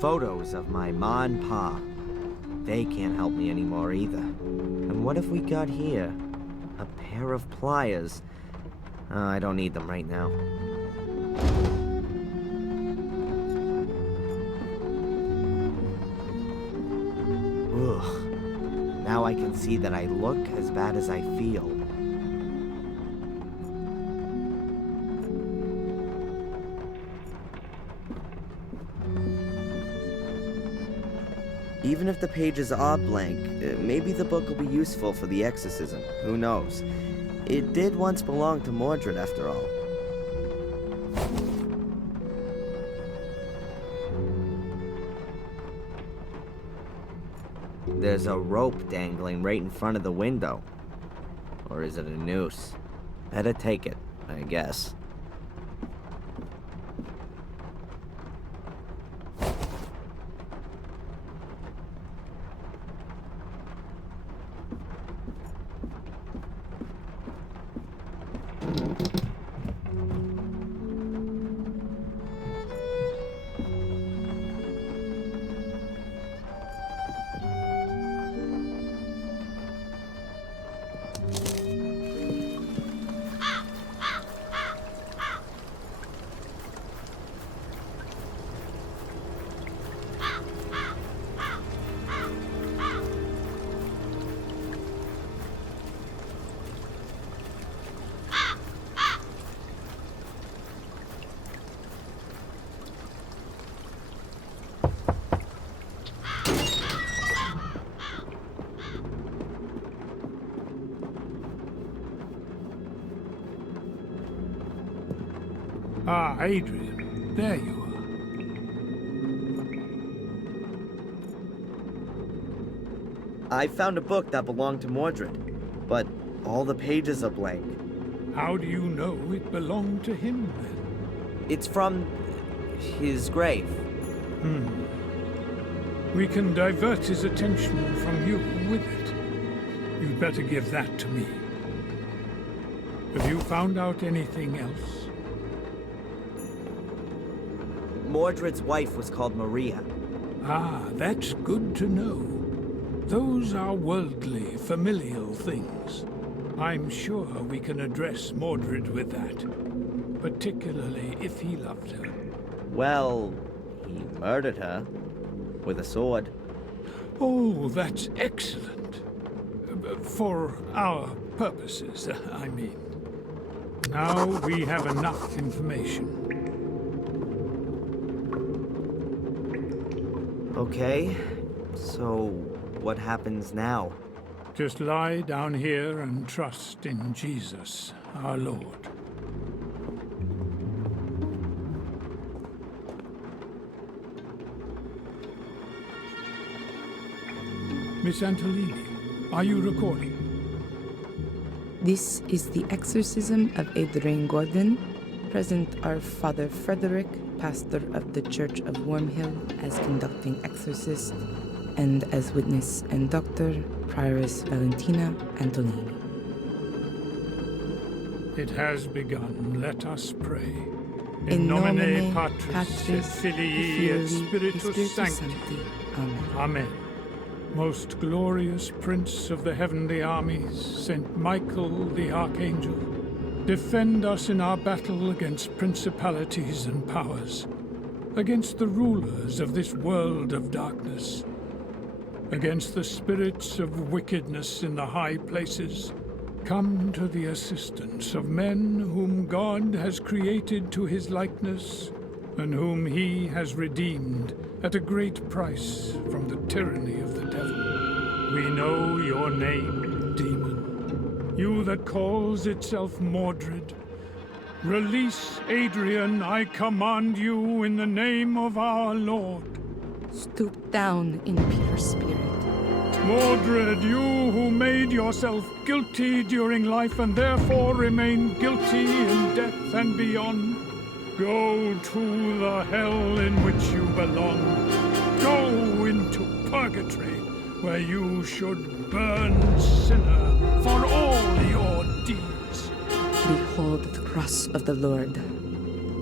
Photos of my ma and pa. They can't help me anymore either. And what have we got here? A pair of pliers. I don't need them right now. Ugh. Now I can see that I look as bad as I feel. Even if the pages are blank, maybe the book will be useful for the exorcism. Who knows? It did once belong to Mordred, after all. There's a rope dangling right in front of the window. Or is it a noose? Better take it, I guess. Ah, Adrian, there you are. I found a book that belonged to Mordred, but all the pages are blank. How do you know it belonged to him, then? It's from his grave. We can divert his attention from you with it. You'd better give that to me. Have you found out anything else? Mordred's wife was called Maria. Ah, that's good to know. Those are worldly, familial things. I'm sure we can address Mordred with that, particularly if he loved her. Well, he murdered her with a sword. Oh, that's excellent. For our purposes, I mean. Now we have enough information. Okay, so what happens now? Just lie down here and trust in Jesus, our Lord. Miss Antolini, are you recording? This is the exorcism of Adrian Gordon. Present are Father Frederick, pastor of the Church of Wormhill, as conducting exorcist, and as witness and doctor, Prioress Valentina Antolini. It has begun. Let us pray. In nomine Patris, et Filii, et Spiritus Sancti. Amen. Amen. Most glorious Prince of the heavenly armies, Saint Michael the Archangel, defend us in our battle against principalities and powers, against the rulers of this world of darkness, against the spirits of wickedness in the high places. Come to the assistance of men whom God has created to his likeness, and whom he has redeemed at a great price from the tyranny of the devil. We know your name, demon, you that calls itself Mordred. Release Adrian, I command you in the name of our Lord. Stoop down in pure spirit. Mordred, you who made yourself guilty during life and therefore remain guilty in death and beyond, go to the hell in which you belong. Go into purgatory, where you should burn sinner for all your deeds. Behold the cross of the Lord.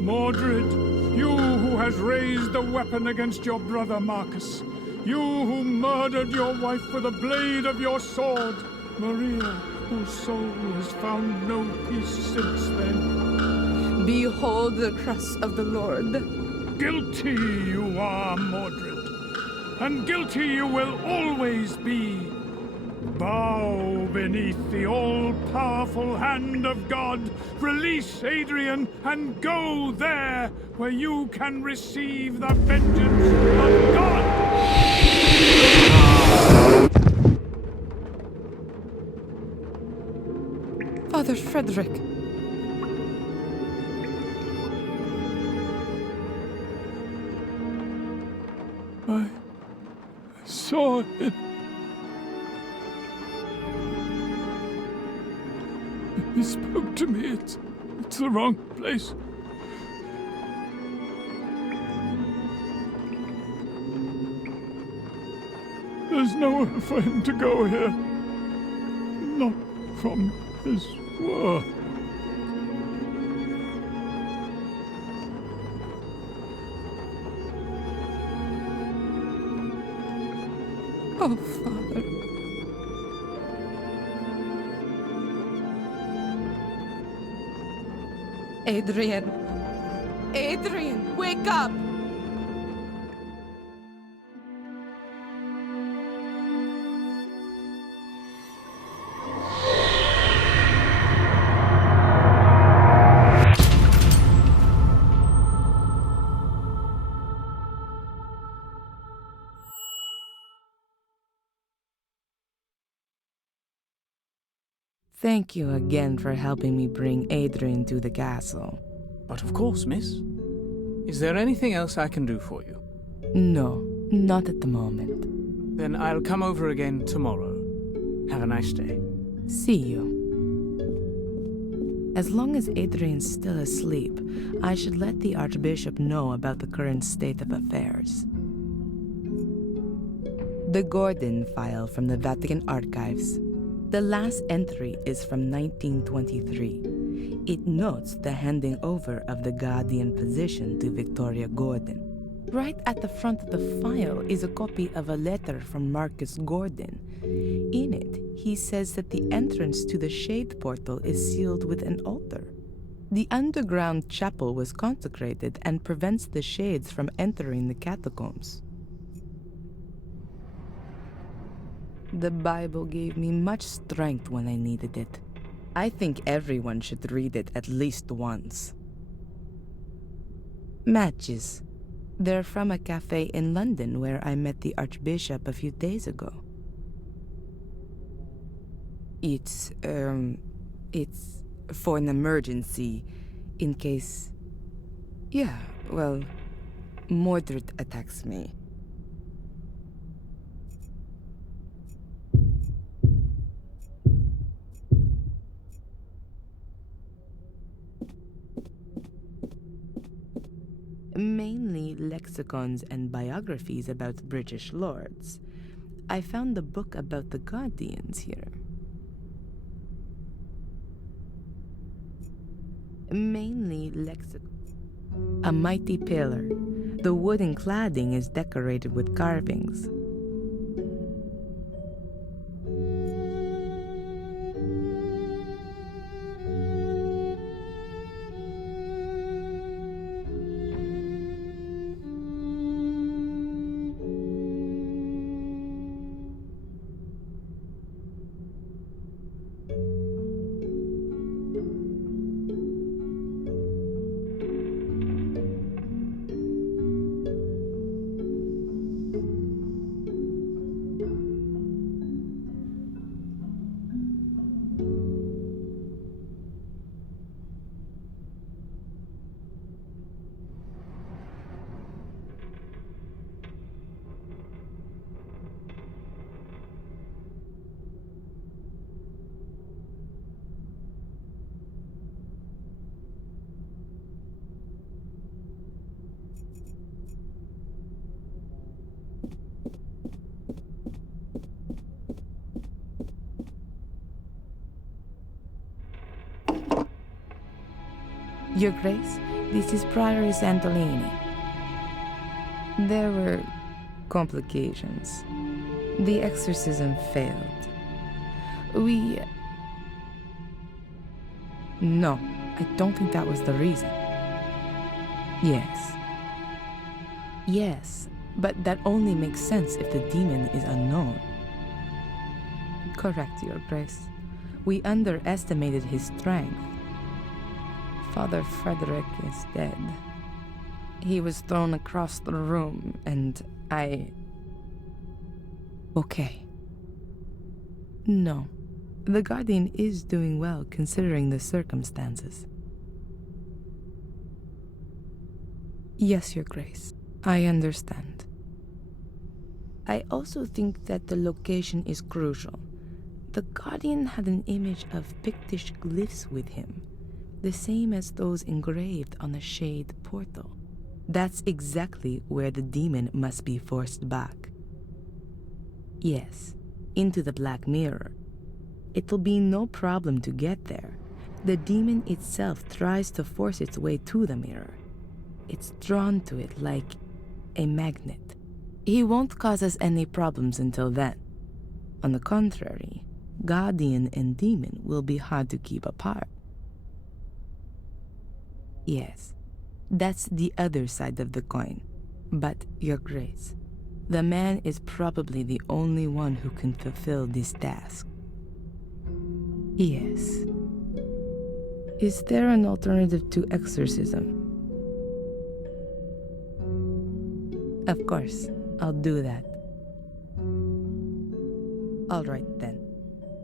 Mordred, you who has raised the weapon against your brother Marcus, you who murdered your wife with a blade of your sword, Maria, whose soul has found no peace since then. Behold the cross of the Lord. Guilty you are, Mordred, and guilty you will always be. Bow beneath the all-powerful hand of God. Release Adrian and go there where you can receive the vengeance of God. Father Frederick. I saw it. He spoke to me. It's the wrong place. There's nowhere for him to go here. Not from his world. Oh, Father. Adrian. Adrian, wake up! Thank you again for helping me bring Adrian to the castle. But of course, miss. Is there anything else I can do for you? No, not at the moment. Then I'll come over again tomorrow. Have a nice day. See you. As long as Adrian's still asleep, I should let the Archbishop know about the current state of affairs. The Gordon file from the Vatican Archives. The last entry is from 1923. It notes the handing over of the guardian position to Victoria Gordon. Right at the front of the file is a copy of a letter from Marcus Gordon. In it, he says that the entrance to the Shade Portal is sealed with an altar. The underground chapel was consecrated and prevents the Shades from entering the catacombs. The Bible gave me much strength when I needed it. I think everyone should read it at least once. Matches. They're from a cafe in London where I met the Archbishop a few days ago. It's for an emergency, in case... Yeah, well, Mordred attacks me. Mainly lexicons and biographies about British lords. I found the book about the Guardians here. Mainly lexicons. A mighty pillar. The wooden cladding is decorated with carvings. Your Grace, This is Prior Santolini. There were complications. The exorcism failed. No, I don't think that was the reason. Yes. Yes, but that only makes sense if the demon is unknown. Correct, Your Grace. We underestimated his strength. Father Frederick is dead. He was thrown across the room, and Okay. No. The Guardian is doing well considering the circumstances. Yes, Your Grace. I understand. I also think that the location is crucial. The Guardian had an image of Pictish glyphs with him, the same as those engraved on a shade portal. That's exactly where the demon must be forced back. Yes, into the Black Mirror. It'll be no problem to get there. The demon itself tries to force its way to the mirror. It's drawn to it like a magnet. He won't cause us any problems until then. On the contrary, Guardian and demon will be hard to keep apart. Yes, that's the other side of the coin. But, Your Grace, the man is probably the only one who can fulfill this task. Yes. Is there an alternative to exorcism? Of course, I'll do that. All right then.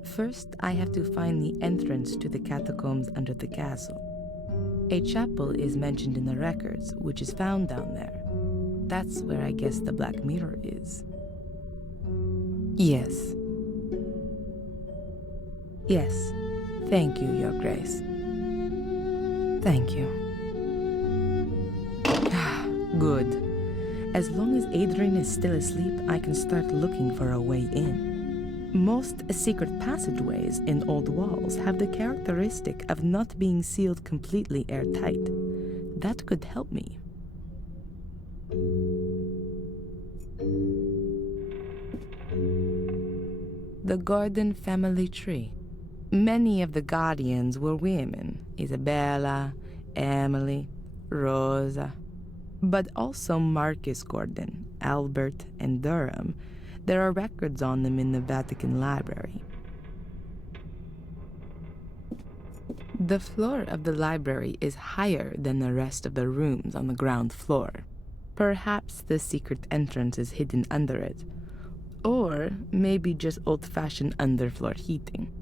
First, I have to find the entrance to the catacombs under the castle. A chapel is mentioned in the records, which is found down there. That's where I guess the Black Mirror is. Yes. Yes. Thank you, Your Grace. Thank you. Good. As long as Adrian is still asleep, I can start looking for a way in. Most secret passageways in old walls have the characteristic of not being sealed completely airtight. That could help me. The Gordon family tree. Many of the guardians were women. Isabella, Emily, Rosa, but also Marcus Gordon, Albert, and Durham. There are records on them in the Vatican Library. The floor of the library is higher than the rest of the rooms on the ground floor. Perhaps the secret entrance is hidden under it, or maybe just old-fashioned underfloor heating.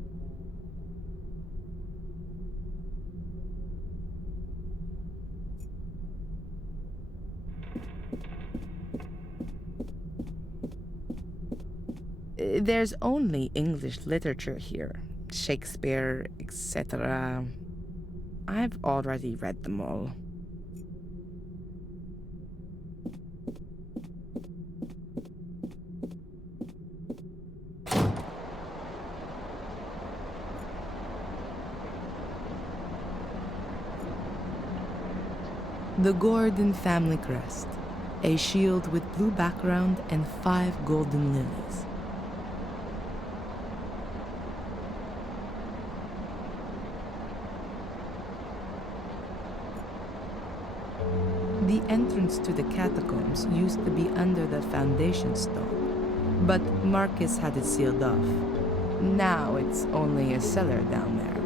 There's only English literature here. Shakespeare, etc. I've already read them all. The Gordon family crest. A shield with blue background and 5 golden lilies. The entrance to the catacombs used to be under the foundation stone, but Marcus had it sealed off. Now it's only a cellar down there.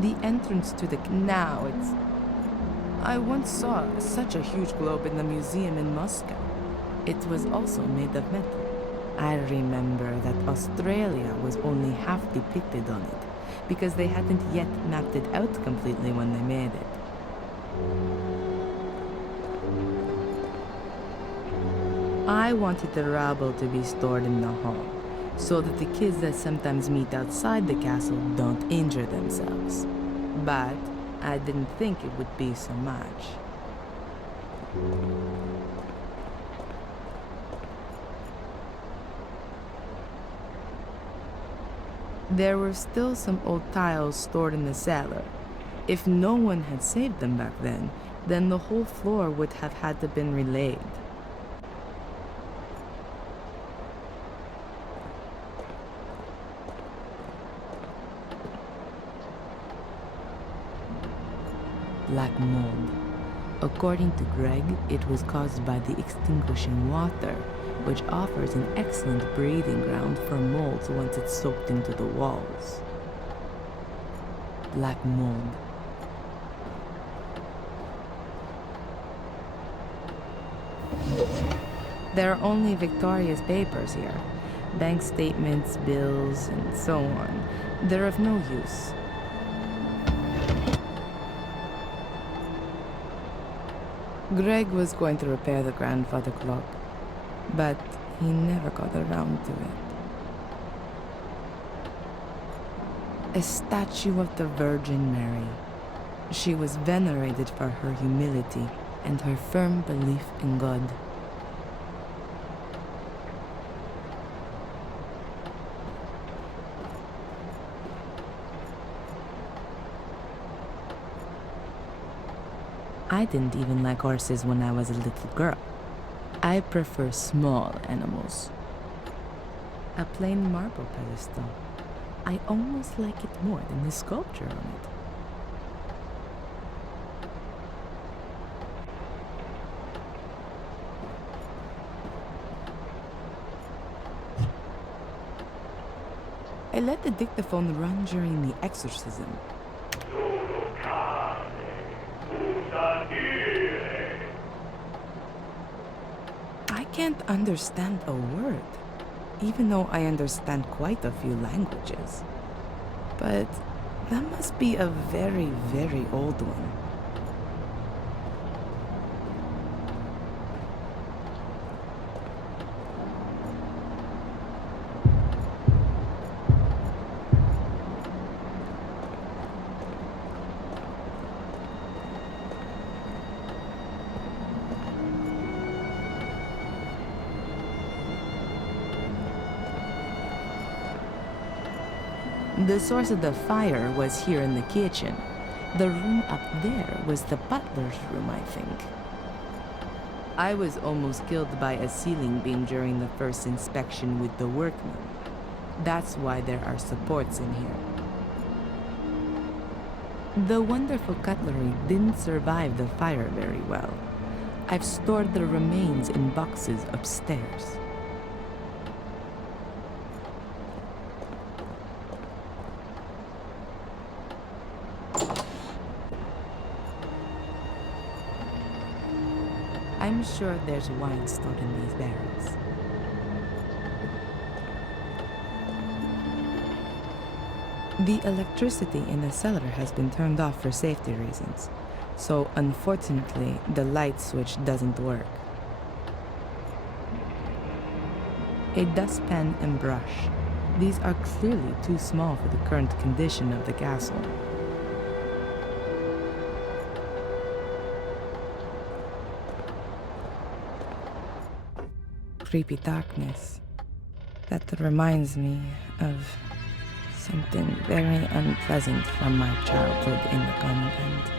The entrance to the... I once saw such a huge globe in the museum in Moscow. It was also made of metal. I remember that Australia was only half depicted on it, because they hadn't yet mapped it out completely when they made it. I wanted the rubble to be stored in the hall, so that the kids that sometimes meet outside the castle don't injure themselves. But I didn't think it would be so much. There were still some old tiles stored in the cellar. If no one had saved them back then the whole floor would have had to been relayed. Black mold. According to Greg, it was caused by the extinguishing water, which offers an excellent breeding ground for molds once it's soaked into the walls. Black mold. There are only Victoria's papers here. Bank statements, bills, and so on. They're of no use. Greg was going to repair the grandfather clock, but he never got around to it. A statue of the Virgin Mary. She was venerated for her humility and her firm belief in God. I didn't even like horses when I was a little girl. I prefer small animals. A plain marble pedestal. I almost like it more than the sculpture on it. I let the dictaphone run during the exorcism. I can't understand a word, even though I understand quite a few languages. But that must be a very, very old one. The source of the fire was here in the kitchen. The room up there was the butler's room, I think. I was almost killed by a ceiling beam during the first inspection with the workmen. That's why there are supports in here. The wonderful cutlery didn't survive the fire very well. I've stored the remains in boxes upstairs. I'm sure there's wine stored in these barrels. The electricity in the cellar has been turned off for safety reasons, so unfortunately the light switch doesn't work. A dustpan and brush. These are clearly too small for the current condition of the castle. Creepy darkness. That reminds me of something very unpleasant from my childhood in the convent.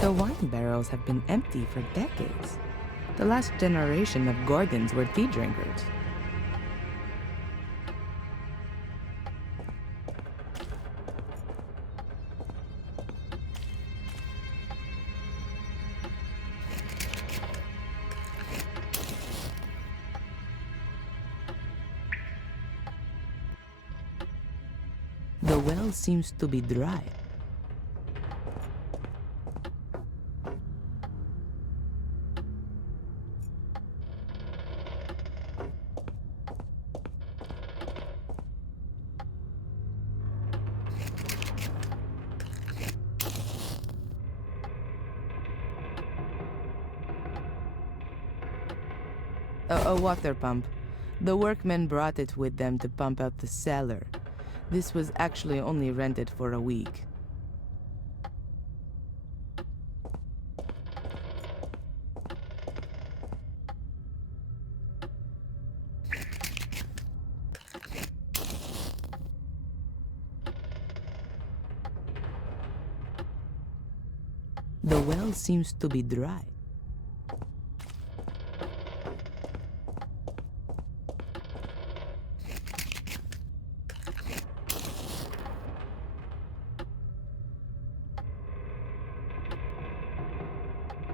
The wine barrels have been empty for decades. The last generation of Gordons were tea drinkers. The well seems to be dry. A water pump. The workmen brought it with them to pump out the cellar. This was actually only rented for a week. The well seems to be dry.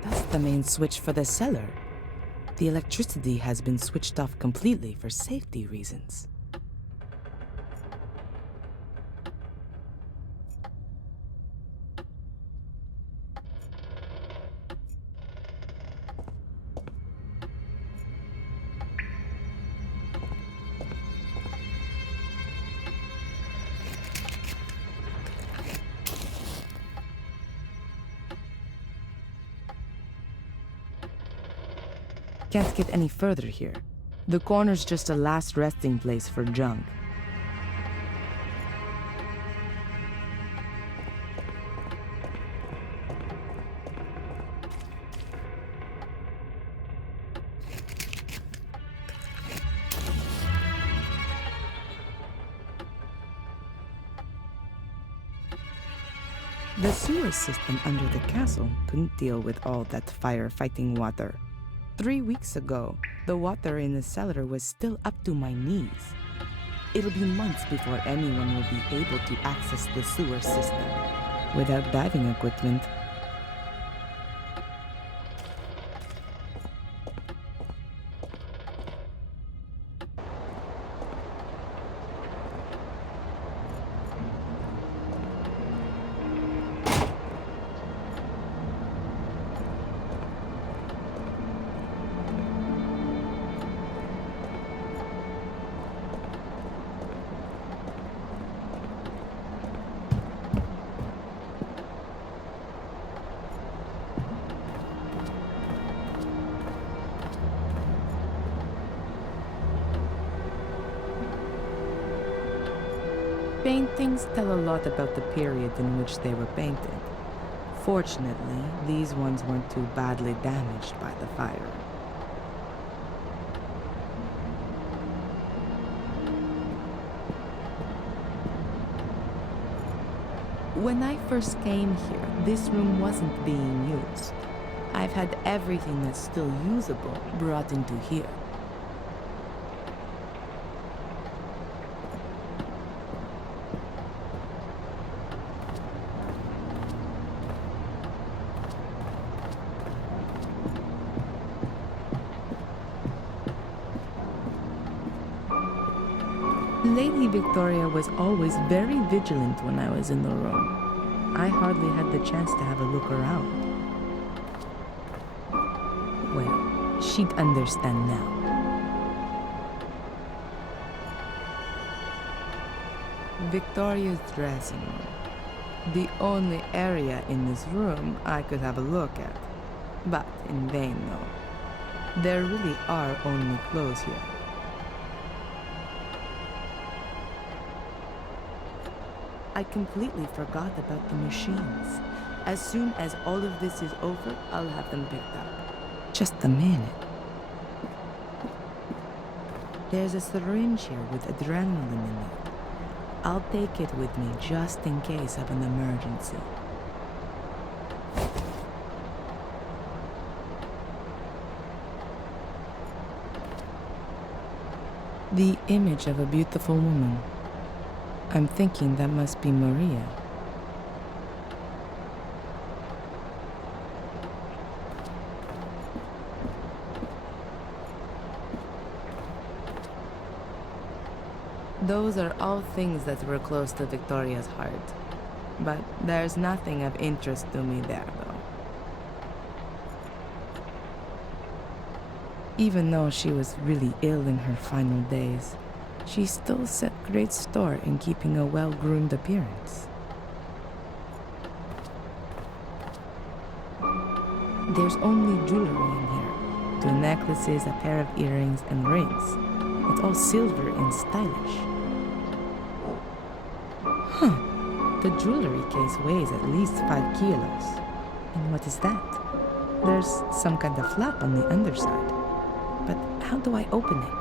That's the main switch for the cellar. The electricity has been switched off completely for safety reasons. Can't get any further here. The corner's just a last resting place for junk. The sewer system under the castle couldn't deal with all that firefighting water. 3 weeks ago, the water in the cellar was still up to my knees. It'll be months before anyone will be able to access the sewer system without diving equipment. Paintings tell a lot about the period in which they were painted. Fortunately, these ones weren't too badly damaged by the fire. When I first came here, this room wasn't being used. I've had everything that's still usable brought into here. Lady Victoria was always very vigilant when I was in the room. I hardly had the chance to have a look around. Well, she'd understand now. Victoria's dressing room. The only area in this room I could have a look at. But in vain, though. There really are only clothes here. I completely forgot about the machines. As soon as all of this is over, I'll have them picked up. Just a minute. There's a syringe here with adrenaline in it. I'll take it with me just in case of an emergency. The image of a beautiful woman. I'm thinking that must be Maria. Those are all things that were close to Victoria's heart. But there's nothing of interest to me there, though. Even though she was really ill in her final days, she still set great store in keeping a well-groomed appearance. There's only jewelry in here. 2 necklaces, a pair of earrings, and rings. It's all silver and stylish. The jewelry case weighs at least 5 kilos. And what is that? There's some kind of flap on the underside. But how do I open it?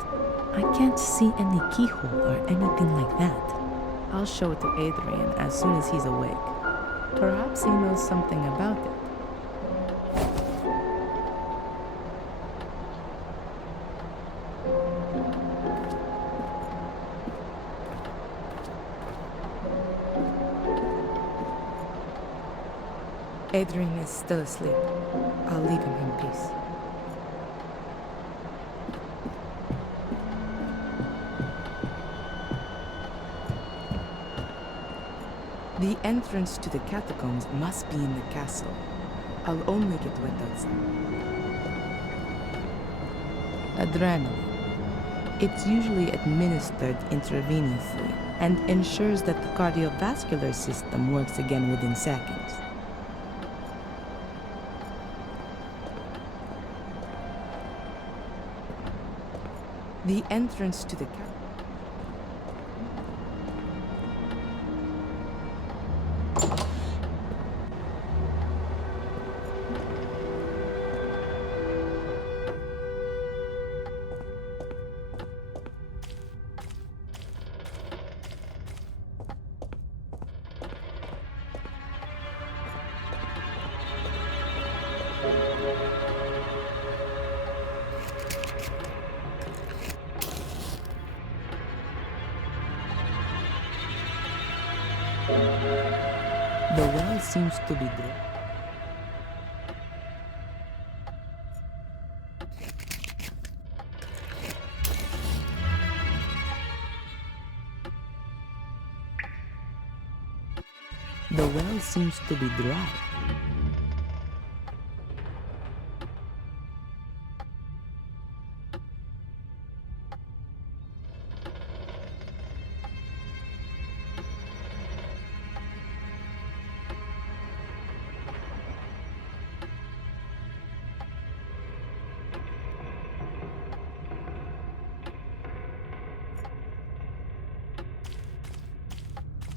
I can't see any keyhole or anything like that. I'll show it to Adrian as soon as he's awake. Perhaps he knows something about it. Adrian is still asleep. I'll leave him in peace. The entrance to the catacombs must be in the castle. I'll only get wet outside. Adrenaline. It's usually administered intravenously and ensures that the cardiovascular system works again within seconds. The entrance to the The well seems to be dry. The well seems to be dry.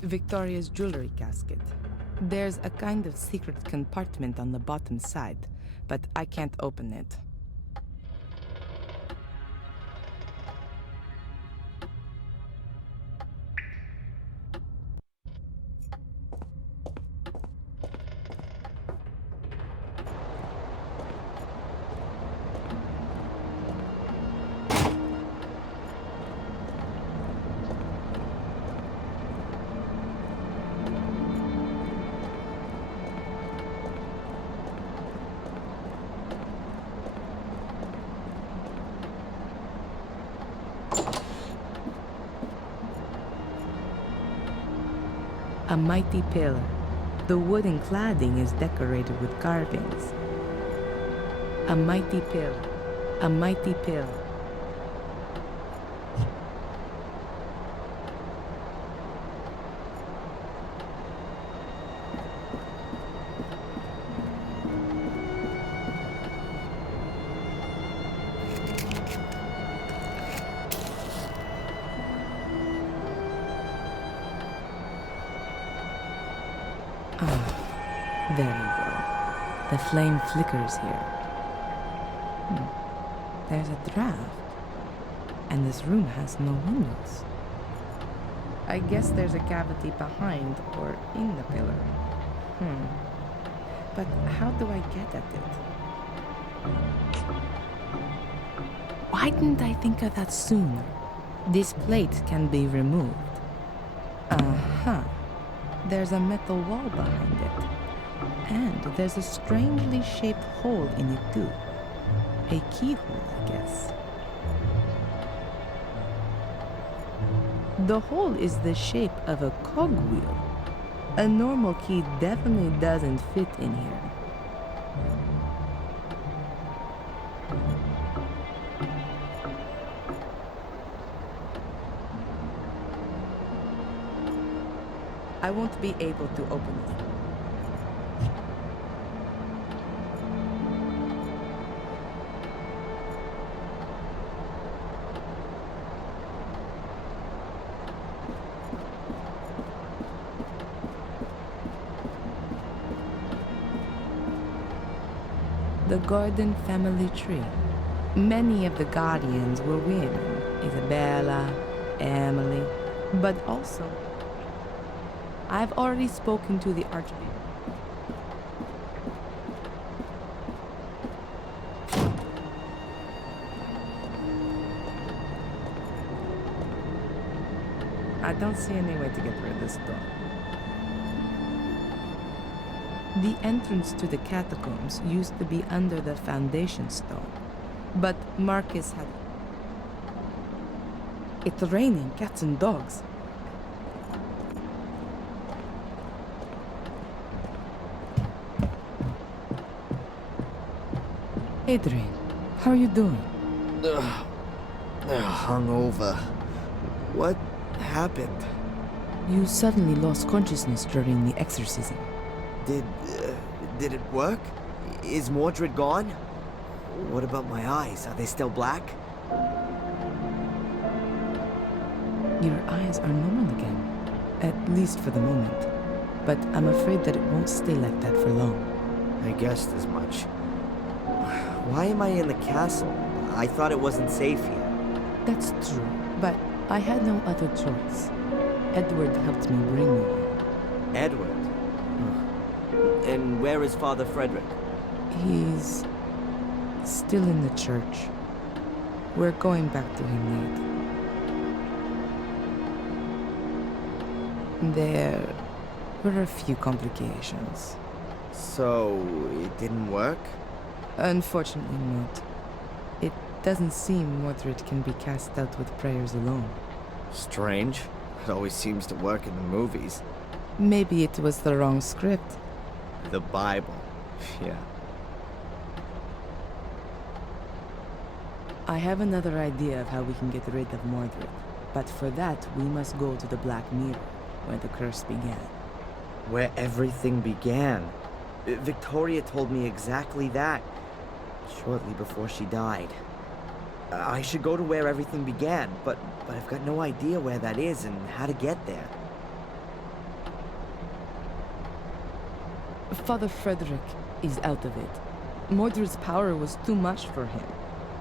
Victoria's jewelry casket. There's a kind of secret compartment on the bottom side, but I can't open it. A mighty pillar. The wooden cladding is decorated with carvings. A mighty pillar. A mighty pillar. There you go. The flame flickers here. There's a draft. And this room has no windows. I guess there's a cavity behind or in the pillar. But how do I get at it? Why didn't I think of that sooner? This plate can be removed. There's a metal wall behind it. And there's a strangely shaped hole in it too. A keyhole, I guess. The hole is the shape of a cogwheel. A normal key definitely doesn't fit in here. I won't be able to open it. The Gordon family tree. Many of the guardians were women. Isabella, Emily, but also... I've already spoken to the Archbishop. I don't see any way to get rid of this door. The entrance to the catacombs used to be under the foundation stone, but Marcus had... It's raining cats and dogs. Adrian, how are you doing? Hungover. What happened? You suddenly lost consciousness during the exorcism. Did it work? Is Mordred gone? What about my eyes? Are they still black? Your eyes are normal again, at least for the moment. But I'm afraid that it won't stay like that for long. I guessed as much. Why am I in the castle? I thought it wasn't safe here. That's true, but I had no other choice. Edward helped me bring you here. Edward? And where is Father Frederick? He's still in the church. We're going back to him, Nate. There were a few complications. So, it didn't work? Unfortunately not. It doesn't seem Mordred can be cast out with prayers alone. Strange. It always seems to work in the movies. Maybe it was the wrong script. The Bible. Yeah. I have another idea of how we can get rid of Mordred. But for that, we must go to the Black Mirror, where the curse began. Where everything began. Victoria told me exactly that, shortly before she died. I should go to where everything began, but I've got no idea where that is and how to get there. Father Frederick is out of it. Mordred's power was too much for him.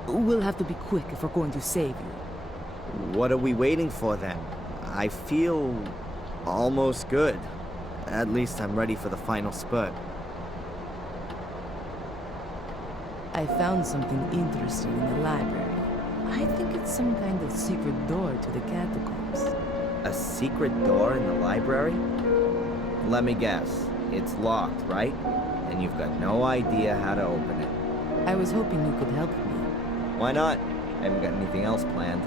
We'll have to be quick if we're going to save you. What are we waiting for then? I feel almost good. At least I'm ready for the final spurt. I found something interesting in the library. I think it's some kind of secret door to the catacombs. A secret door in the library? Let me guess. It's locked, right? And you've got no idea how to open it. I was hoping you could help me. Why not? I haven't got anything else planned.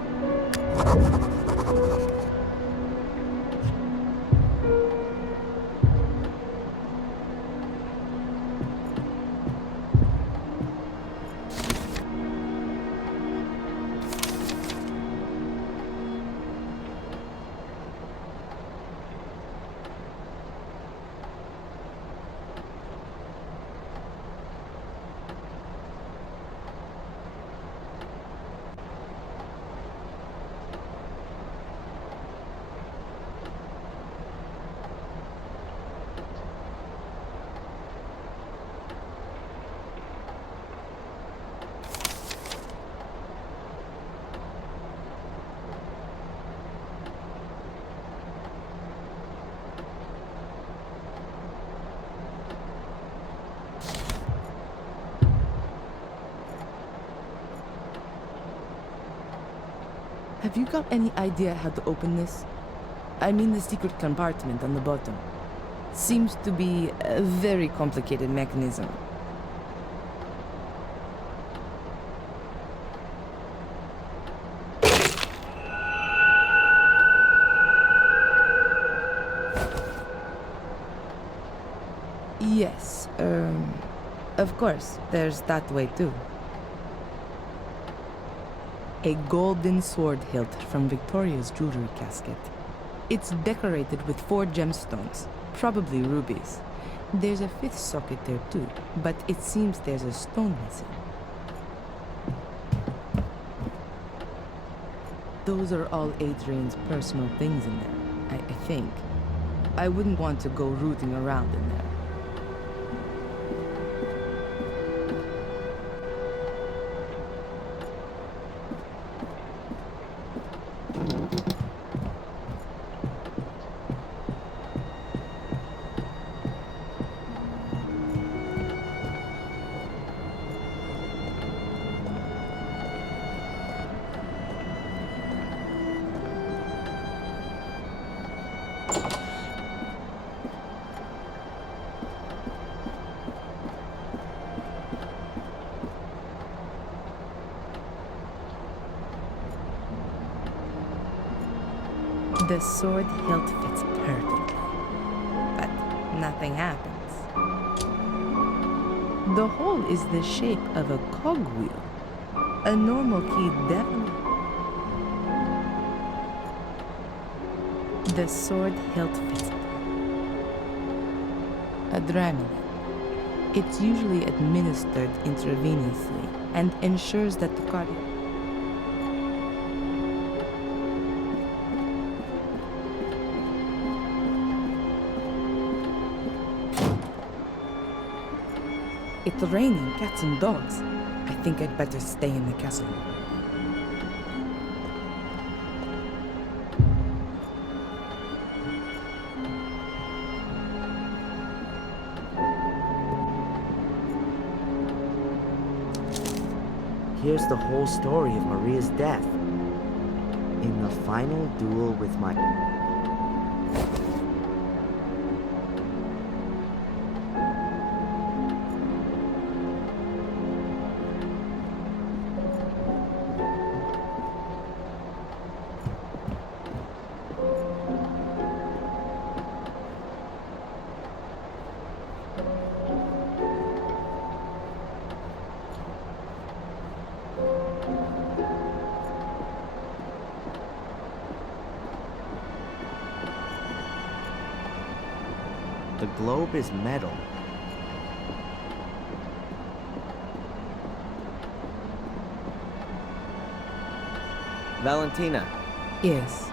Have you got any idea how to open this? I mean the secret compartment on the bottom. Seems to be a very complicated mechanism. Yes, of course, there's that way too. A golden sword hilt from Victoria's jewelry casket. It's decorated with 4 gemstones, probably rubies. There's a 5th socket there too, but it seems there's a stone missing. Those are all Adrian's personal things in there, I think. I wouldn't want to go rooting around in there. The sword hilt fits perfectly, but nothing happens. The hole is the shape of a cogwheel. A normal key definitely. The sword hilt fits. Adrenaline. It's usually administered intravenously and ensures that the cardiac. It's raining cats and dogs. I think I'd better stay in the castle. Here's the whole story of Maria's death. In the final duel with my... The globe is metal. Valentina, Yes.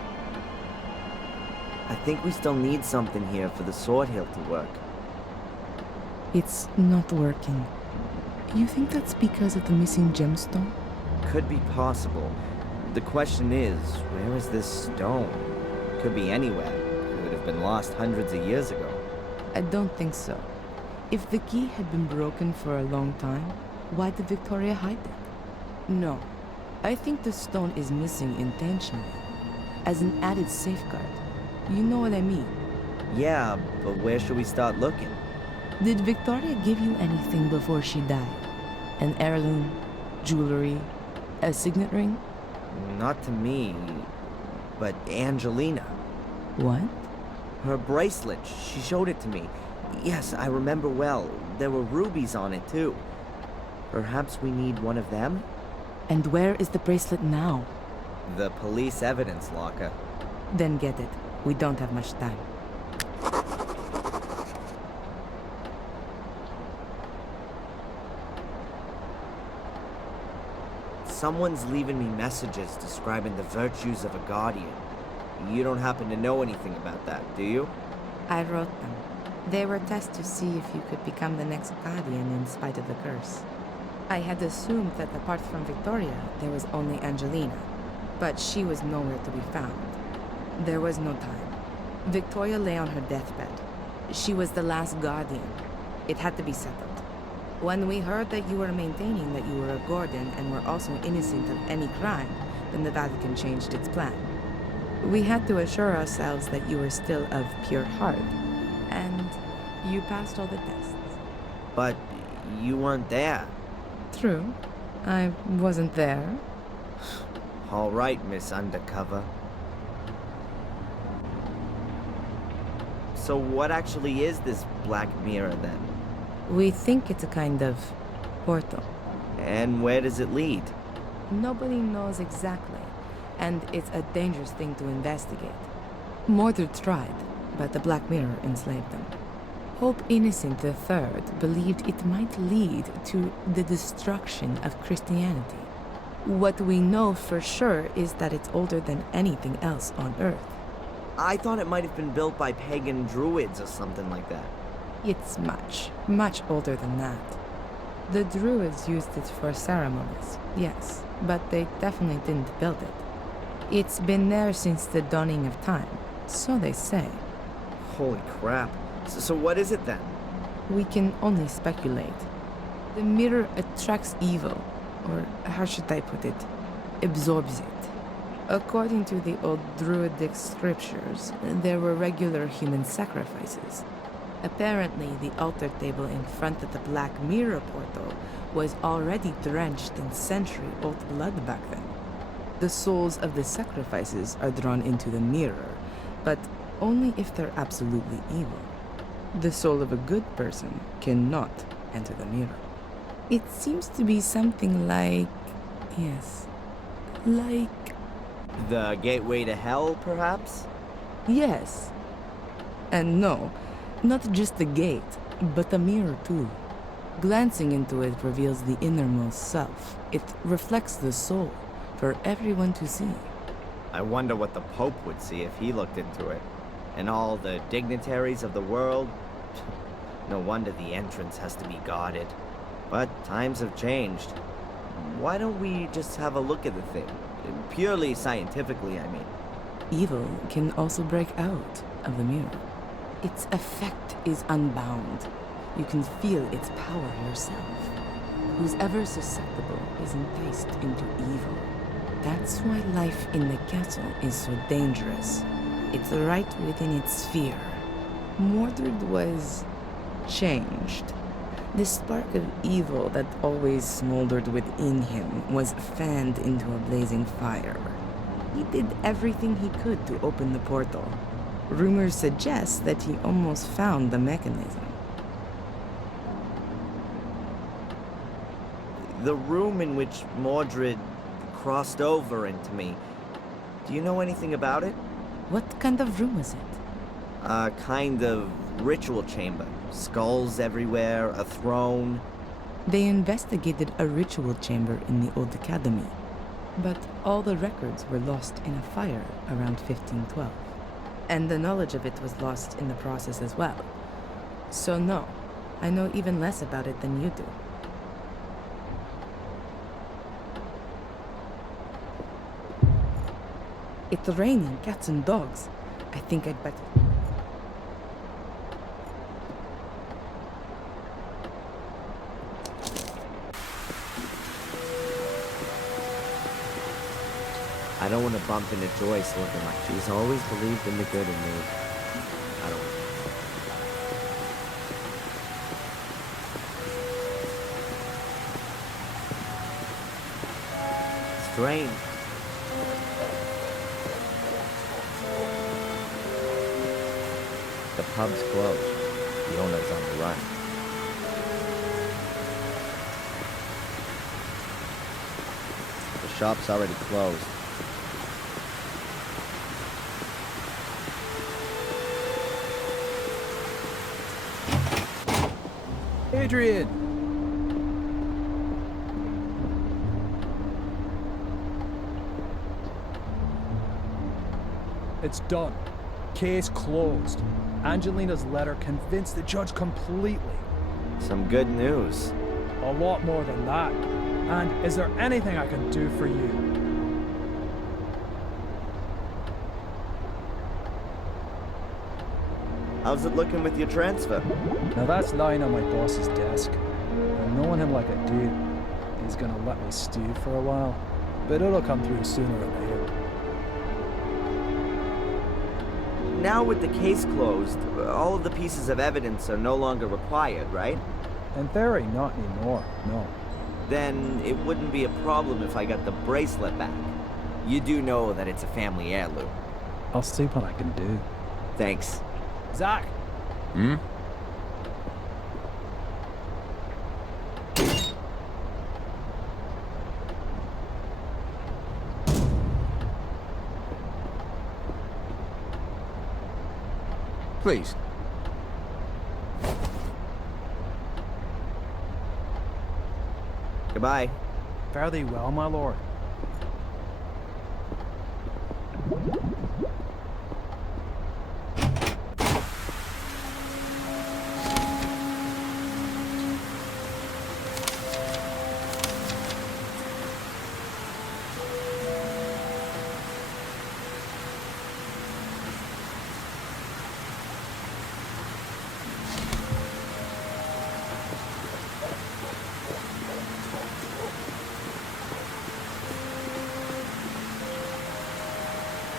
I think we still need something here for the sword hilt to work. It's not working. You think that's because of the missing gemstone? Could be possible. The question is, where is this stone? Could be anywhere. Could have been lost hundreds of years ago. I don't think so. If the key had been broken for a long time, why did Victoria hide it? No. I think the stone is missing intentionally, as an added safeguard. You know what I mean? Yeah, but where should we start looking? Did Victoria give you anything before she died? An heirloom, jewelry, a signet ring? Not to me, but Angelina. What? Her bracelet, she showed it to me. Yes, I remember well. There were rubies on it, too. Perhaps we need one of them? And where is the bracelet now? The police evidence locker. Then get it. We don't have much time. Someone's leaving me messages describing the virtues of a guardian. You don't happen to know anything about that, do you? I wrote them. They were tests to see if you could become the next guardian in spite of the curse. I had assumed that apart from Victoria, there was only Angelina, but she was nowhere to be found. There was no time. Victoria lay on her deathbed. She was the last guardian. It had to be settled. When we heard that you were maintaining that you were a Gordon and were also innocent of any crime, then the Vatican changed its plan. We had to assure ourselves that you were still of pure heart, and you passed all the tests. But you weren't there. True. I wasn't there. All right, Miss Undercover. So what actually is this black mirror, then? We think it's a kind of portal. And where does it lead? Nobody knows exactly, and it's a dangerous thing to investigate. Mordred tried, but the Black Mirror enslaved them. Pope Innocent III believed it might lead to the destruction of Christianity. What we know for sure is that it's older than anything else on Earth. I thought it might have been built by pagan druids or something like that. It's much, much older than that. The Druids used it for ceremonies, yes, but they definitely didn't build it. It's been there since the dawning of time, so they say. Holy crap. So what is it then? We can only speculate. The mirror attracts evil, or how should I put it? Absorbs it. According to the old Druidic scriptures, there were regular human sacrifices. Apparently, the altar table in front of the Black Mirror portal was already drenched in century-old blood back then. The souls of the sacrifices are drawn into the mirror, but only if they're absolutely evil. The soul of a good person cannot enter the mirror. It seems to be something like... yes, like... The gateway to hell, perhaps? yes. And no, not just the gate, but the mirror too. Glancing into it reveals the innermost self. It reflects the soul for everyone to see. I wonder what the Pope would see if he looked into it. And all the dignitaries of the world. No wonder the entrance has to be guarded. But times have changed. Why don't we just have a look at the thing? Purely scientifically, I mean. Evil can also break out of the mirror. Its effect is unbound. You can feel its power yourself. Who's ever susceptible is enticed into evil. That's why life in the castle is so dangerous. It's right within its sphere. Mordred was changed. The spark of evil that always smoldered within him was fanned into a blazing fire. He did everything he could to open the portal. Rumors suggest that he almost found the mechanism. The room in which Mordred crossed over into me. Do you know anything about it? What kind of room was it? A kind of ritual chamber. Skulls everywhere, a throne. They investigated a ritual chamber in the old academy, but all the records were lost in a fire around 1512. And the knowledge of it was lost in the process as well. So no, I know even less about it than you do. It's raining cats and dogs. I think I'd better... I don't want to bump into Joyce looking like she's always believed in the good in me. I don't. Strange. The pub's closed. The owner's on the run. The shop's already closed. Adrian! It's done. Case closed. Angelina's letter convinced the judge completely. Some good news. A lot more than that. And is there anything I can do for you? How's it looking with your transfer? Now that's lying on my boss's desk. And knowing him like I do, he's gonna let me stew for a while. But it'll come through sooner or later. Now with the case closed, all of the pieces of evidence are no longer required, right? In theory, not anymore, no. Then it wouldn't be a problem if I got the bracelet back. You do know that it's a family heirloom. I'll see what I can do. Thanks. Zach! Hmm? Please. Goodbye. Fare thee well, my lord.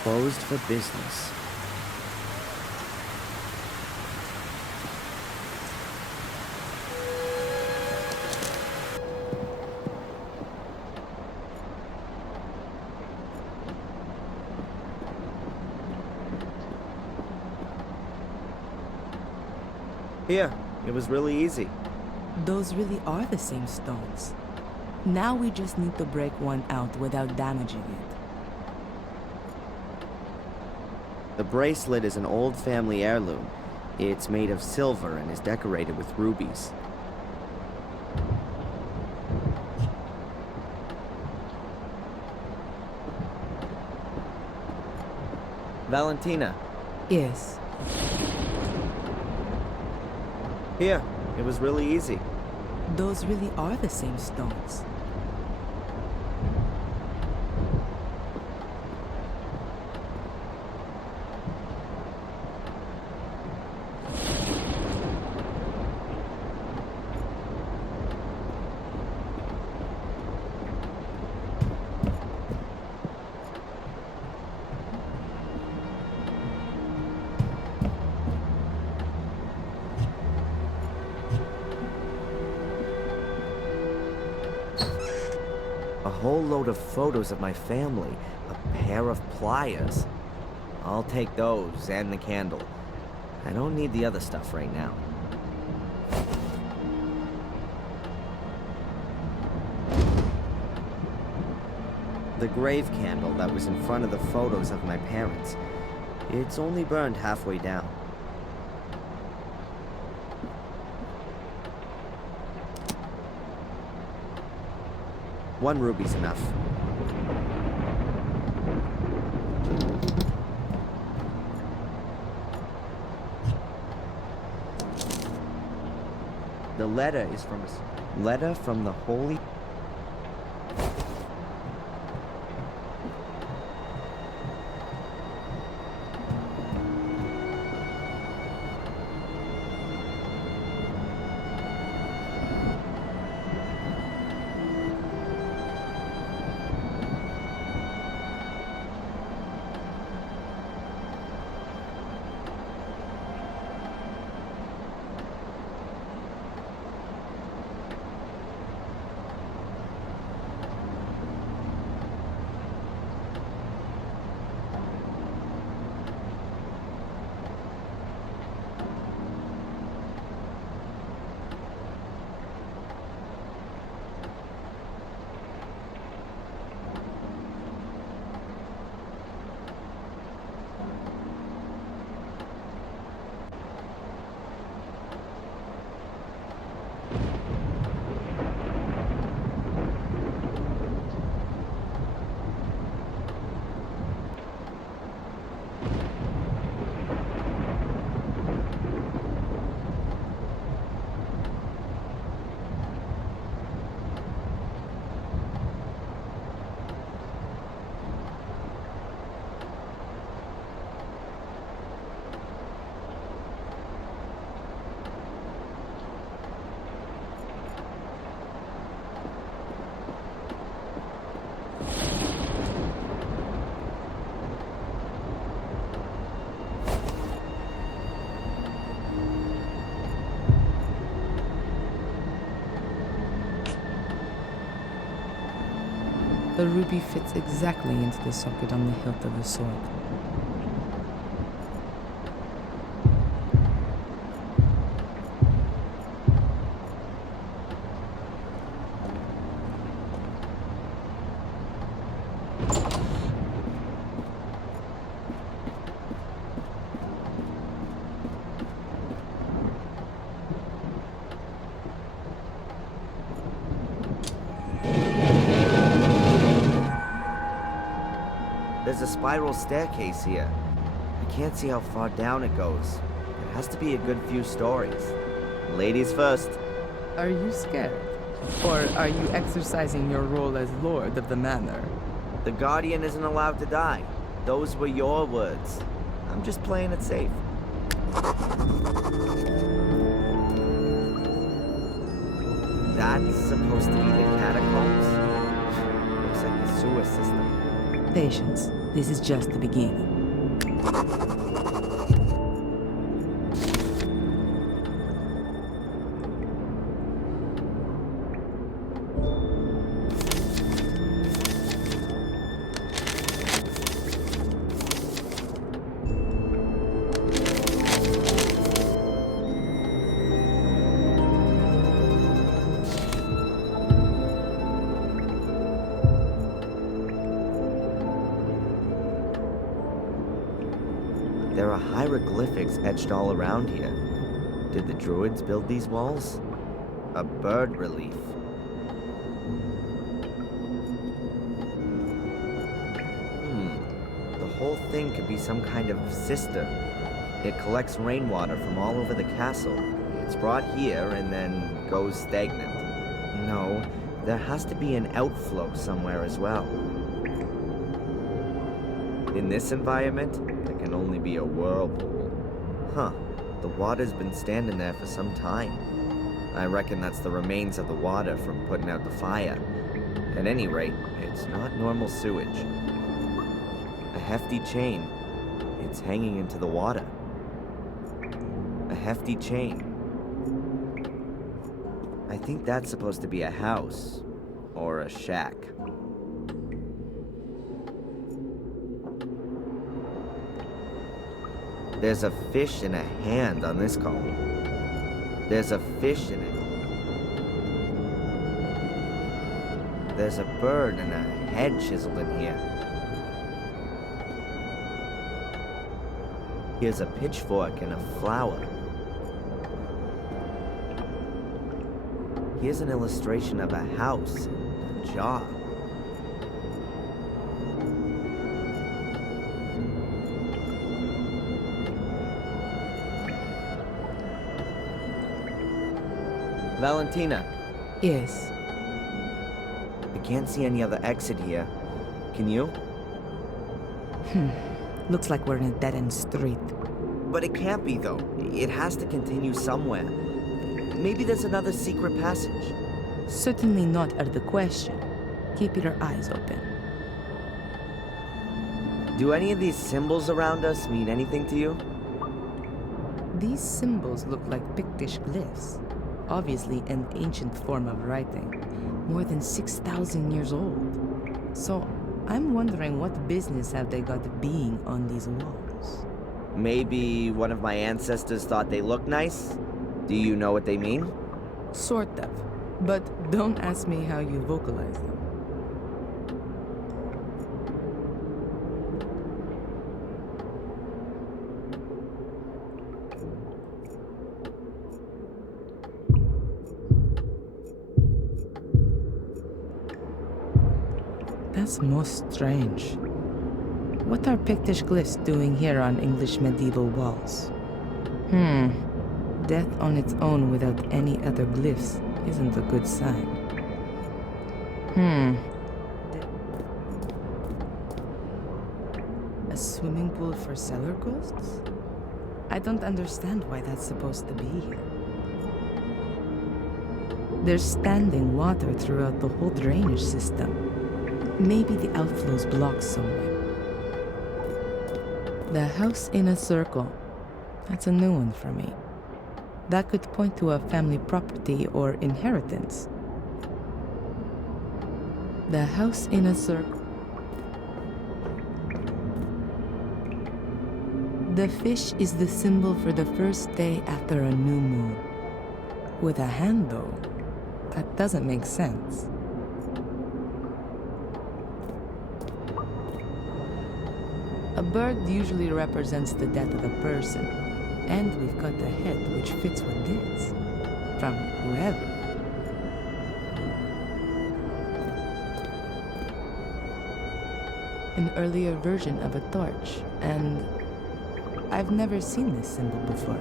Closed for business. Here, it was really easy. Those really are the same stones. Now we just need to break one out without damaging it. The bracelet is an old family heirloom. It's made of silver and is decorated with rubies. Valentina, Yes. here, it was really easy. Those really are the same stones. A whole load of photos of my family, a pair of pliers. I'll take those and the candle. I don't need the other stuff right now. The grave candle that was in front of the photos of my parents. It's only burned halfway down. One ruby's enough. The letter is from a letter from the Holy... The ruby fits exactly into the socket on the hilt of the sword. There's a spiral staircase here. I can't see how far down it goes. It has to be a good few stories. Ladies first. Are you scared? Or are you exercising your role as lord of the manor? The Guardian isn't allowed to die. Those were your words. I'm just playing it safe. That's supposed to be the catacombs? Looks like the sewer system. Patience. This is just the beginning. There are hieroglyphics etched all around here. Did the druids build these walls? A bird relief. The whole thing could be some kind of cistern. It collects rainwater from all over the castle. It's brought here and then goes stagnant. No, there has to be an outflow somewhere as well. In this environment, there can only be a whirlpool. Huh, the water's been standing there for some time. I reckon that's the remains of the water from putting out the fire. At any rate, it's not normal sewage. A hefty chain. It's hanging into the water. A hefty chain. I think that's supposed to be a house. Or a shack. There's a fish in a hand on this column. There's a fish in it. There's a bird and a head chiseled in here. Here's a pitchfork and a flower. Here's an illustration of a house and a jar. Valentina. Yes. I can't see any other exit here. Can you? Looks like we're in a dead-end street. But it can't be, though. It has to continue somewhere. Maybe there's another secret passage. Certainly not out of the question. Keep your eyes open. Do any of these symbols around us mean anything to you? These symbols look like Pictish glyphs. Obviously an ancient form of writing. More than 6,000 years old. So, I'm wondering what business have they got being on these walls? Maybe one of my ancestors thought they looked nice? Do you know what they mean? Sort of. But don't ask me how you vocalize them. That's most strange. What are Pictish glyphs doing here on English medieval walls? Death on its own without any other glyphs isn't a good sign. A swimming pool for cellar ghosts? I don't understand why that's supposed to be here. There's standing water throughout the whole drainage system. Maybe the outflow's blocked somewhere. The house in a circle. That's a new one for me. That could point to a family property or inheritance. The house in a circle. The fish is the symbol for the first day after a new moon. With a hand, though, that doesn't make sense. A bird usually represents the death of a person, and we've got the head which fits with this, from whoever. An earlier version of a torch, and I've never seen this symbol before.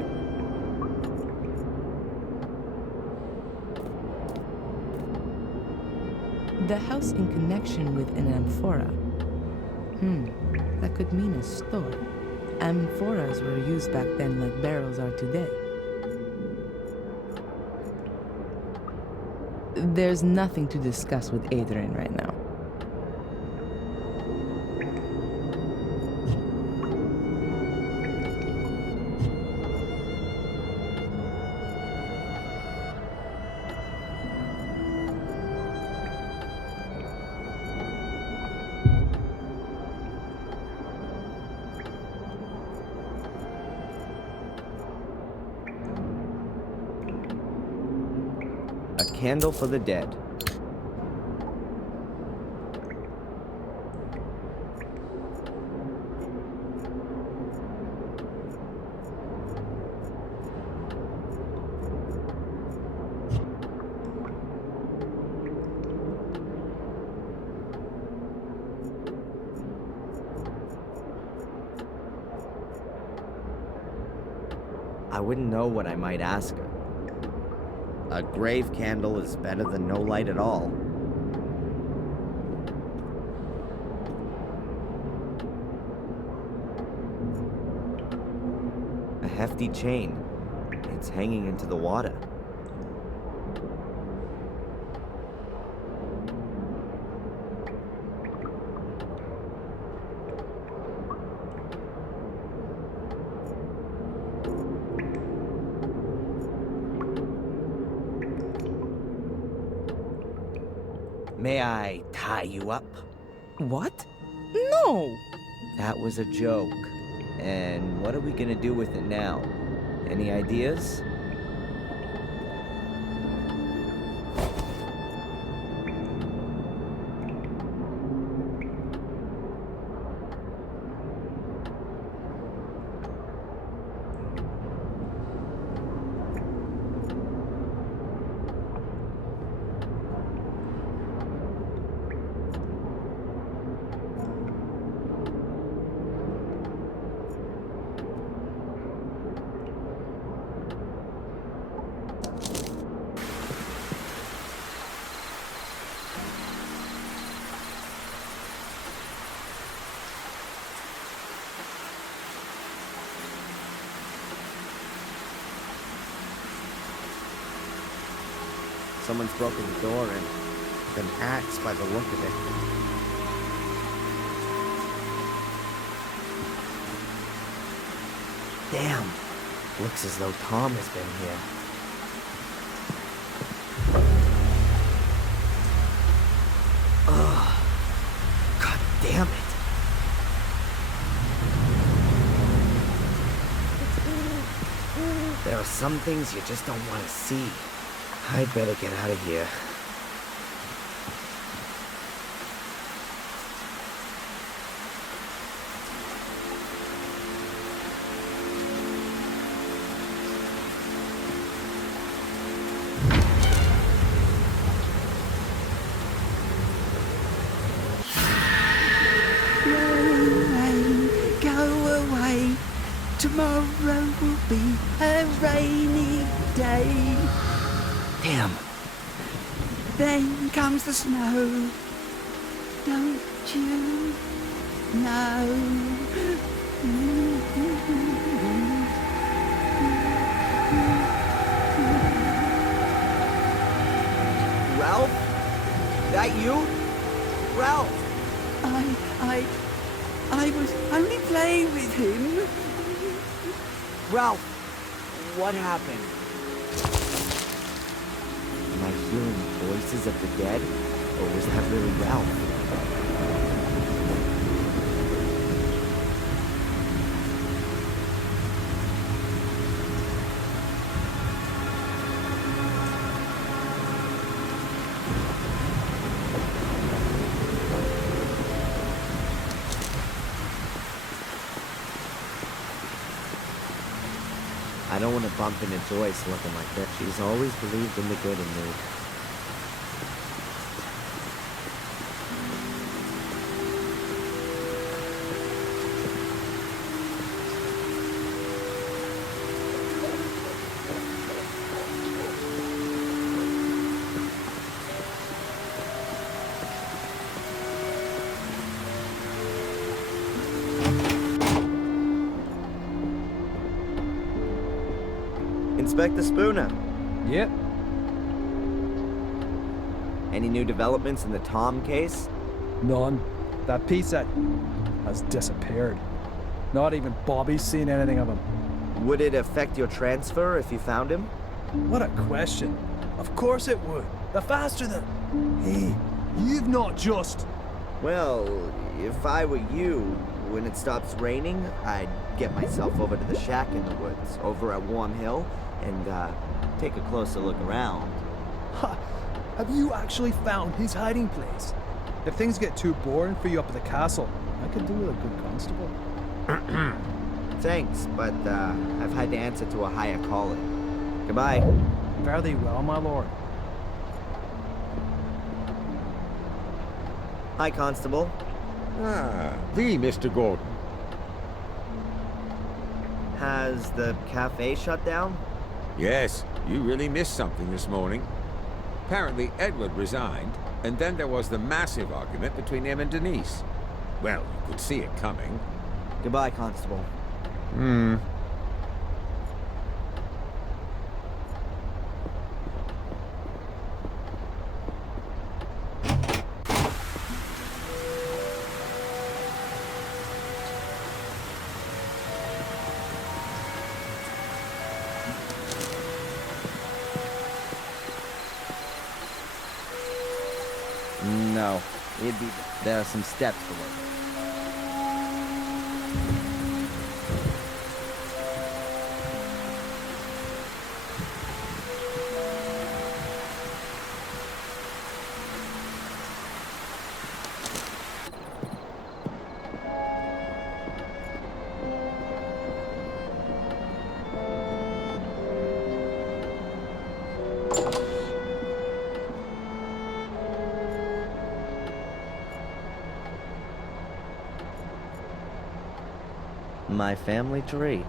The house in connection with an amphora. That could mean a store. Amphoras were used back then like barrels are today. There's nothing to discuss with Adrian right now. A candle for the dead. wouldn't know what I might ask her. A grave candle is better than no light at all. A hefty chain. It's hanging into the water. May I tie you up? What? No! That was a joke. And what are we gonna do with it now? Any ideas? Someone's broken the door in with an axe by the look of it. Damn. Looks as though Tom has been here. Ugh. God damn it. There are some things you just don't want to see. I'd better get out of here. Go away. Tomorrow will be a rainy day. Damn. Then comes the snow. Don't you know? Ralph? That you? Ralph! I was only playing with him. Ralph! What happened? Am I hearing voices of the dead? Or was that really Ralph? I don't want to bump into Joyce looking like that. She's always believed in the good in me. Inspector Spooner. Yep. Any new developments in the Tom case? None. That piece that has disappeared. Not even Bobby's seen anything of him. Would it affect your transfer if you found him? What a question. Of course it would. The faster the... Hey, you've not just... Well, if I were you, when it stops raining, I'd get myself over to the shack in the woods, over at Warm Hill, and, take a closer look around. Ha! Have you actually found his hiding place? If things get too boring for you up at the castle, I could do with a good constable. Thanks, but, I've had to answer to a higher calling. Goodbye. Fare thee well, my lord. Hi, Constable. Ah, thee, Mr. Gordon. Has the cafe shut down? Yes, you really missed something this morning. Apparently, Edward resigned, and then there was the massive argument between him and Denise. Well, you could see it coming. Goodbye, Constable. No, there are some steps below. My family tree.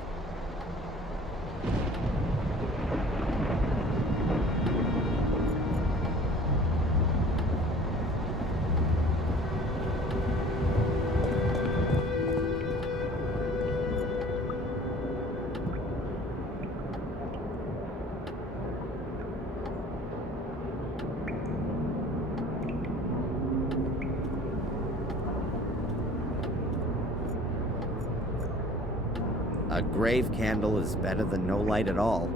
A grave candle is better than no light at all.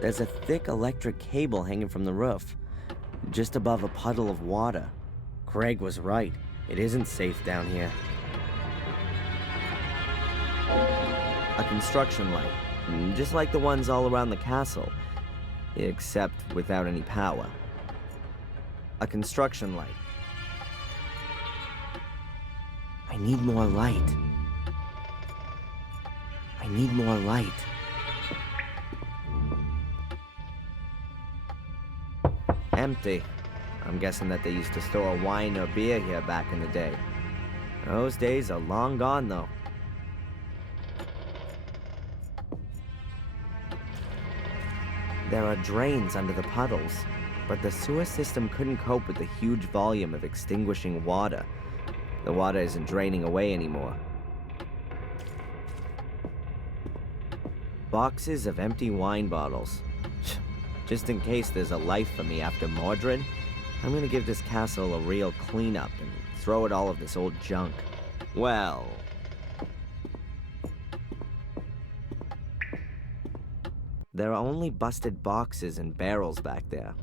There's a thick electric cable hanging from the roof, just above a puddle of water. Craig was right. It isn't safe down here. A construction light, just like the ones all around the castle, except without any power. A construction light. I need more light. I need more light. Empty. I'm guessing that they used to store wine or beer here back in the day. Those days are long gone, though. There are drains under the puddles, but the sewer system couldn't cope with the huge volume of extinguishing water. The water isn't draining away anymore. Boxes of empty wine bottles. Just in case there's a life for me after Mordred, I'm gonna give this castle a real cleanup and throw at all of this old junk. Well... there are only busted boxes and barrels back there.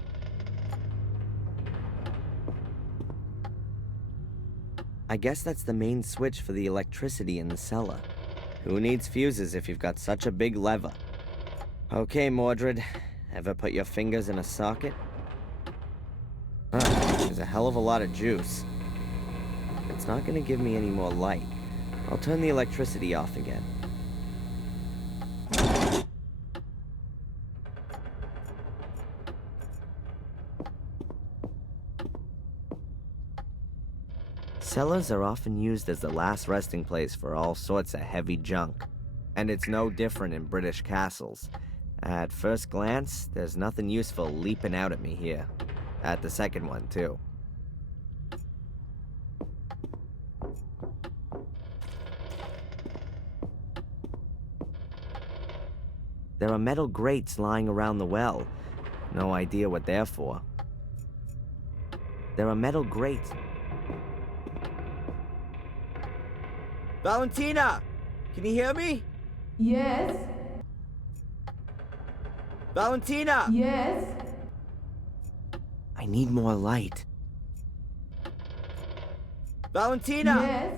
I guess that's the main switch for the electricity in the cellar. Who needs fuses if you've got such a big lever? Okay, Mordred. Ever put your fingers in a socket? There's a hell of a lot of juice. It's not gonna give me any more light. I'll turn the electricity off again. Cellars are often used as the last resting place for all sorts of heavy junk. And it's no different in British castles. At first glance, there's nothing useful leaping out at me here. At the second one, too. There are metal grates lying around the well. No idea what they're for. There are metal grates. Valentina! Can you hear me? Yes? Valentina! Yes? I need more light. Valentina! Yes?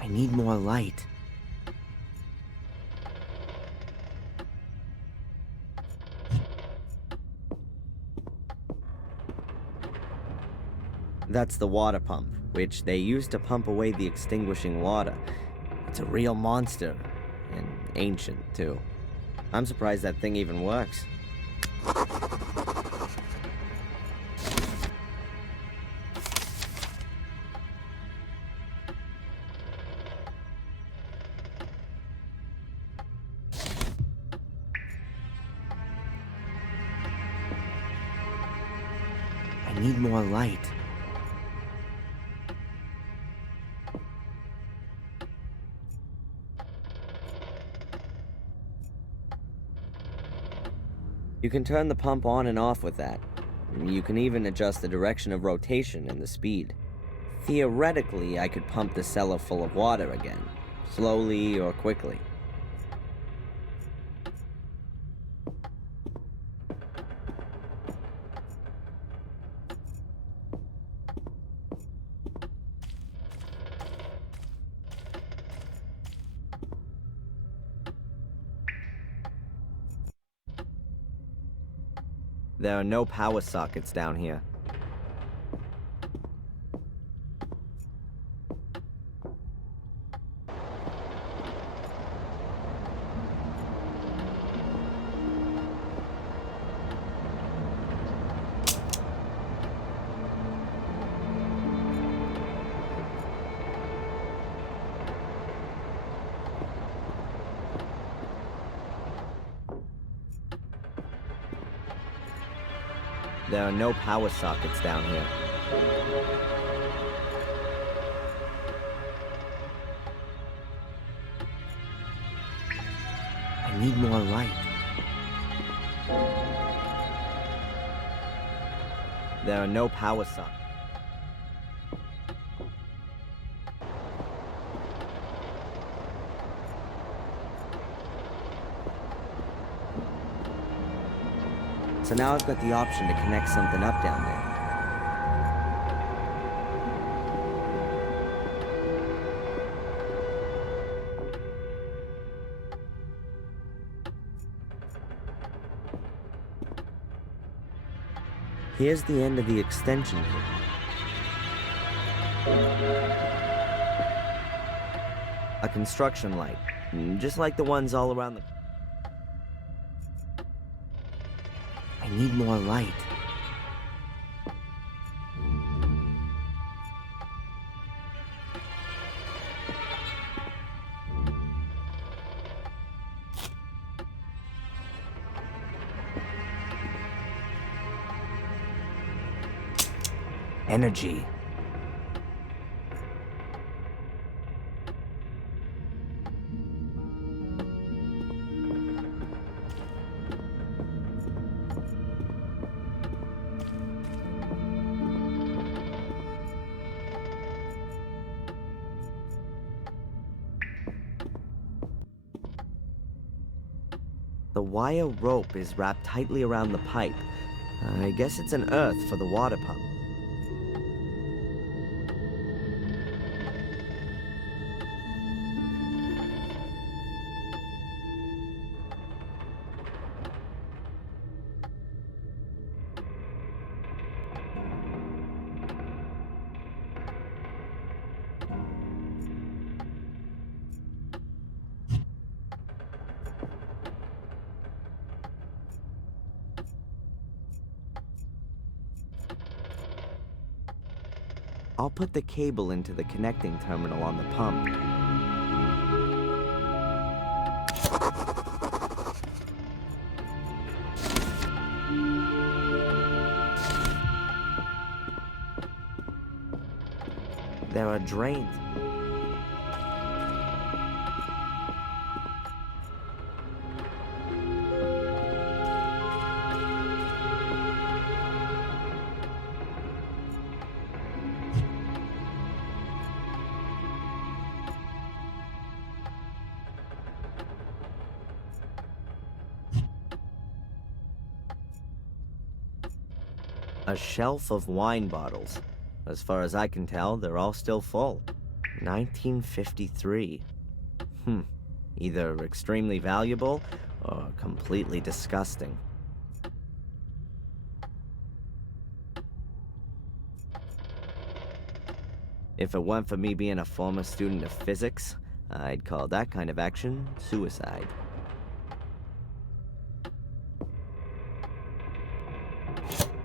I need more light. That's the water pump, which they used to pump away the extinguishing water. It's a real monster, and ancient, too. I'm surprised that thing even works. I need more light. You can turn the pump on and off with that. You can even adjust the direction of rotation and the speed. Theoretically, I could pump the cellar full of water again, slowly or quickly. There are no power sockets down here. There are no power sockets down here. I need more light. There are no power sockets. So now I've got the option to connect something up down there. Here's the end of the extension cord. A construction light, just like the ones all around the... I need more light. Energy. The wire rope is wrapped tightly around the pipe. I guess it's an earth for the water pump. I'll put the cable into the connecting terminal on the pump. There are drains. A shelf of wine bottles. As far as I can tell, they're all still full. 1953. Either extremely valuable or completely disgusting. If it weren't for me being a former student of physics, I'd call that kind of action suicide.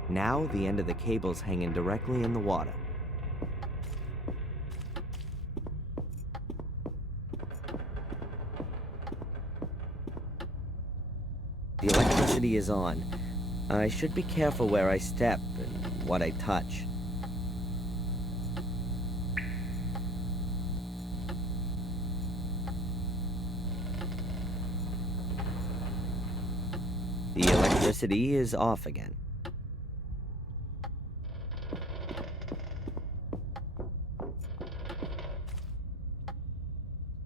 Now the end of the cable's hanging directly in the water. The electricity is on. I should be careful where I step and what I touch. The electricity is off again.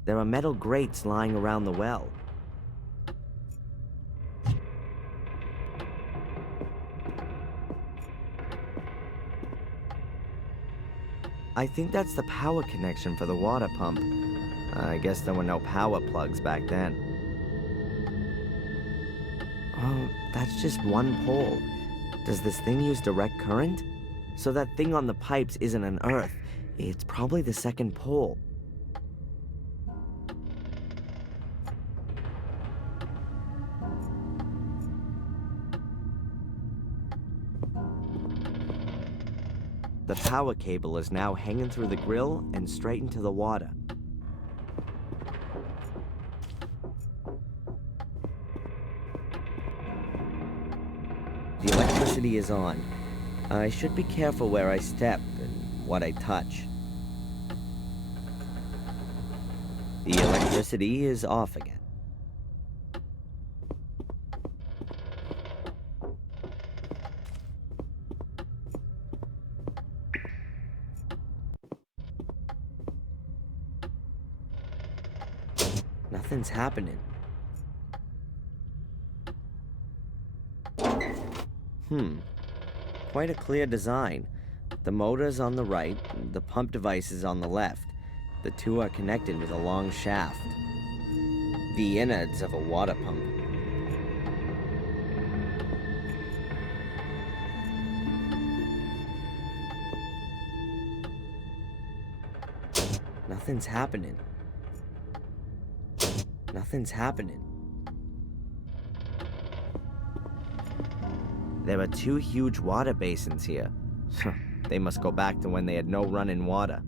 There are metal grates lying around the well. I think that's the power connection for the water pump. I guess there were no power plugs back then. Oh, that's just one pole. Does this thing use direct current? So that thing on the pipes isn't an earth. It's probably the second pole. The power cable is now hanging through the grill and straight into the water. The electricity is on. I should be careful where I step and what I touch. The electricity is off again. Nothing's happening. Quite a clear design. The motor's on the right, the pump device is on the left. The two are connected with a long shaft. The innards of a water pump. Nothing's happening. Nothing's happening. There are two huge water basins here. They must go back to when they had no running water.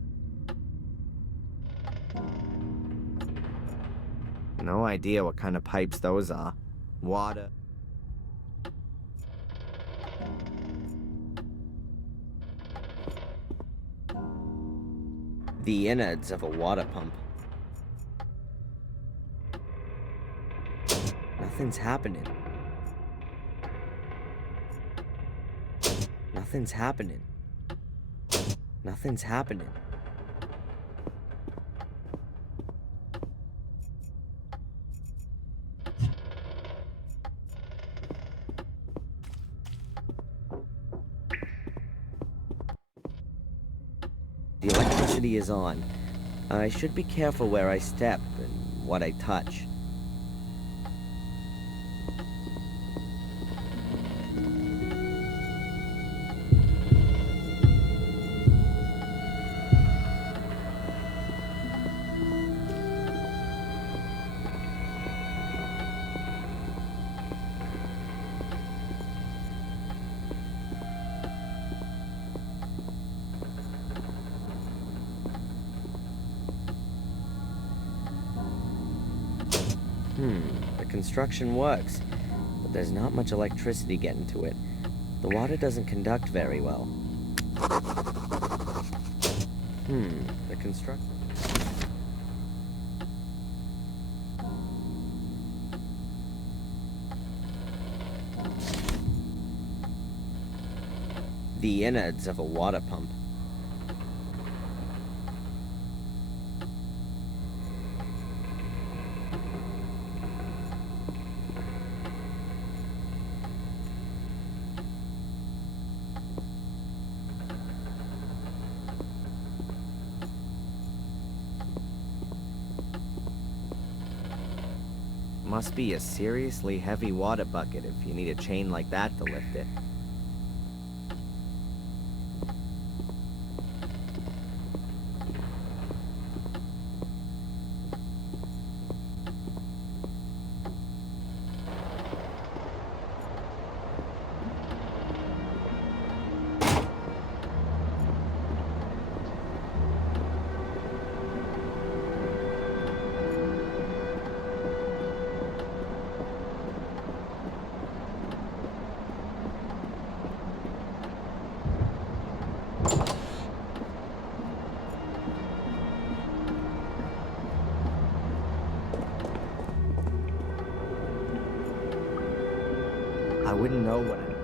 No idea what kind of pipes those are. Water. The innards of a water pump. Nothing's happening. Nothing's happening. Nothing's happening. The electricity is on. I should be careful where I step and what I touch. The construction works, but there's not much electricity getting to it. The water doesn't conduct very well. The construction... The innards of a water pump. Must be a seriously heavy water bucket if you need a chain like that to lift it. I wouldn't know what I...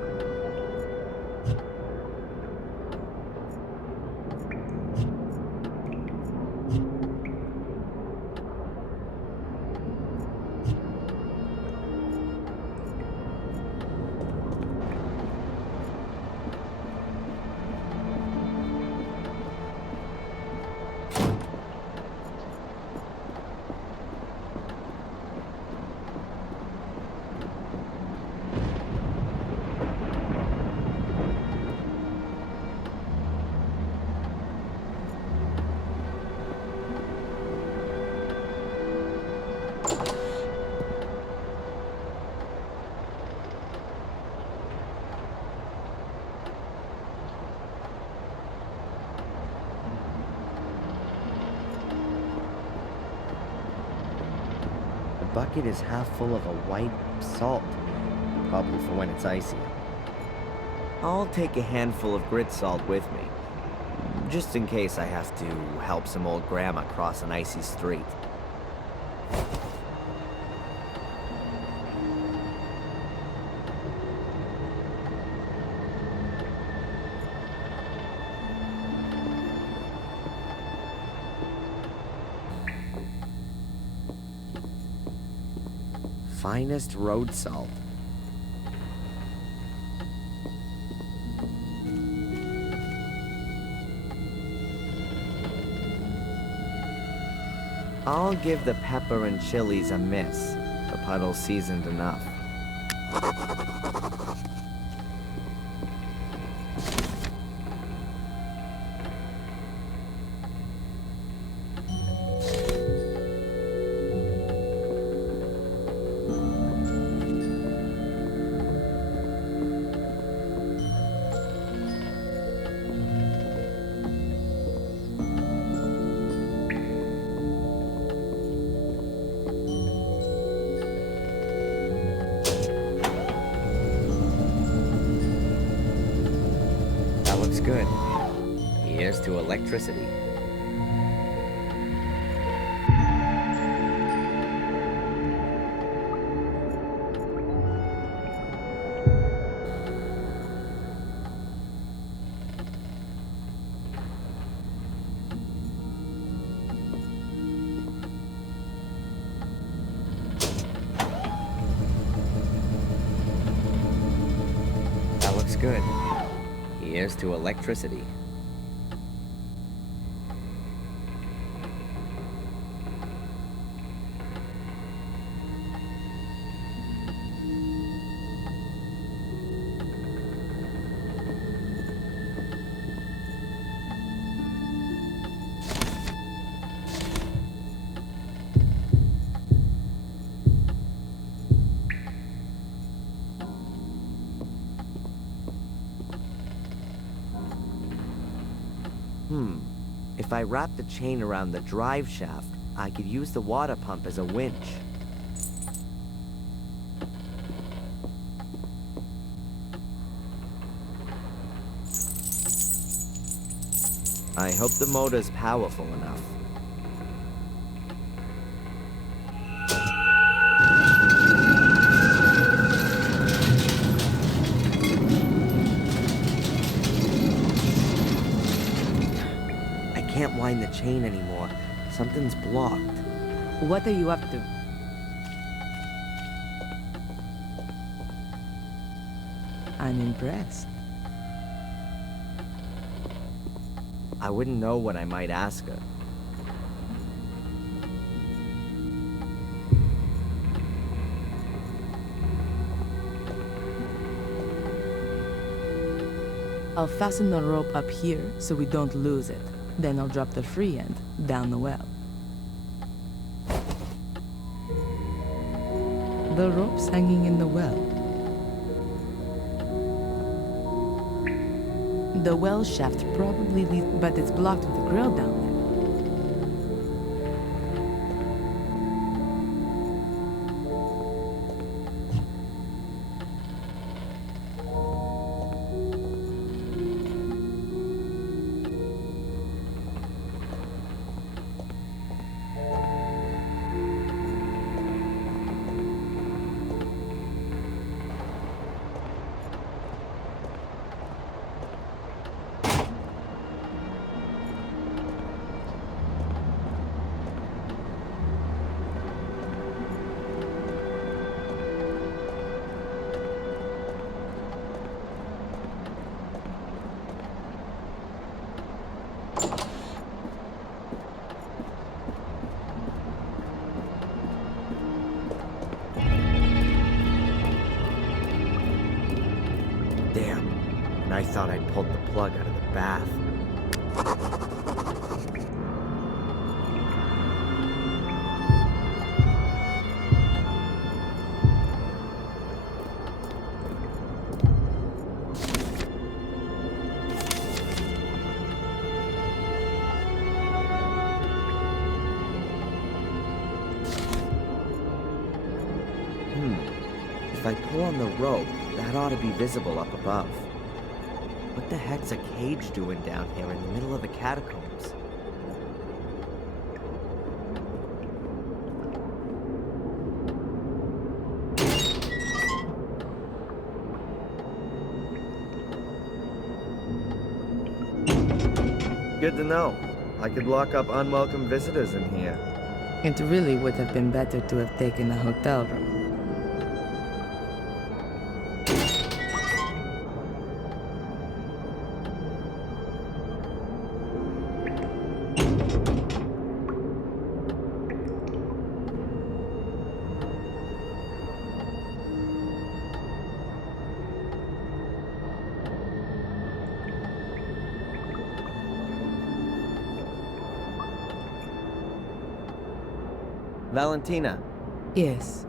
The bucket is half full of a white salt, probably for when it's icy. I'll take a handful of grit salt with me, just in case I have to help some old grandma cross an icy street. Finest road salt. I'll give the pepper and chilies a miss. The puddle's seasoned enough. Good. Here's to electricity. That looks good. Here's to electricity. If I wrap the chain around the drive shaft, I could use the water pump as a winch. I hope the motor's powerful enough. I can't wind the chain anymore. Something's blocked. What are you up to? I'm impressed. I wouldn't know what I might ask her. I'll fasten the rope up here so we don't lose it. Then I'll drop the free end down the well. The rope's hanging in the well. The well shaft probably leads, but it's blocked with a grill down there. Damn. And I thought I'd pulled the plug out of the bath. If I pull on the rope, that ought to be visible up above. What the heck's a cage doing down here in the middle of the catacombs? Good to know. I could lock up unwelcome visitors in here. It really would have been better to have taken a hotel room. Valentina, Yes.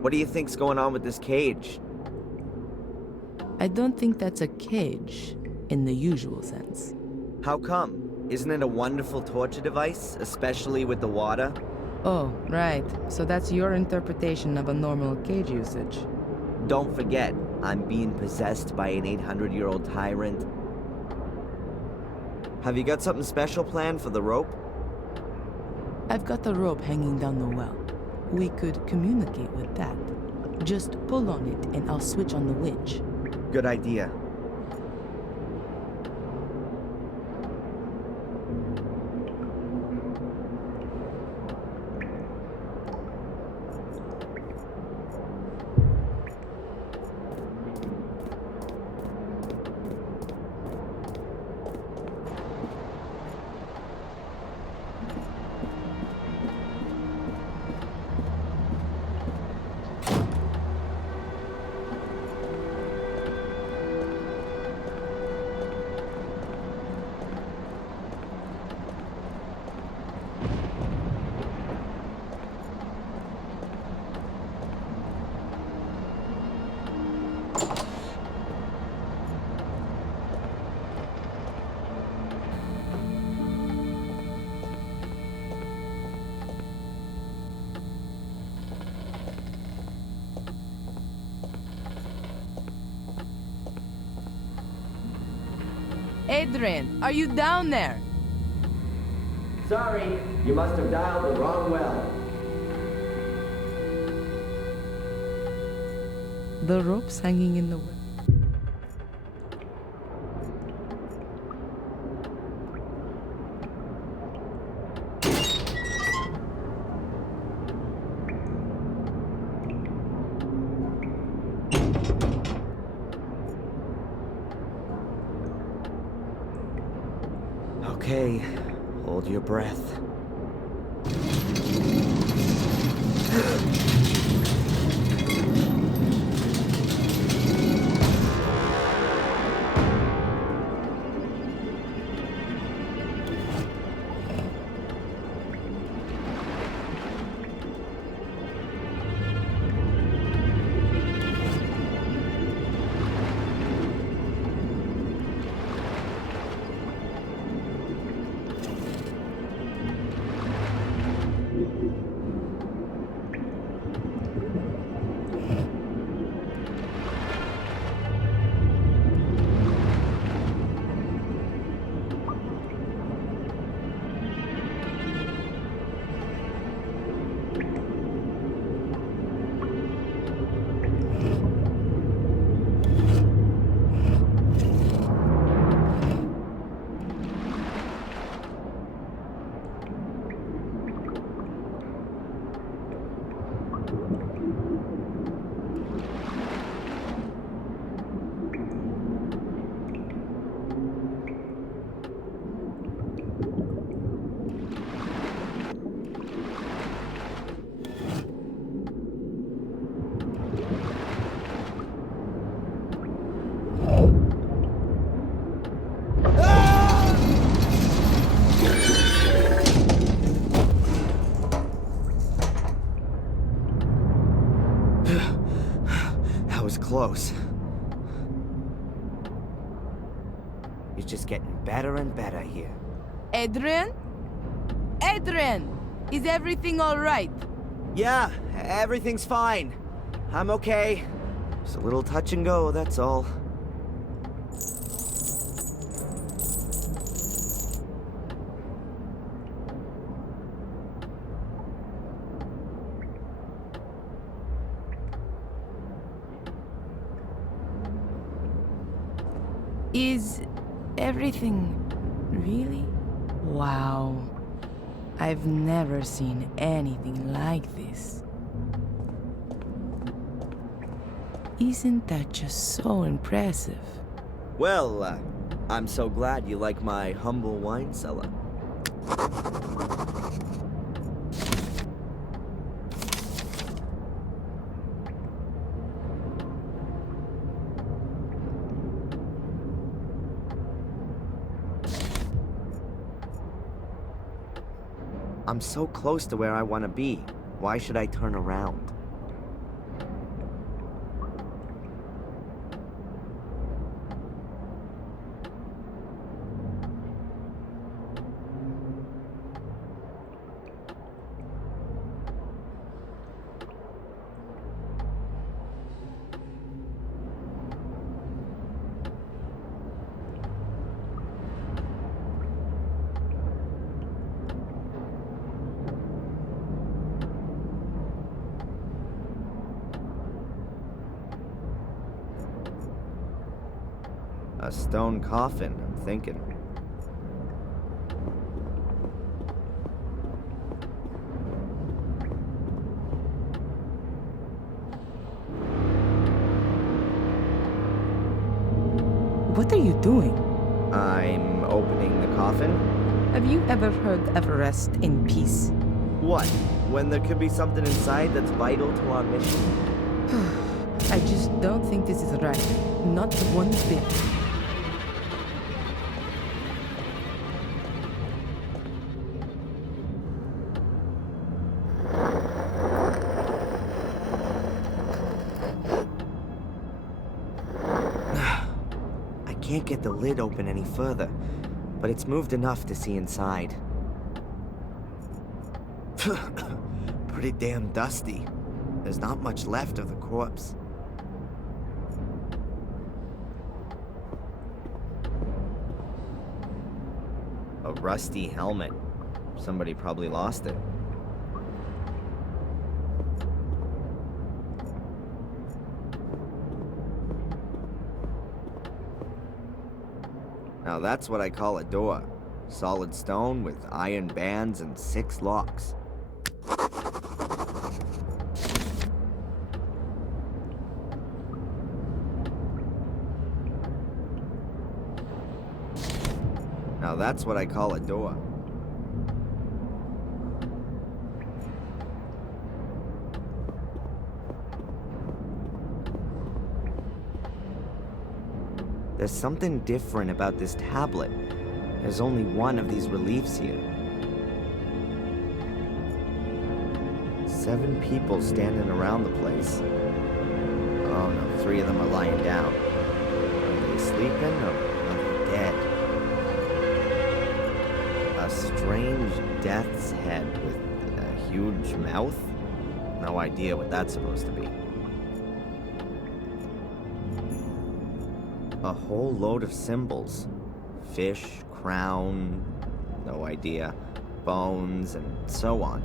what do you think's going on with this cage? I don't think that's a cage in the usual sense. How come? Isn't it a wonderful torture device, especially with the water? Oh, right. So that's your interpretation of a normal cage usage. Don't forget, I'm being possessed by an 800-year-old tyrant. Have you got something special planned for the rope? I've got the rope hanging down the well. We could communicate with that. Just pull on it and I'll switch on the winch. Good idea. Adrian, are you down there? Sorry, you must have dialed the wrong well. The rope's hanging in the well. Okay, hold your breath. That was close. It's just getting better and better here. Adrian? Adrian! Is everything alright? Yeah, everything's fine. I'm okay. Just a little touch and go, that's all. Is everything really? Wow. I've never seen anything like this. Isn't that just so impressive? Well, I'm so glad you like my humble wine cellar. I'm so close to where I want to be. Why should I turn around? A stone coffin, I'm thinking. What are you doing? I'm opening the coffin? Have you ever heard of rest in peace? What? When there could be something inside that's vital to our mission? I just don't think this is right. Not one bit. I can't get the lid open any further, but it's moved enough to see inside. Pretty damn dusty. There's not much left of the corpse. A rusty helmet. Somebody probably lost it. Now that's what I call a door. Solid stone with iron bands and 6 locks. Now that's what I call a door. There's something different about this tablet. There's only one of these reliefs here. 7 people standing around the place. Oh no, 3 of them are lying down. Are they sleeping or are they dead? A strange death's head with a huge mouth? No idea what that's supposed to be. A whole load of symbols. Fish, crown, no idea, bones, and so on.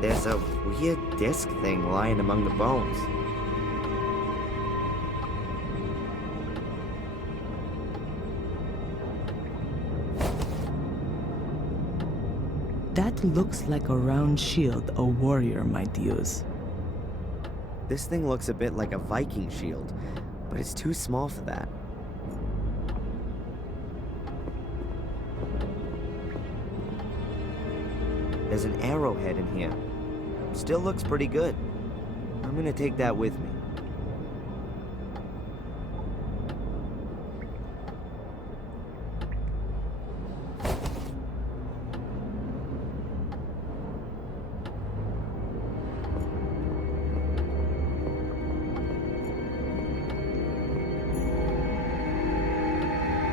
There's a weird disc thing lying among the bones. That looks like a round shield a warrior might use. This thing looks a bit like a Viking shield, but it's too small for that. There's an arrowhead in here. Still looks pretty good. I'm gonna take that with me.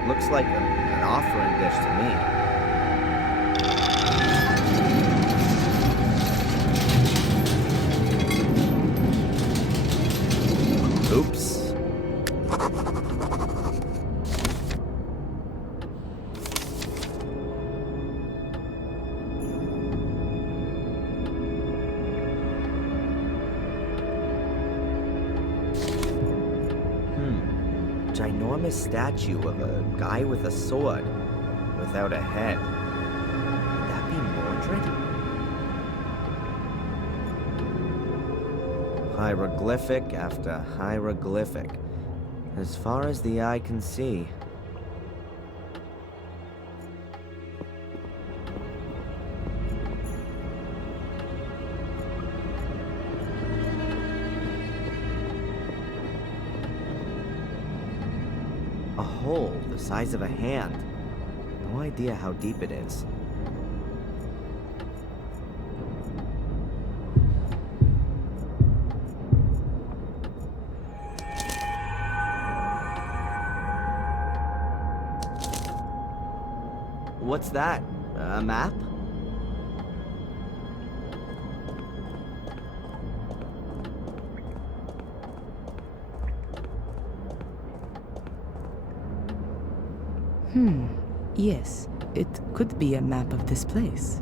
Looks like an offering dish to me. Oops. Ginormous statue of a guy with a sword without a head. Could that be Mordred? Hieroglyphic after hieroglyphic, as far as the eye can see. A hole the size of a hand. No idea how deep it is. What's that? A map? Yes, it could be a map of this place.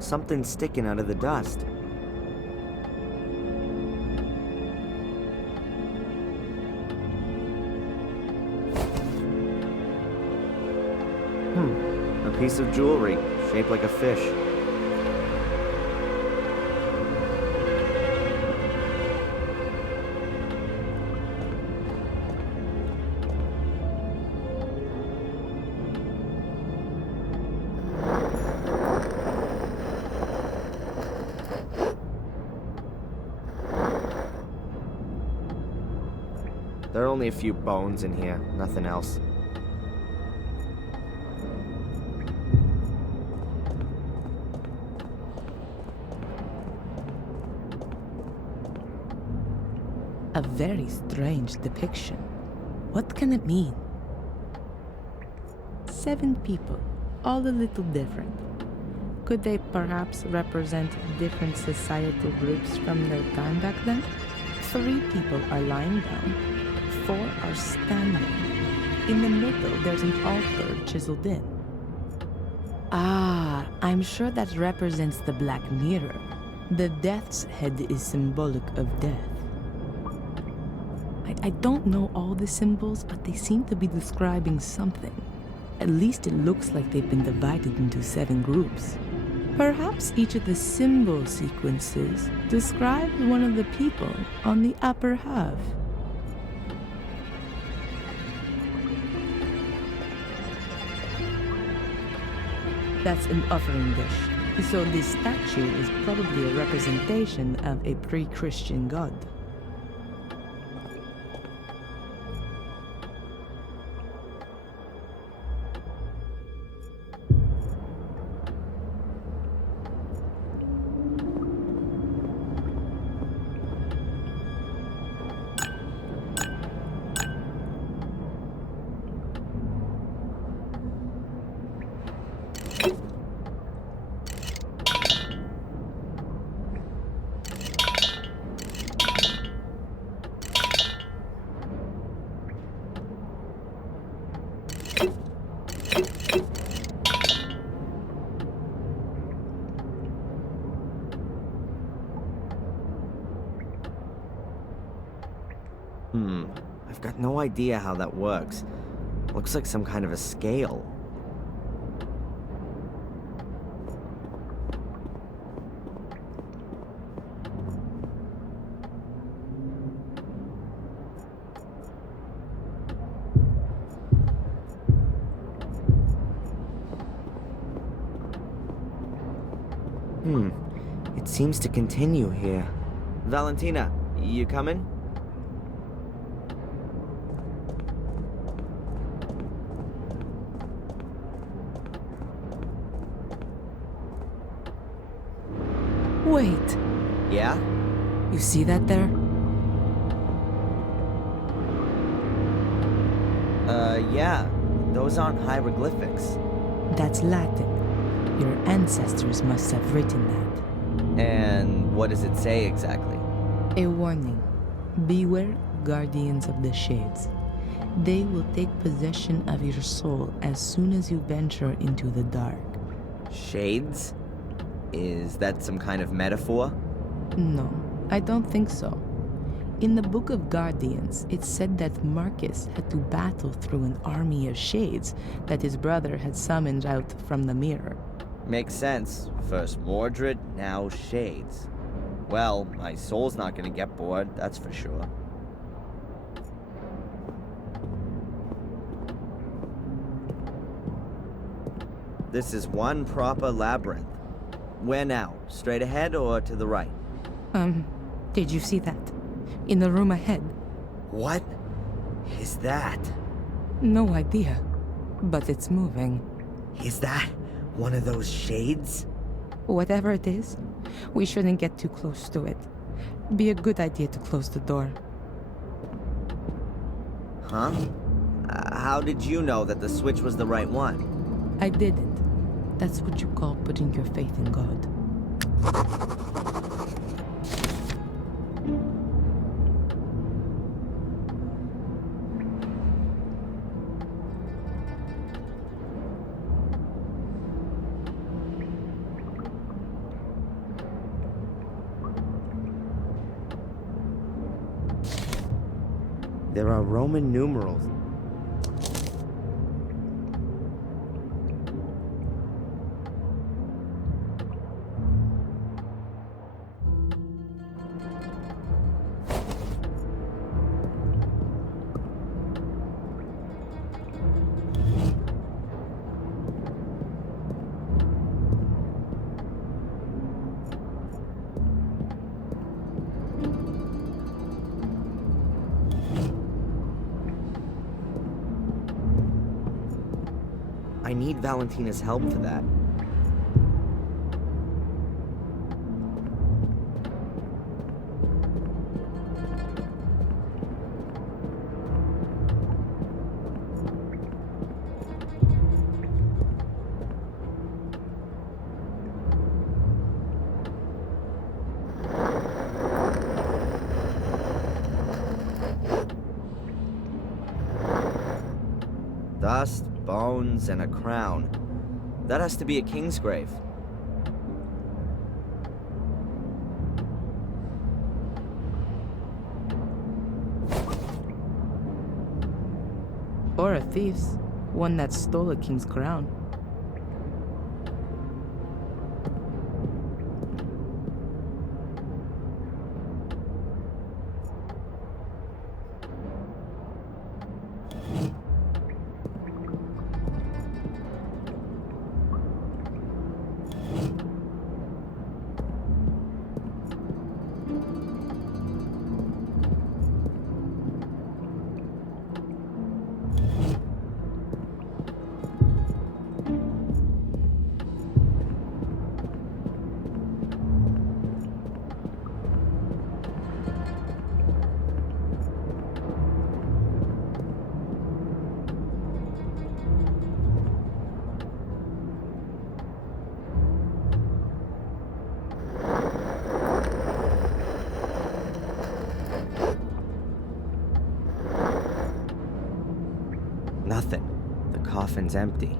Something sticking out of the dust. A piece of jewelry, shaped like a fish. There are only a few bones in here, nothing else. A very strange depiction. What can it mean? 7 people, all a little different. Could they perhaps represent different societal groups from their time back then? 3 people are lying down, 4 are standing. In the middle, there's an altar chiseled in. Ah, I'm sure that represents the Black Mirror. The death's head is symbolic of death. I don't know all the symbols, but they seem to be describing something. At least it looks like they've been divided into 7 groups. Perhaps each of the symbol sequences describes one of the people on the upper half. That's an offering dish. So this statue is probably a representation of a pre-Christian god. I've got no idea how that works. Looks like some kind of a scale. It seems to continue here. Valentina, you coming? Wait, Yeah? you see that there? Yeah. Those aren't hieroglyphics. That's Latin. Your ancestors must have written that. And what does it say exactly? A warning. Beware, guardians of the shades. They will take possession of your soul as soon as you venture into the dark. Shades? Is that some kind of metaphor? No, I don't think so. In the Book of Guardians, it said that Marcus had to battle through an army of shades that his brother had summoned out from the mirror. Makes sense. First Mordred, now Shades. Well, my soul's not gonna get bored, that's for sure. This is one proper labyrinth. Where now? Straight ahead or to the right? Did you see that? In the room ahead? What is that? No idea, but it's moving. Is that one of those shades? Whatever it is, we shouldn't get too close to it. Be a good idea to close the door. Huh? How did you know that the switch was the right one? I didn't. That's what you call putting your faith in God. There are Roman numerals. I need Valentina's help for that. dust, bones, and a crown. That has to be a king's grave. Or a thief's, one that stole a king's crown. Nothing. The coffin's empty.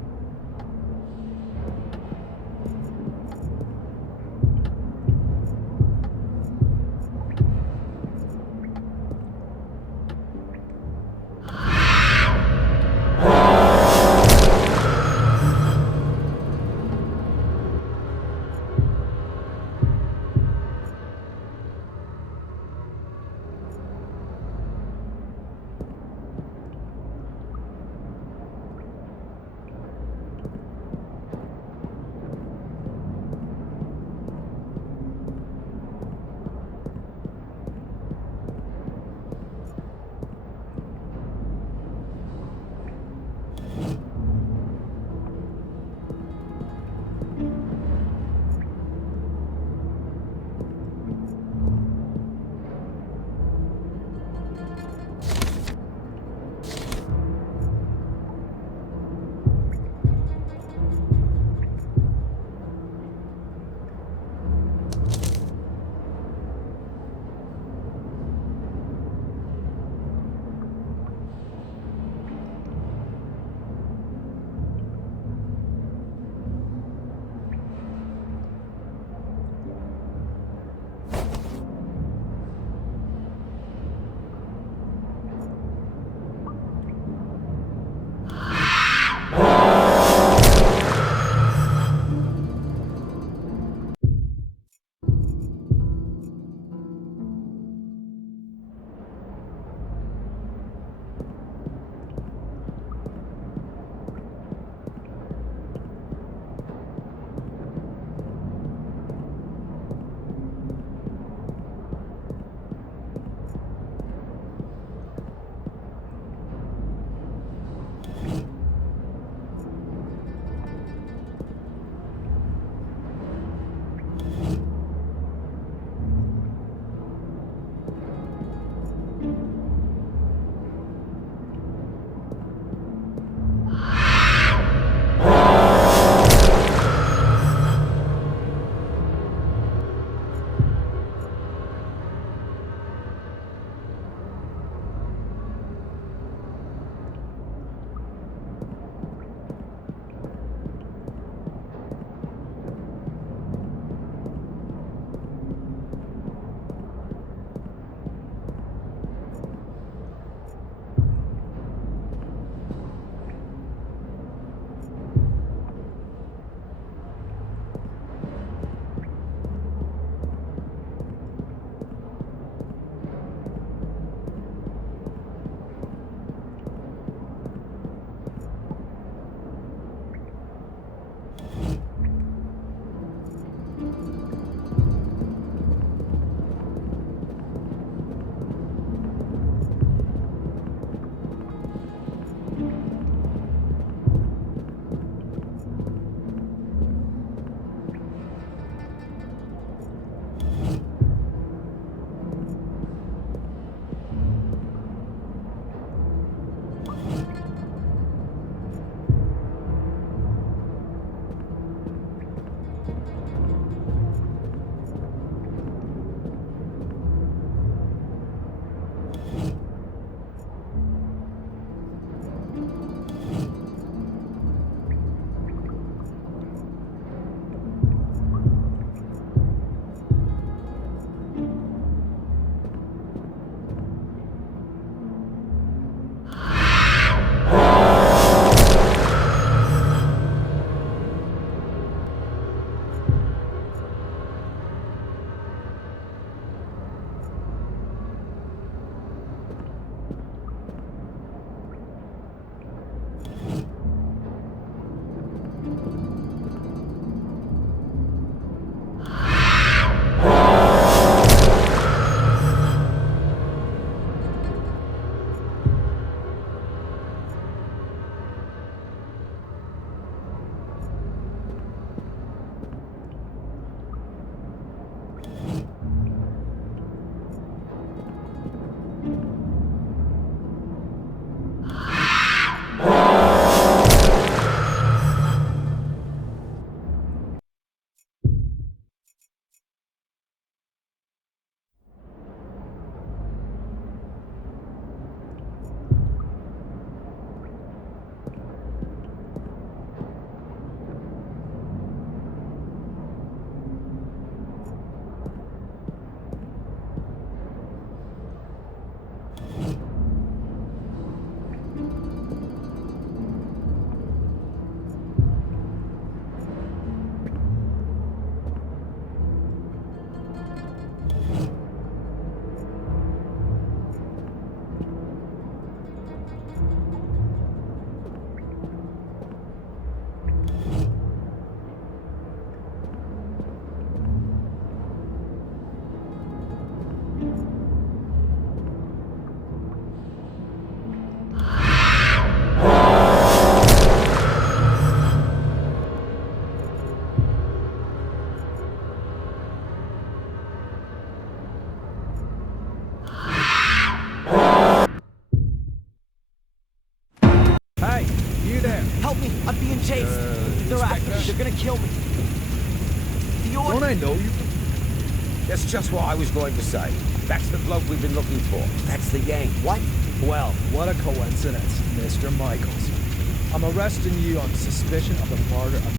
kill me. The order. Don't I know you? That's just what I was going to say. That's the bloke we've been looking for. That's the Yang. What? Well, what a coincidence, Mr. Michaels. I'm arresting you on suspicion of the murder of...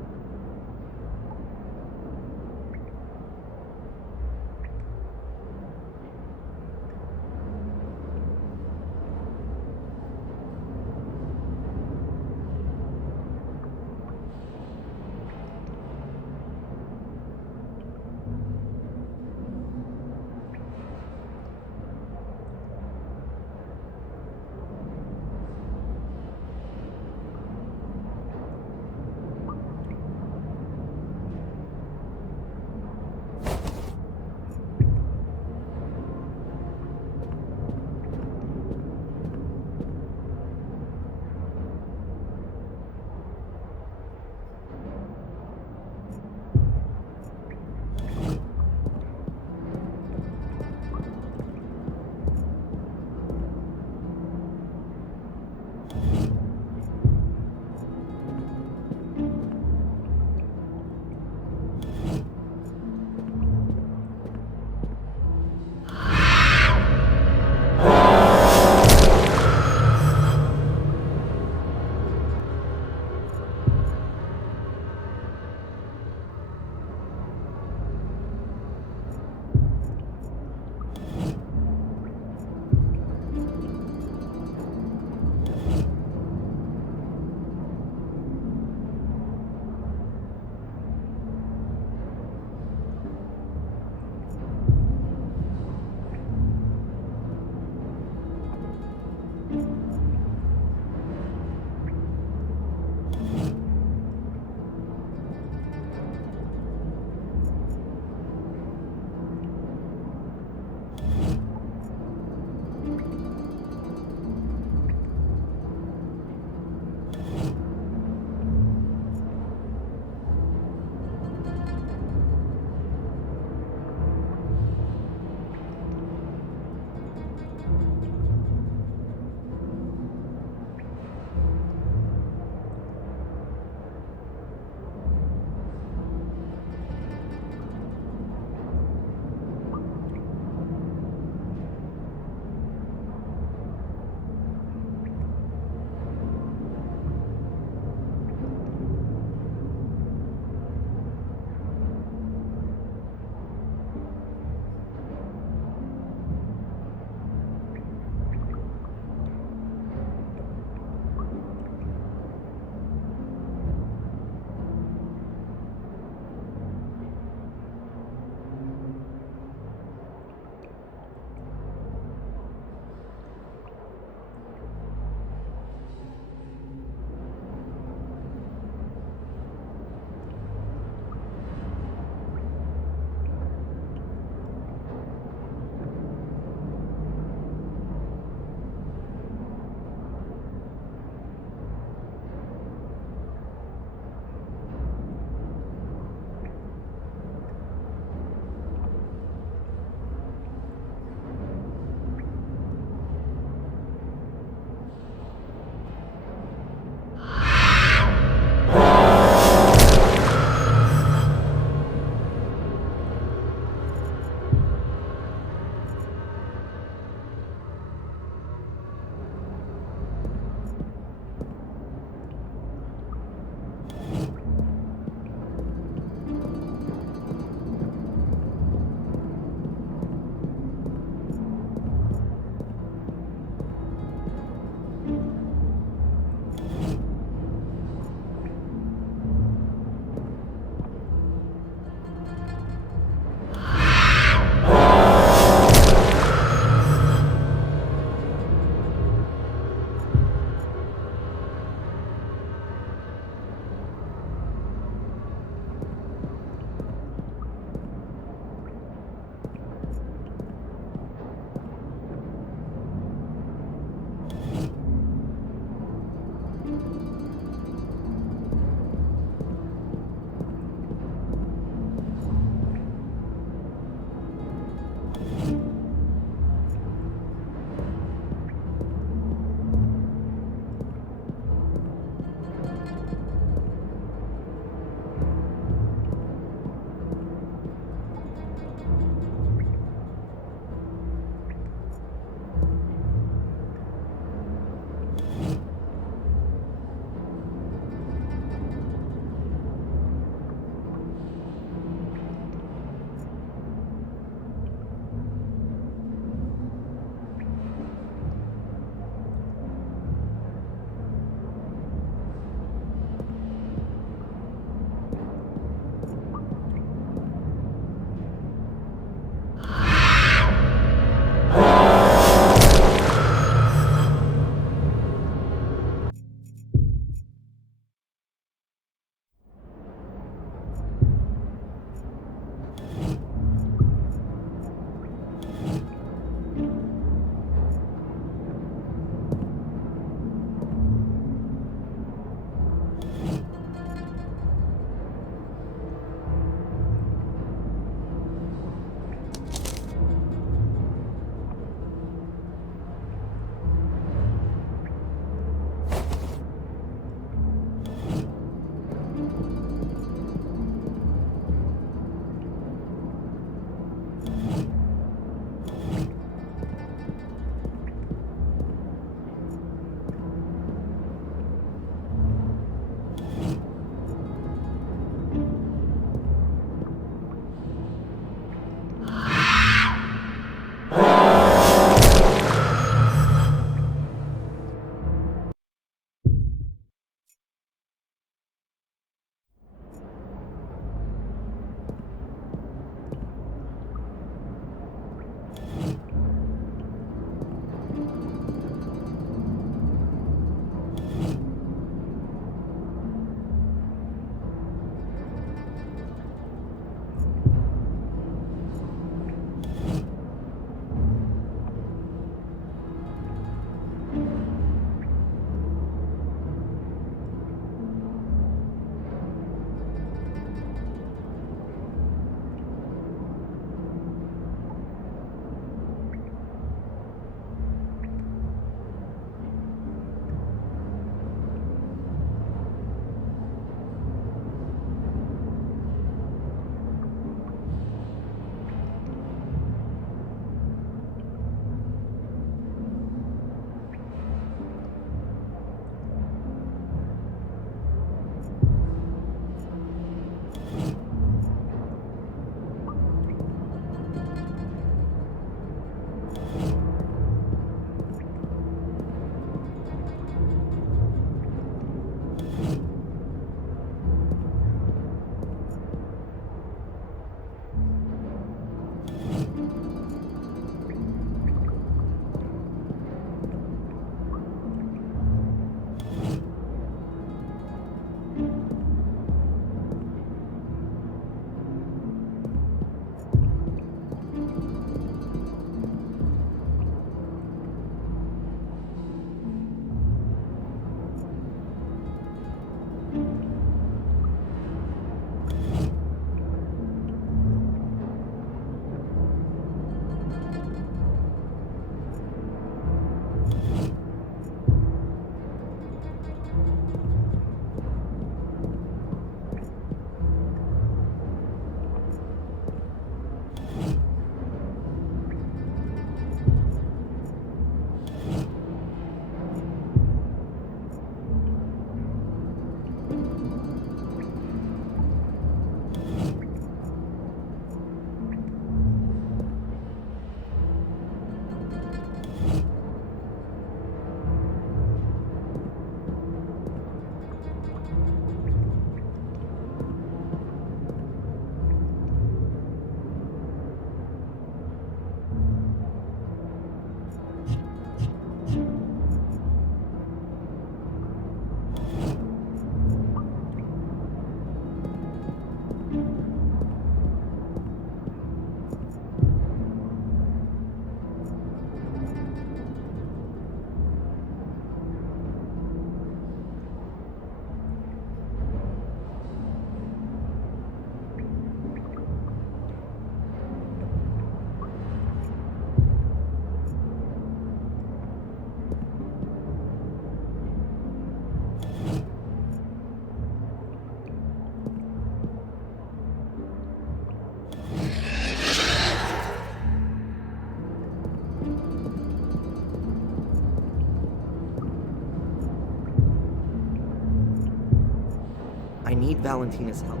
I need Valentina's help.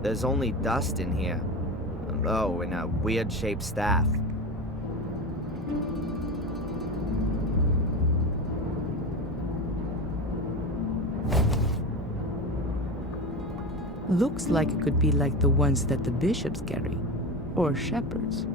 There's only dust in here. Oh, and a weird-shaped staff. Looks like it could be like the ones that the bishops carry, or shepherds.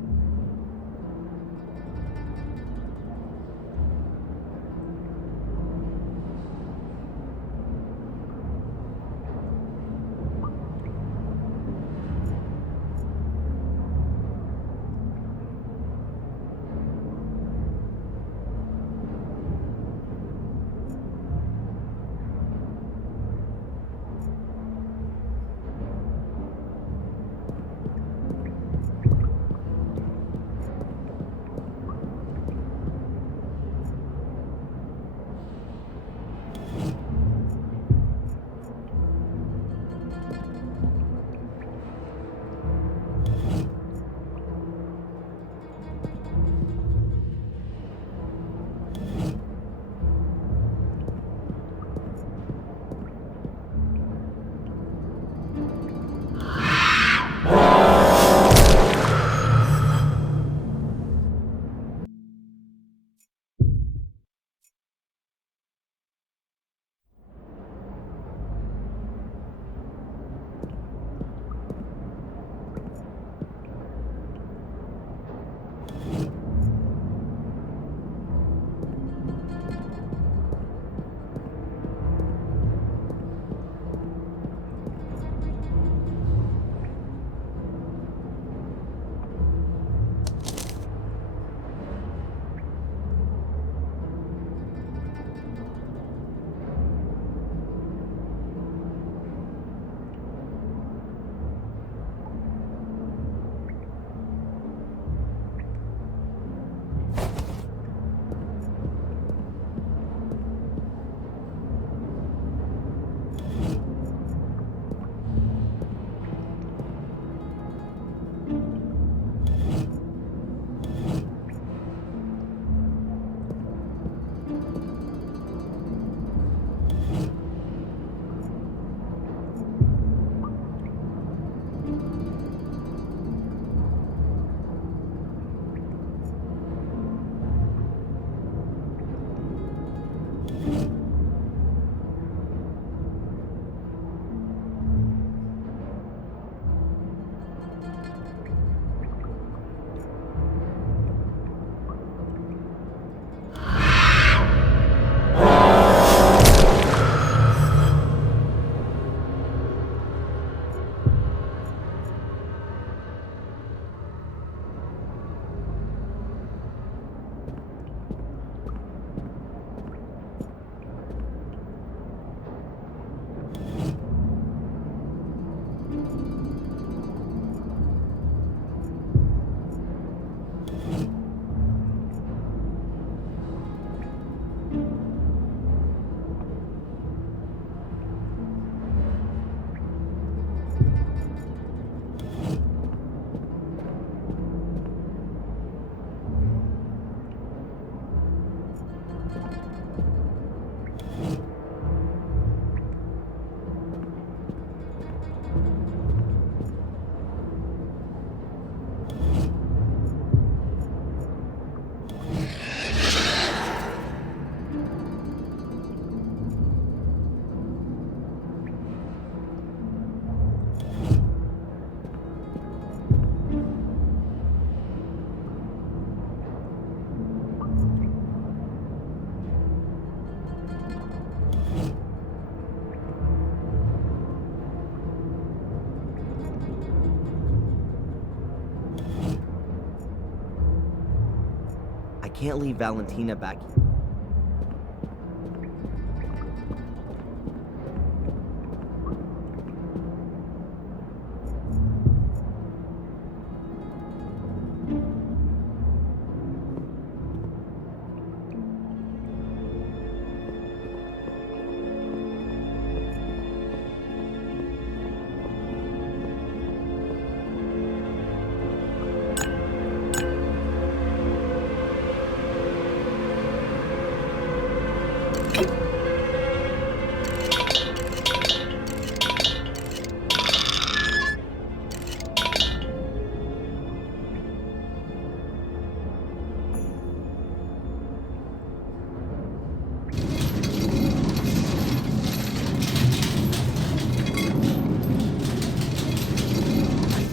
I can't leave Valentina back here.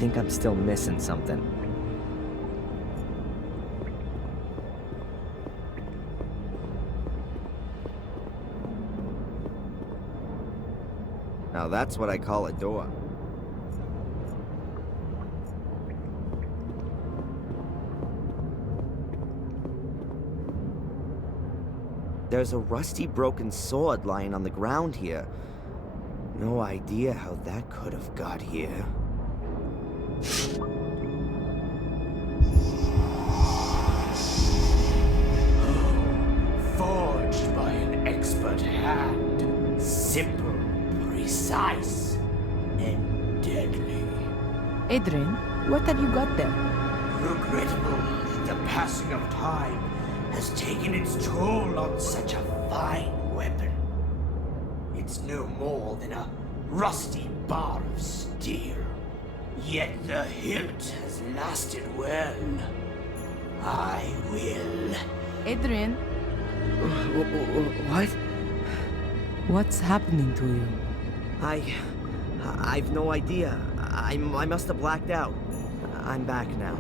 think I'm still missing something. Now that's what I call a door. There's a rusty broken sword lying on the ground here. No idea how that could have got here. Forged by an expert hand. Simple, precise, and deadly. Adrian, what have you got there? Regrettable that the passing of time has taken its toll on such a fine weapon. It's no more than a rusty bar of steel. Yet the hilt has lasted well. I will. Adrian, What? what's happening to you? I've no idea. I must have blacked out. I'm back now.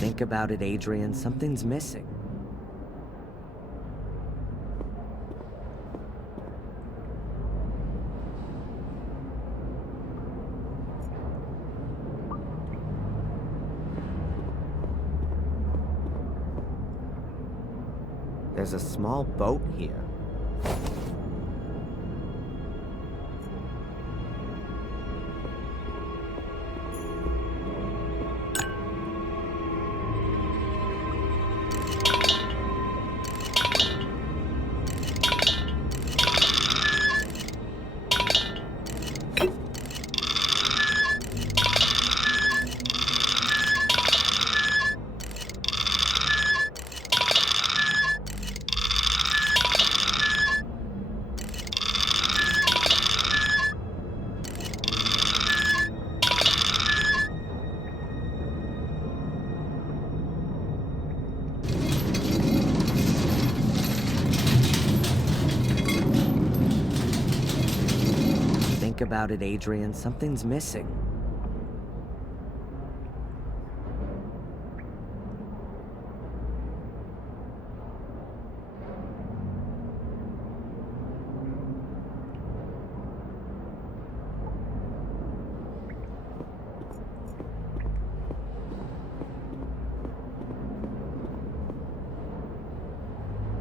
Think about it, Adrian. Something's missing. There's a small boat here. Think about it, Adrian. Something's missing.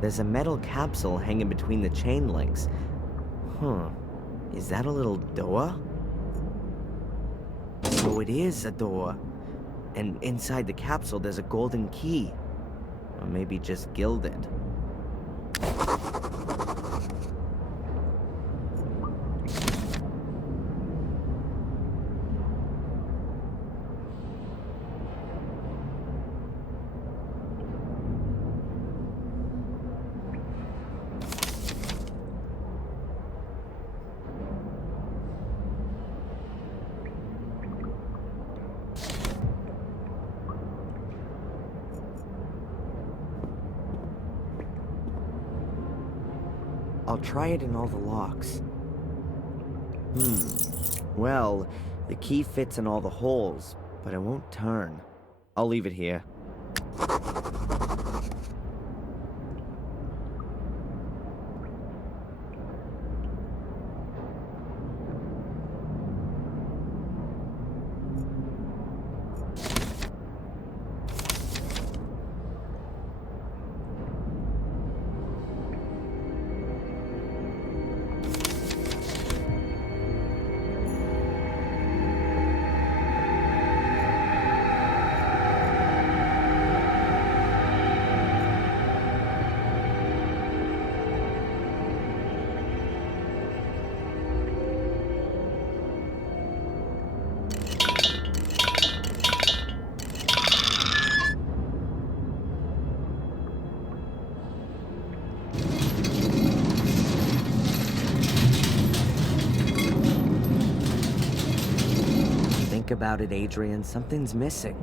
There's a metal capsule hanging between the chain links. Huh. Is that a little door? So it is a door. And inside the capsule there's a golden key. Or maybe just gilded. I'll try it in all the locks. Well, the key fits in all the holes, but it won't turn. I'll leave it here. about it, Adrian. Something's missing.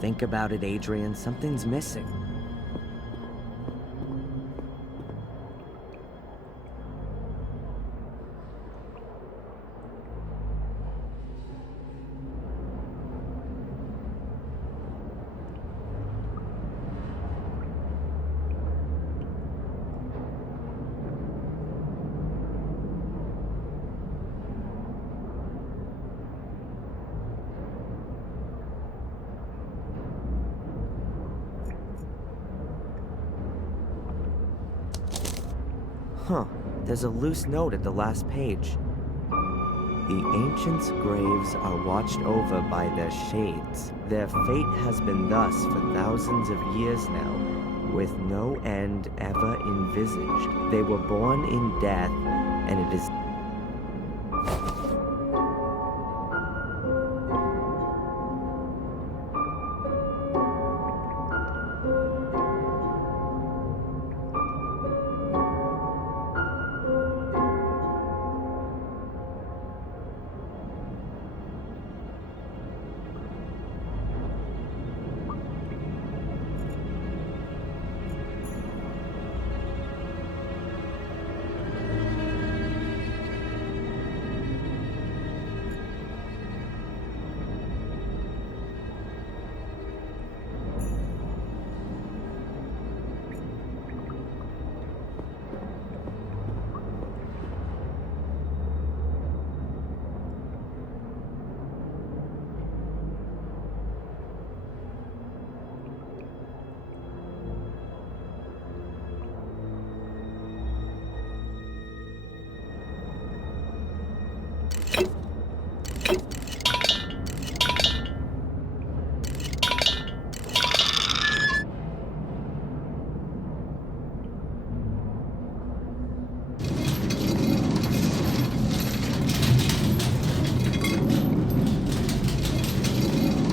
Think about it, Adrian. Something's missing. Huh, there's a loose note at the last page. The ancients' graves are watched over by their shades. Their fate has been thus for thousands of years now, with no end ever envisaged. They were born in death, and it is...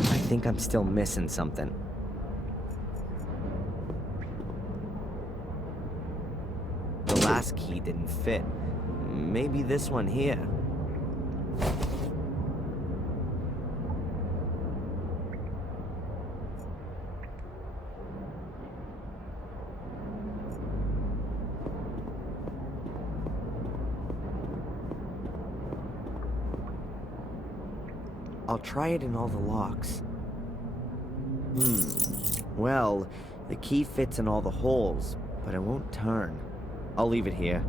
I think I'm still missing something. The last key didn't fit. Maybe this one here. I'll try it in all the locks. Well, the key fits in all the holes, but it won't turn. I'll leave it here.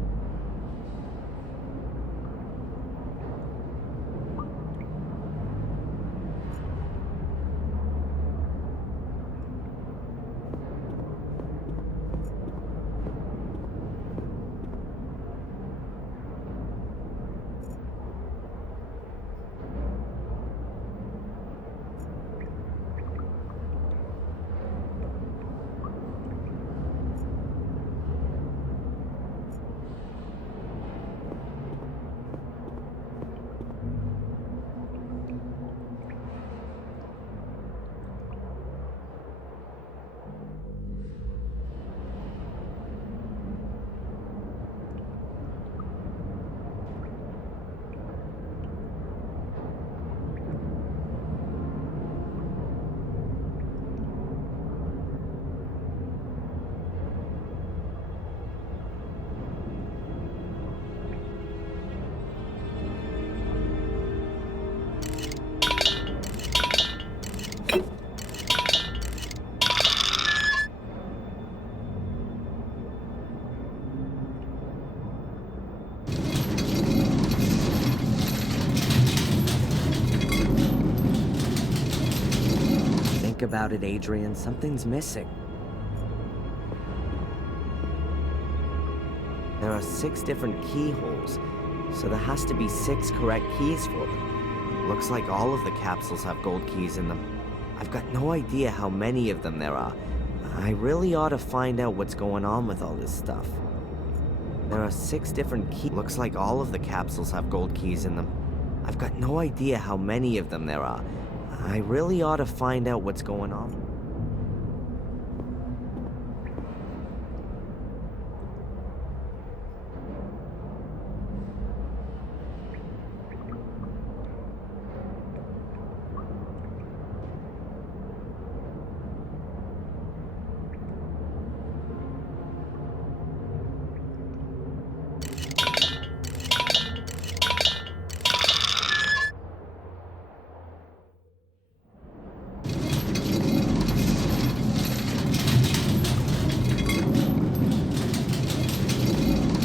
Think about it, Adrian. Something's missing. There are 6 different keyholes, so there has to be 6 correct keys for them. Looks like all of the capsules have gold keys in them. I've got no idea how many of them there are. I really ought to find out what's going on with all this stuff. There are 6 different keys. Looks like all of the capsules have gold keys in them. I've got no idea how many of them there are. I really ought to find out what's going on.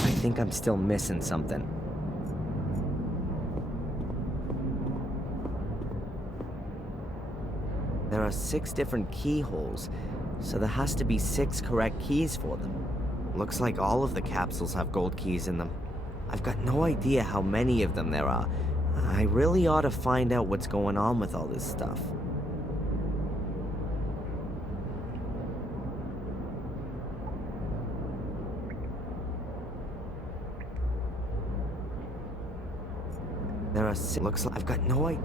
I think I'm still missing something. There are 6 different keyholes, so there has to be 6 correct keys for them. Looks like all of the capsules have gold keys in them. I've got no idea how many of them there are. I really ought to find out what's going on with all this stuff. There are 6. Looks like I've got no idea.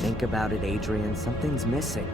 Think about it, Adrian. Something's missing.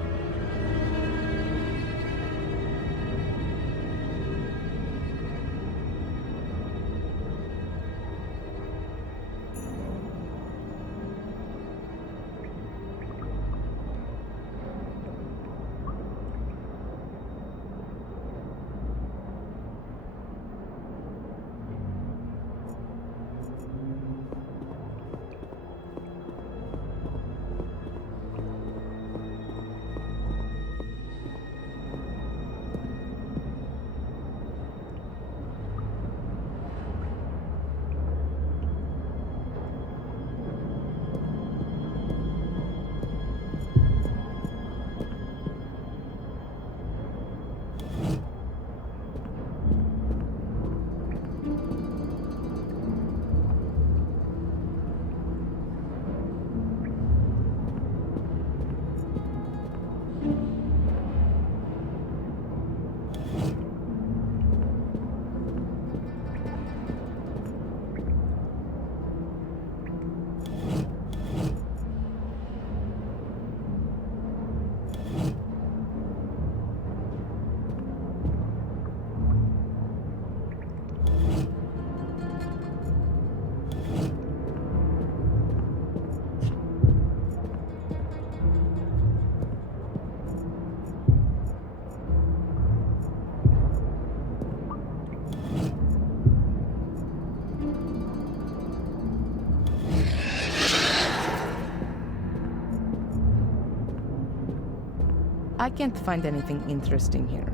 I can't find anything interesting here.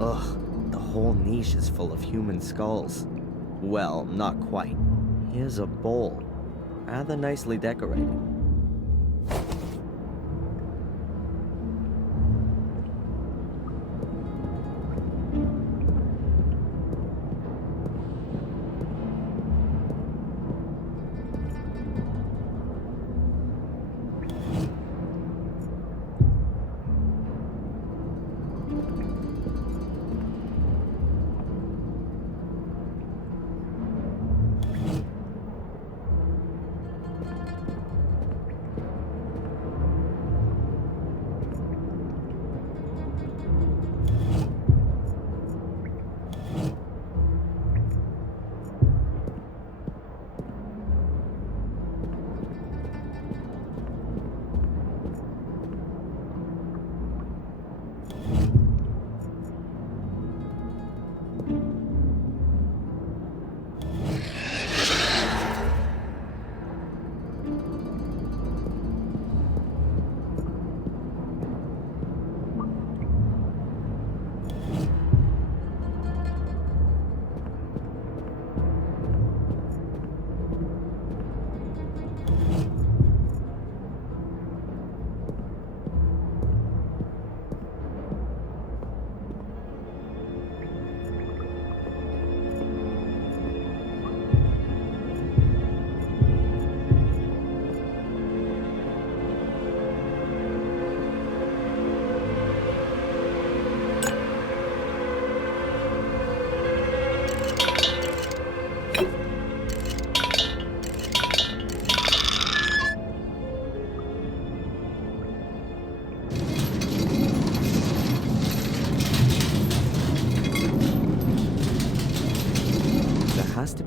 Ugh, the whole niche is full of human skulls. Well, not quite. Here's a bowl. Rather nicely decorated.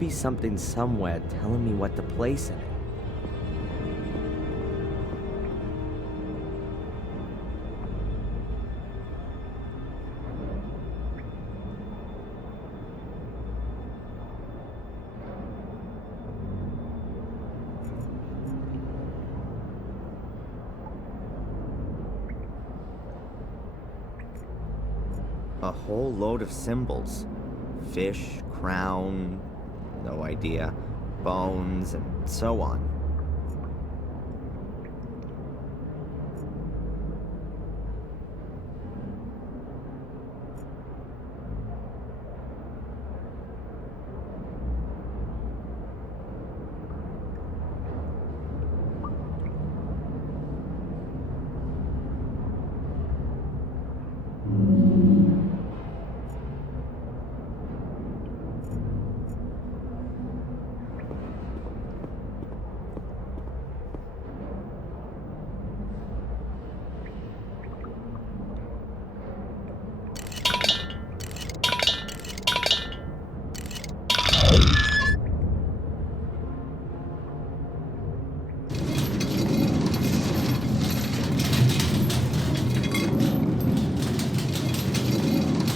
be something somewhere telling me what to place in it. A whole load of symbols. Fish, crown, no idea, bones, and so on.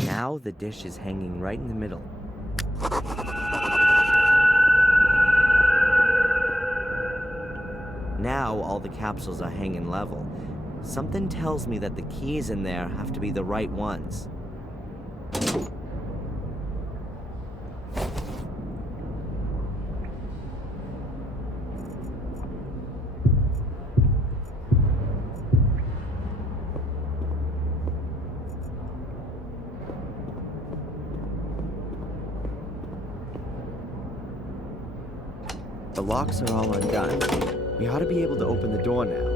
Now the dish is hanging right in the middle. Now all the capsules are hanging level. Something tells me that the keys in there have to be the right ones. The locks are all undone. We ought to be able to open the door now.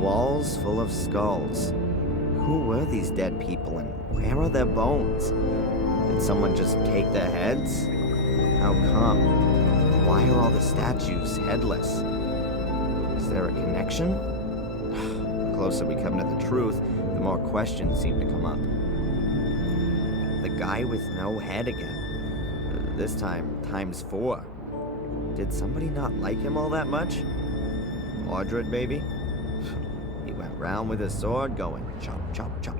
Walls full of skulls. Who were these dead people and where are their bones? Did someone just take their heads? How come? Why are all the statues headless? Is there a connection? The closer we come to the truth, the more questions seem to come up. The guy with no head again. This time, times 4. Did somebody not like him all that much? Mordred, maybe? He went round with his sword going chop, chop, chop.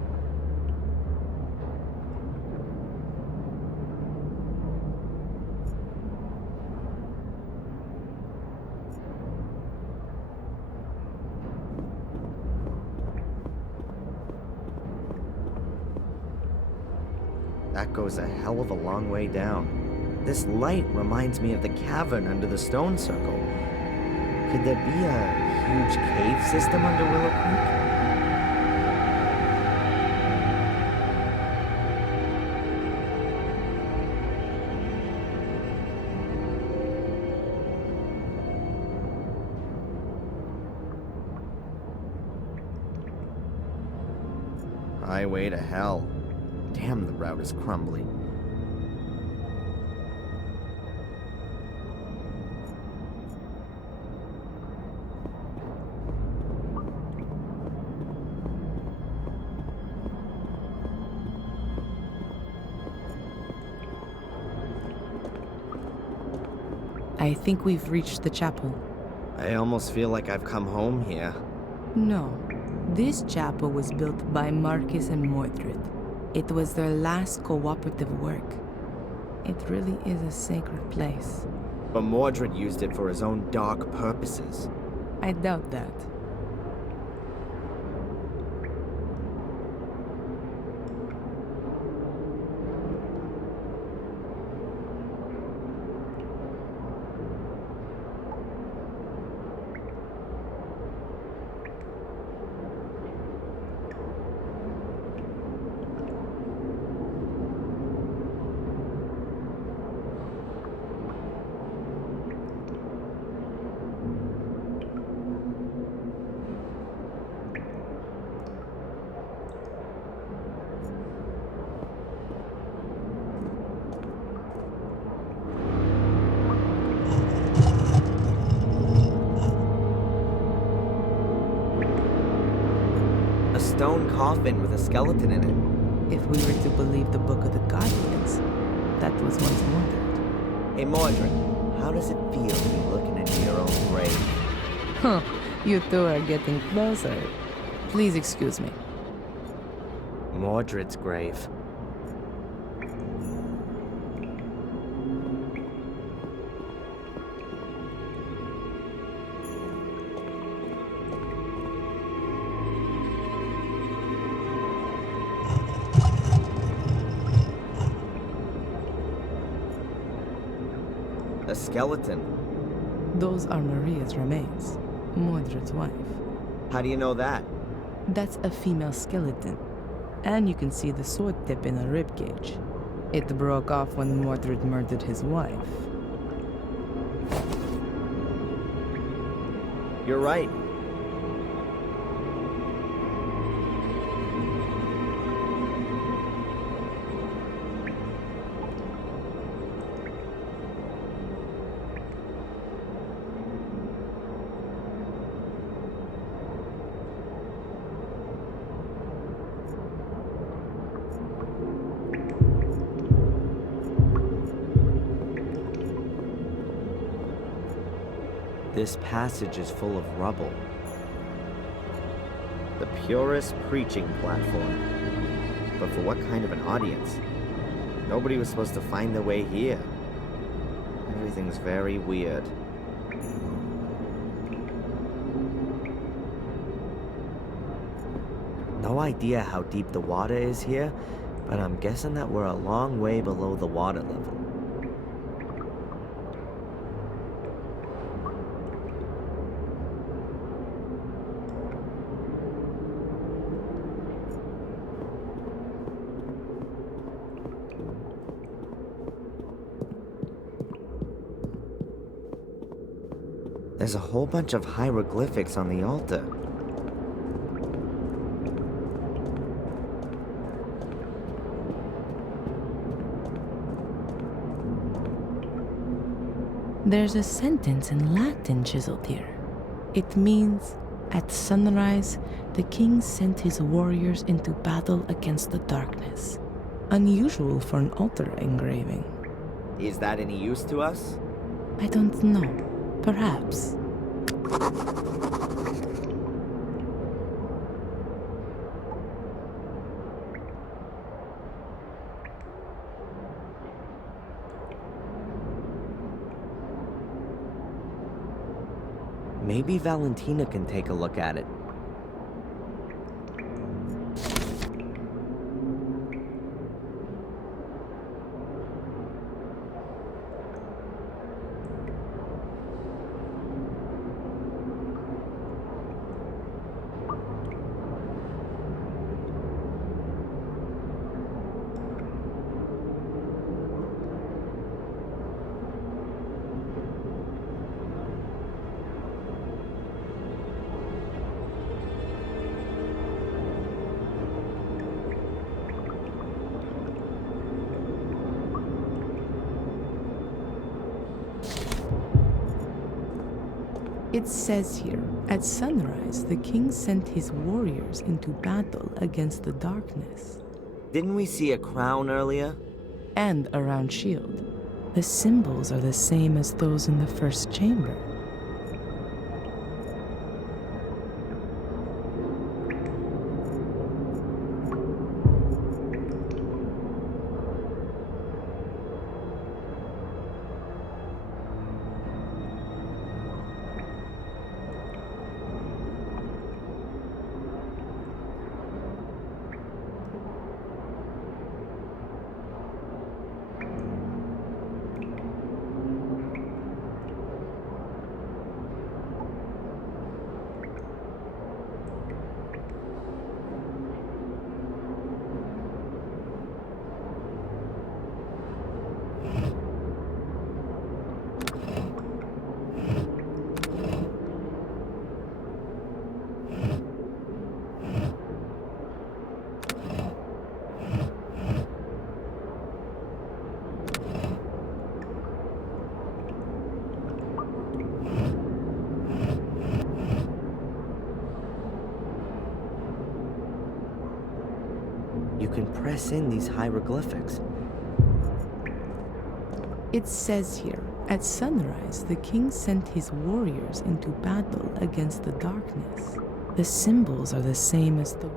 That goes a hell of a long way down. This light reminds me of the cavern under the stone circle. Could there be a huge cave system under Willow Creek? Highway to hell. Damn, the route is crumbly. I think we've reached the chapel. I almost feel like I've come home here. No. This chapel was built by Marcus and Mordred. It was their last cooperative work. It really is a sacred place. But Mordred used it for his own dark purposes. I doubt that. stone coffin with a skeleton in it. If we were to believe the Book of the Guardians, that was once Mordred. Hey, Mordred, how does it feel to be looking into your own grave? Huh, you two are getting closer. Please excuse me. Mordred's grave. A skeleton. Those are Maria's remains, Mordred's wife. How do you know that? That's a female skeleton. And you can see the sword tip in her ribcage. It broke off when Mordred murdered his wife. You're right. This passage is full of rubble. The purest preaching platform. But for what kind of an audience? Nobody was supposed to find their way here. Everything's very weird. No idea how deep the water is here, but I'm guessing that we're a long way below the water level. There's a whole bunch of hieroglyphics on the altar. There's a sentence in Latin chiseled here. It means, "At sunrise, the king sent his warriors into battle against the darkness." Unusual for an altar engraving. Is that any use to us? I don't know. Perhaps. Maybe Valentina can take a look at it. It says here, "At sunrise, the king sent his warriors into battle against the darkness." Didn't we see a crown earlier? And a round shield. The symbols are the same as those in the first chamber. can press in these hieroglyphics. It says here, at sunrise, the king sent his warriors into battle against the darkness. The symbols are the same as the...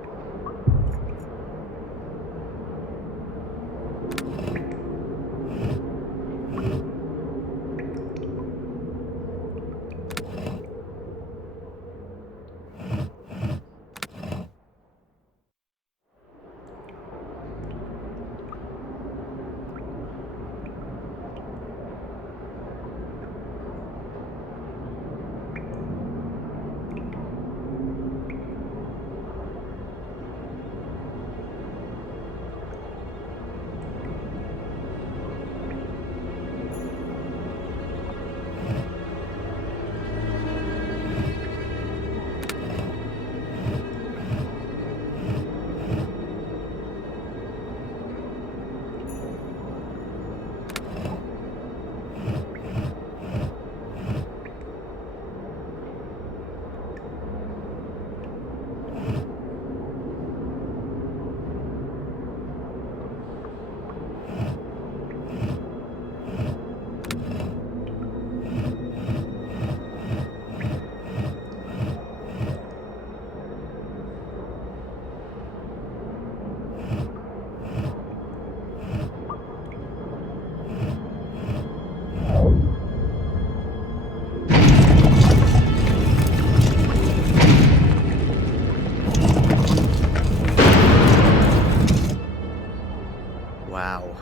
Wow.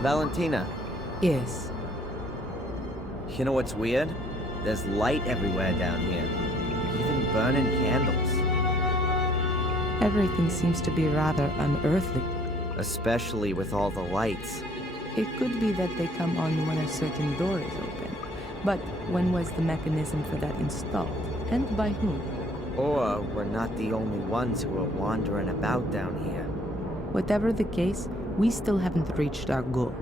Valentina, Yes. you know what's weird? There's light everywhere down here. Even burning candles. Everything seems to be rather unearthly. Especially with all the lights. It could be that they come on when a certain door is open. But when was the mechanism for that installed? And by whom? Or we're not the only ones who are wandering about down here. Whatever the case, we still haven't reached our goal.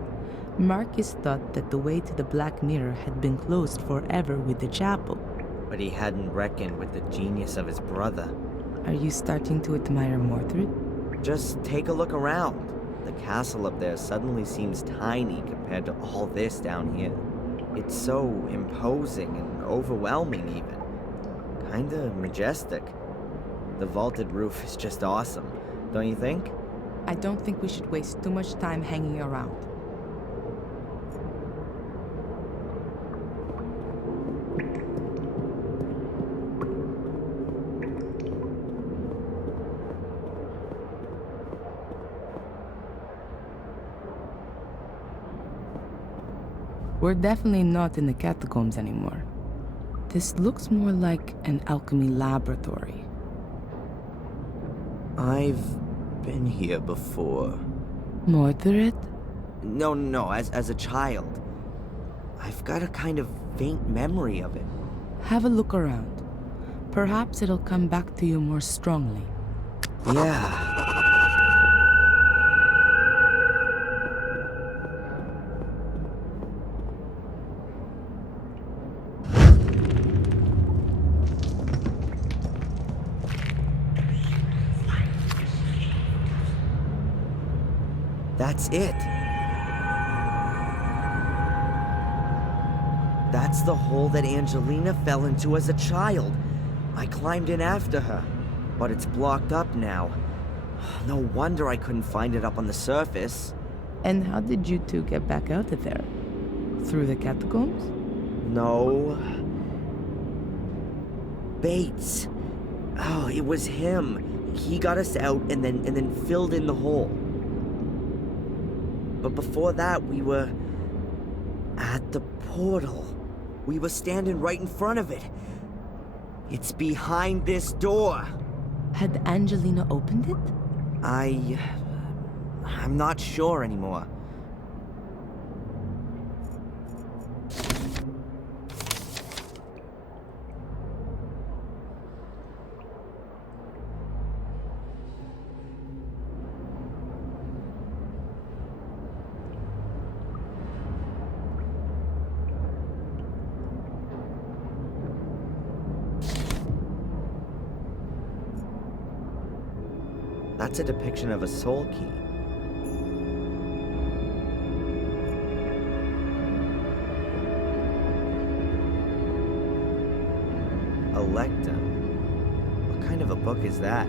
Marcus thought that the way to the Black Mirror had been closed forever with the chapel. But he hadn't reckoned with the genius of his brother. Are you starting to admire Mordred? Just take a look around. The castle up there suddenly seems tiny compared to all this down here. It's so imposing and overwhelming even. Kinda majestic. The vaulted roof is just awesome, don't you think? I don't think we should waste too much time hanging around. We're definitely not in the catacombs anymore. This looks more like an alchemy laboratory. I've been here before. Mordred? No, as a child. I've got a kind of faint memory of it. Have a look around. Perhaps it'll come back to you more strongly. Yeah. That's it. That's the hole that Angelina fell into as a child. I climbed in after her, but it's blocked up now. No wonder I couldn't find it up on the surface. And how did you two get back out of there? Through the catacombs? No. Bates. Oh, it was him. He got us out and then filled in the hole. But before that, we were at the portal. We were standing right in front of it. It's behind this door. Had Angelina opened it? I'm not sure anymore. That's a depiction of a soul key. Electa. What kind of a book is that?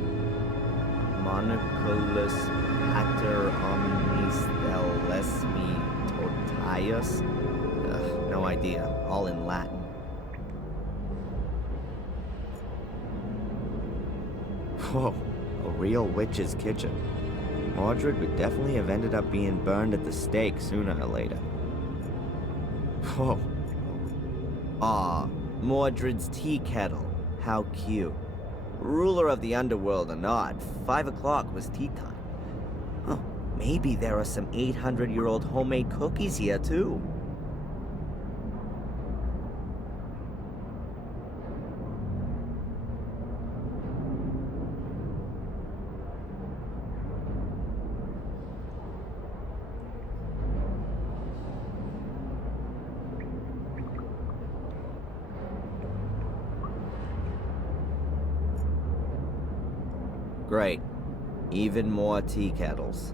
Monoculus pater omnis thelesmi totius? No idea. All in Latin. Whoa, a real witch's kitchen. Mordred would definitely have ended up being burned at the stake sooner or later. Whoa. Aw, Mordred's tea kettle. How cute. Ruler of the underworld or not, 5 o'clock was tea time. Oh, maybe there are some 800-year-old homemade cookies here too. Great. Even more tea kettles.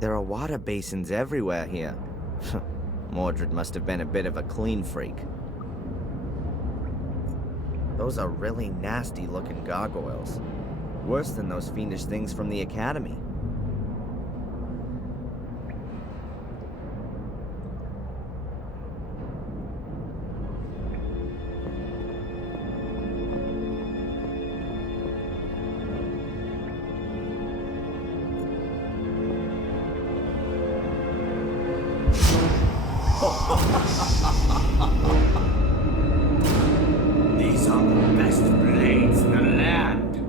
There are water basins everywhere here. Mordred must have been a bit of a clean freak. Those are really nasty looking gargoyles. Worse than those fiendish things from the Academy. These are the best blades in the land,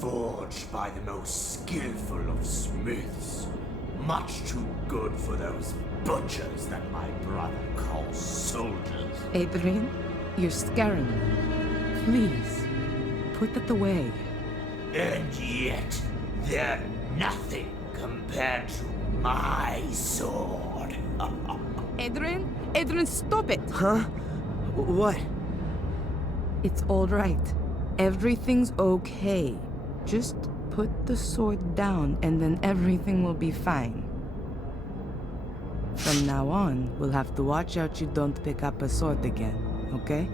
forged by the most skillful of smiths. Much too good for those butchers that my brother calls soldiers. Adrian, you're scaring me. Please, put that away. And yet, they're nothing compared to my sword. Adrian, stop it! Huh? What? It's all right. Everything's okay. Just put the sword down and then everything will be fine. From now on, we'll have to watch out you don't pick up a sword again, okay?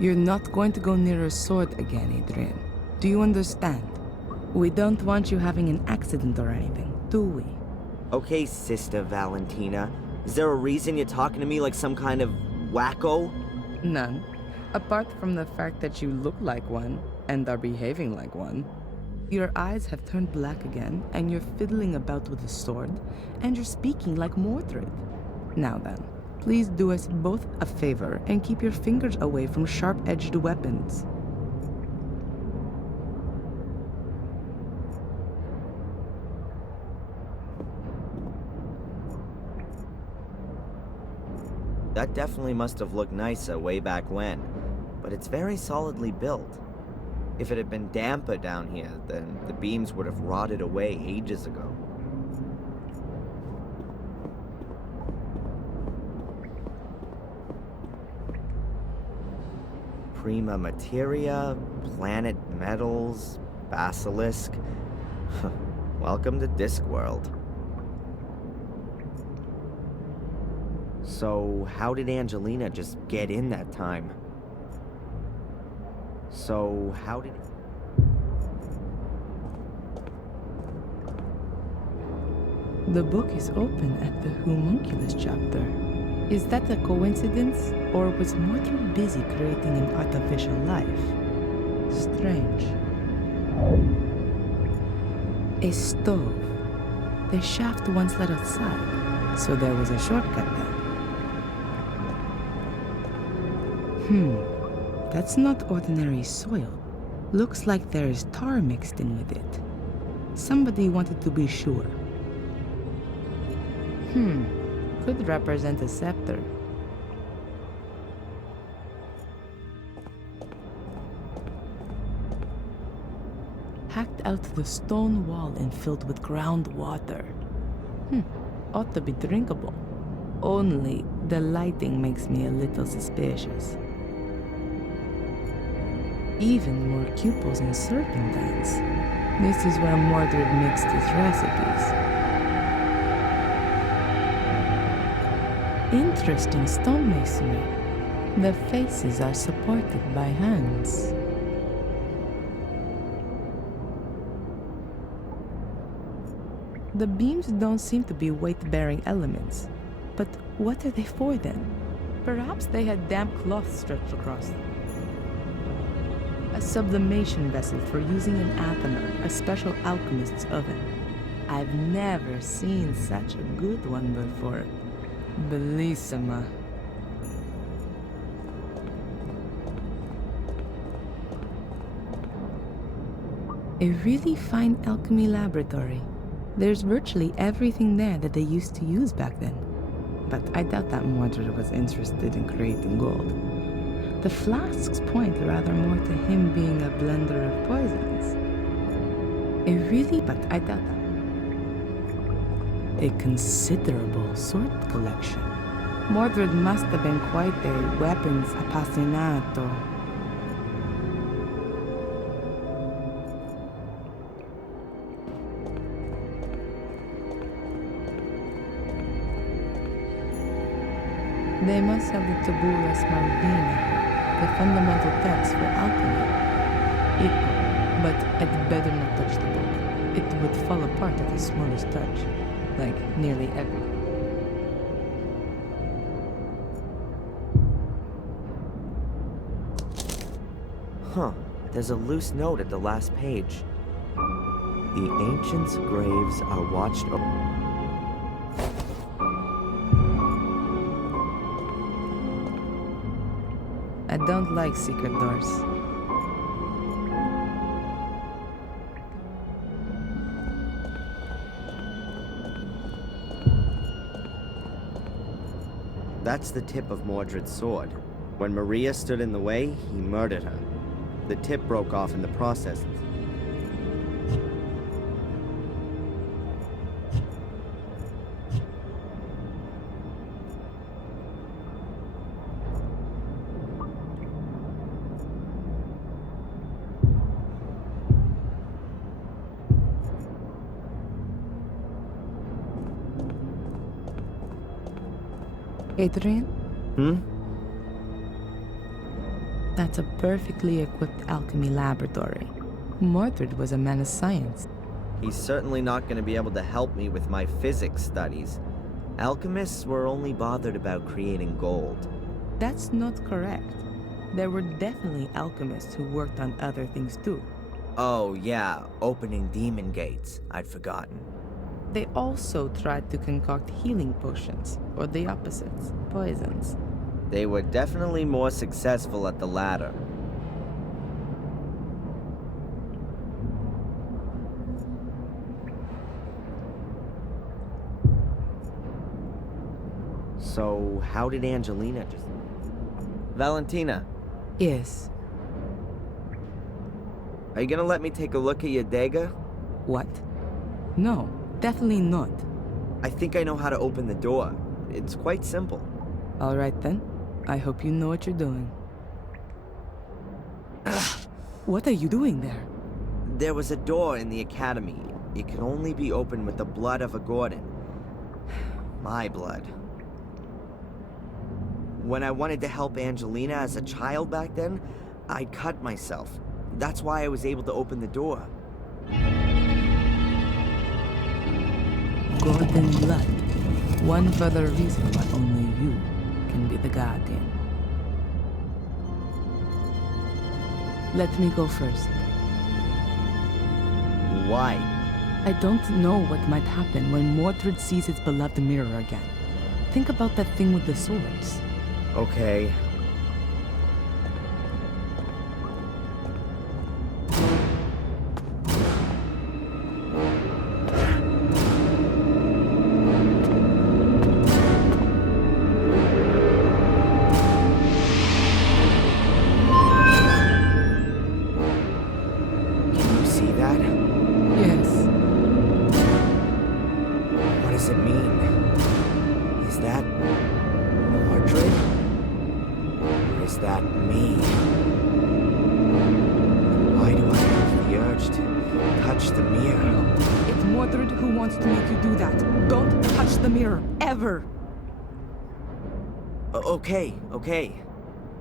You're not going to go near a sword again, Adrian. Do you understand? We don't want you having an accident or anything, do we? Okay, Sister Valentina. Is there a reason you're talking to me like some kind of wacko? None. Apart from the fact that you look like one and are behaving like one. Your eyes have turned black again, and you're fiddling about with a sword, and you're speaking like Mordred. Now then, please do us both a favor and keep your fingers away from sharp-edged weapons. That definitely must have looked nicer way back when, but it's very solidly built. If it had been damper down here, then the beams would have rotted away ages ago. Prima materia, planet metals, basilisk. Welcome to Discworld. So, how did Angelina just get in that time? So, how did... The book is open at the homunculus chapter. Is that a coincidence, or was Mordred busy creating an artificial life? Strange. A stove. The shaft once led outside, so there was a shortcut then. That's not ordinary soil. Looks like there is tar mixed in with it. Somebody wanted to be sure. Could represent a scepter. Hacked out the stone wall and filled with groundwater. Ought to be drinkable. Only the lighting makes me a little suspicious. Even more cupels and serpentines. This is where Mordred mixed his recipes. Interesting stonemasonry. The faces are supported by hands. The beams don't seem to be weight-bearing elements. But what are they for then? Perhaps they had damp cloth stretched across them. A sublimation vessel for using in Athenor, a special alchemist's oven. I've never seen such a good one before. Bellissima. A really fine alchemy laboratory. There's virtually everything there that they used to use back then. But I doubt that Mordred was interested in creating gold. The flasks point rather more to him being a blender of poisons. But I doubt that. A considerable sword collection. Mordred must have been quite a weapons appassionato. They must have the Tabula Smardina, the fundamental text for alchemy. But I'd better not touch the book. It would fall apart at the smallest touch, like nearly everything. Huh, there's a loose note at the last page. The ancients' graves are watched over. I don't like secret doors. That's the tip of Mordred's sword. When Maria stood in the way, he murdered her. The tip broke off in the process. Adrian? Hmm? That's a perfectly equipped alchemy laboratory. Mordred was a man of science. He's certainly not going to be able to help me with my physics studies. Alchemists were only bothered about creating gold. That's not correct. There were definitely alchemists who worked on other things too. Oh, yeah, opening demon gates. I'd forgotten. They also tried to concoct healing potions, or the opposites, poisons. They were definitely more successful at the latter. So, how did Angelina just... Valentina, Yes. are you gonna let me take a look at your dagger? What? No, definitely not. I think I know how to open the door. It's quite simple. All right then. I hope you know what you're doing. What are you doing there? There was a door in the academy. It could only be opened with the blood of a Gordon. My blood. When I wanted to help Angelina as a child back then, I'd cut myself. That's why I was able to open the door. Gordon blood. One further reason why only you can be the guardian. Let me go first. Why? I don't know what might happen when Mordred sees his beloved mirror again. Think about that thing with the swords. Okay. Can you see that? Yes. What does it mean? Is that Mordred? Or is that me? touch the mirror. No, it's Mordred who wants to make you do that. Don't touch the mirror, ever! Okay.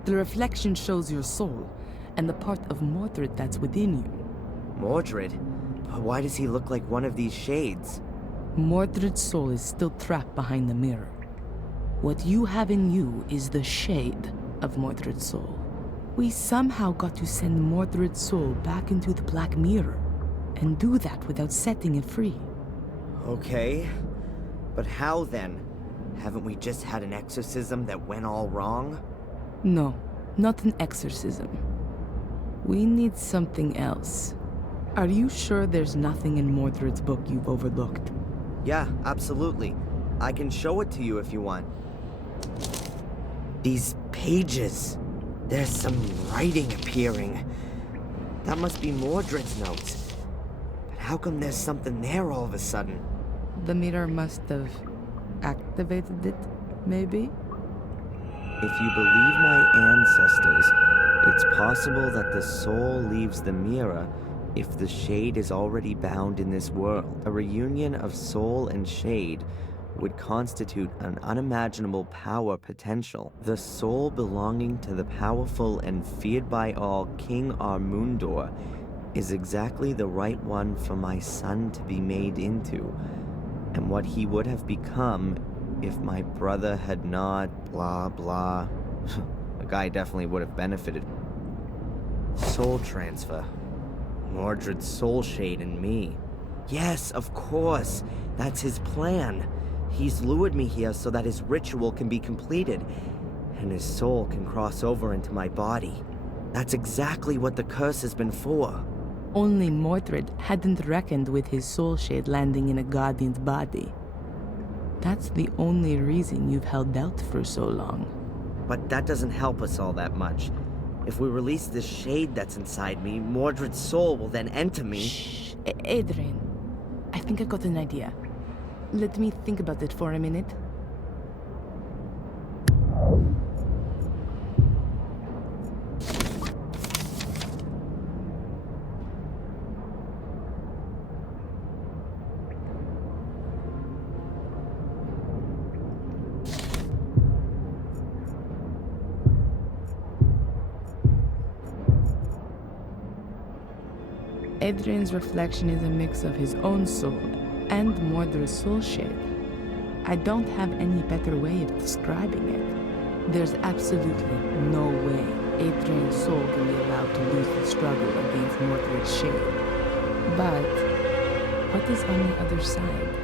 The reflection shows your soul, and the part of Mordred that's within you. Mordred? Why does he look like one of these shades? Mordred's soul is still trapped behind the mirror. What you have in you is the shade of Mordred's soul. We somehow got to send Mordred's soul back into the Black Mirror, and do that without setting it free. Okay, but how then? Haven't we just had an exorcism that went all wrong? No, not an exorcism. We need something else. Are you sure there's nothing in Mordred's book you've overlooked? Yeah, absolutely. I can show it to you if you want. These pages. There's some writing appearing. That must be Mordred's notes. But how come there's something there all of a sudden? The mirror must have activated it, maybe? If you believe my ancestors, it's possible that the soul leaves the mirror if the shade is already bound in this world. A reunion of soul and shade would constitute an unimaginable power potential. The soul belonging to the powerful and feared by all King Armundor is exactly the right one for my son to be made into, and what he would have become if my brother had not blah blah. The guy definitely would have benefited. Soul transfer. Mordred's soul shade in me. Yes, of course. That's his plan. He's lured me here so that his ritual can be completed, and his soul can cross over into my body. That's exactly what the curse has been for. Only Mordred hadn't reckoned with his soul shade landing in a guardian's body. That's the only reason you've held out for so long. But that doesn't help us all that much. If we release this shade that's inside me, Mordred's soul will then enter me. Shh. Adrian, I think I got an idea. Let me think about it for a minute. Adrian's reflection is a mix of his own soul and Mordred's soul shade. I don't have any better way of describing it. There's absolutely no way Adrian's soul can be allowed to lose the struggle against Mordred's shade. But what is on the other side?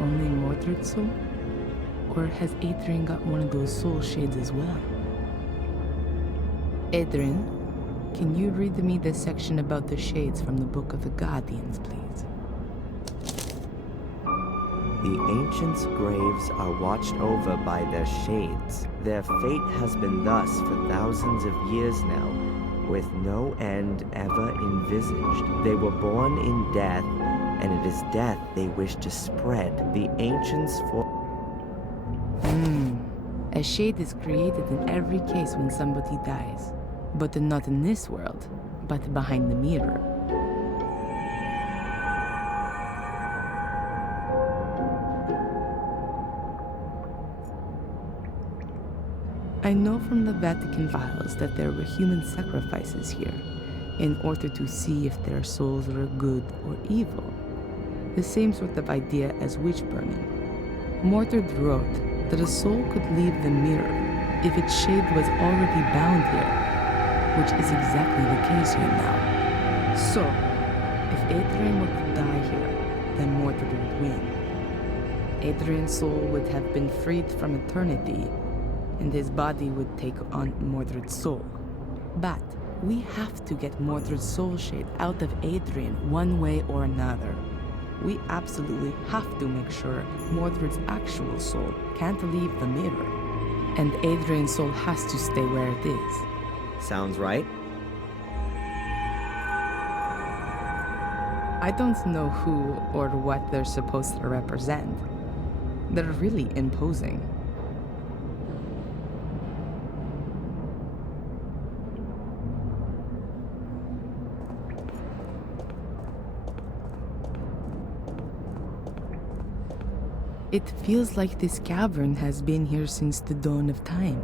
Only Mordred's soul? Or has Adrian got one of those soul shades as well? Adrian, can you read me the section about the shades from the Book of the Guardians, please? The ancients' graves are watched over by their shades. Their fate has been thus for thousands of years now, with no end ever envisaged. They were born in death, and it is death they wish to spread. The ancients A shade is created in every case when somebody dies. But not in this world, but behind the mirror. I know from the Vatican files that there were human sacrifices here, in order to see if their souls were good or evil. The same sort of idea as witch burning. Mordred wrote that a soul could leave the mirror if its shade was already bound here, which is exactly the case here now. So, if Adrian were to die here, then Mordred would win. Adrian's soul would have been freed from eternity, and his body would take on Mordred's soul. But we have to get Mordred's soul shade out of Adrian one way or another. We absolutely have to make sure Mordred's actual soul can't leave the mirror, and Adrian's soul has to stay where it is. Sounds right. I don't know who or what they're supposed to represent. They're really imposing. It feels like this cavern has been here since the dawn of time.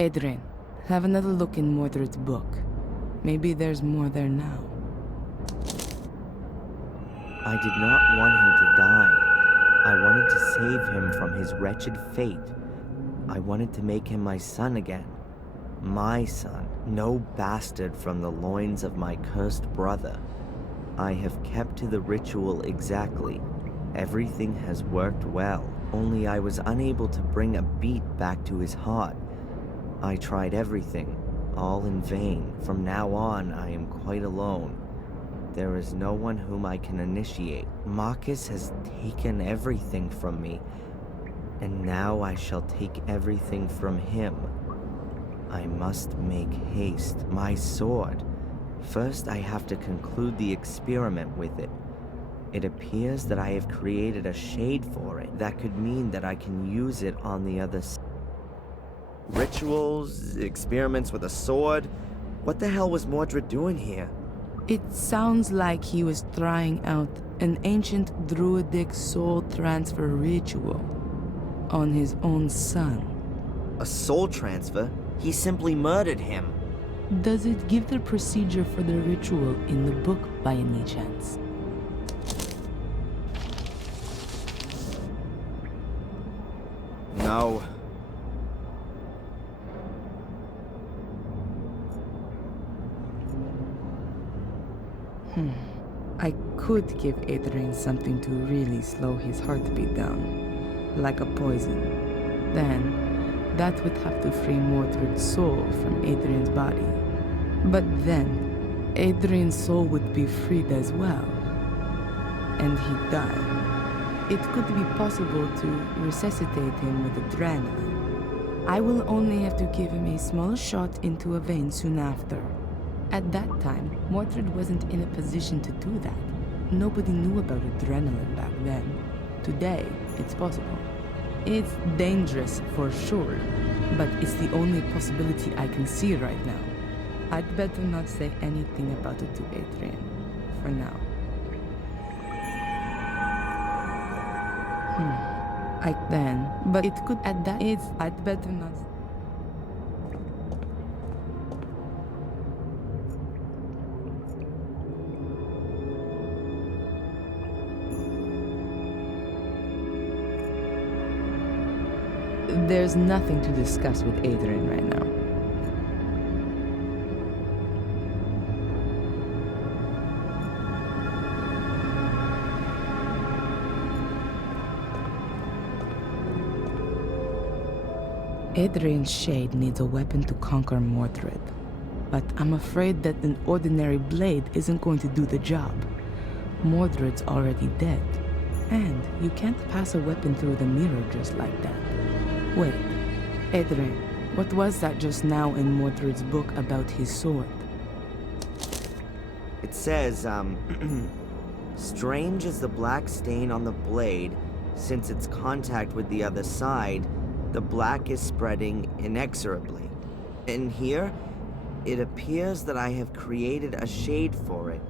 Adrian, have another look in Mordred's book. Maybe there's more there now. I did not want him to die. I wanted to save him from his wretched fate. I wanted to make him my son again. My son, no bastard from the loins of my cursed brother. I have kept to the ritual exactly. Everything has worked well, only I was unable to bring a beat back to his heart. I tried everything, all in vain. From now on, I am quite alone. There is no one whom I can initiate. Marcus has taken everything from me, and now I shall take everything from him. I must make haste. My sword. First, I have to conclude the experiment with it. It appears that I have created a shade for it. That could mean that I can use it on the other side. Rituals, experiments with a sword. What the hell was Mordred doing here? It sounds like he was trying out an ancient druidic soul transfer ritual on his own son. A soul transfer? He simply murdered him. Does it give the procedure for the ritual in the book by any chance? No. I could give Adrian something to really slow his heartbeat down, like a poison. Then, that would have to free Mordred's soul from Adrian's body. But then, Adrian's soul would be freed as well, and he'd die. It could be possible to resuscitate him with adrenaline. I will only have to give him a small shot into a vein soon after. At that time, Mordred wasn't in a position to do that. Nobody knew about adrenaline back then. Today, it's possible. It's dangerous for sure, but it's the only possibility I can see right now. I'd better not say anything about it to Adrian, for now. But it could at that age, I'd better not. There's nothing to discuss with Adrian right now. Adrian's shade needs a weapon to conquer Mordred, but I'm afraid that an ordinary blade isn't going to do the job. Mordred's already dead, and you can't pass a weapon through the mirror just like that. Wait, Adrian, what was that just now in Mordred's book about his sword? It says, strange as the black stain on the blade, since its contact with the other side, the black is spreading inexorably. And here, it appears that I have created a shade for it.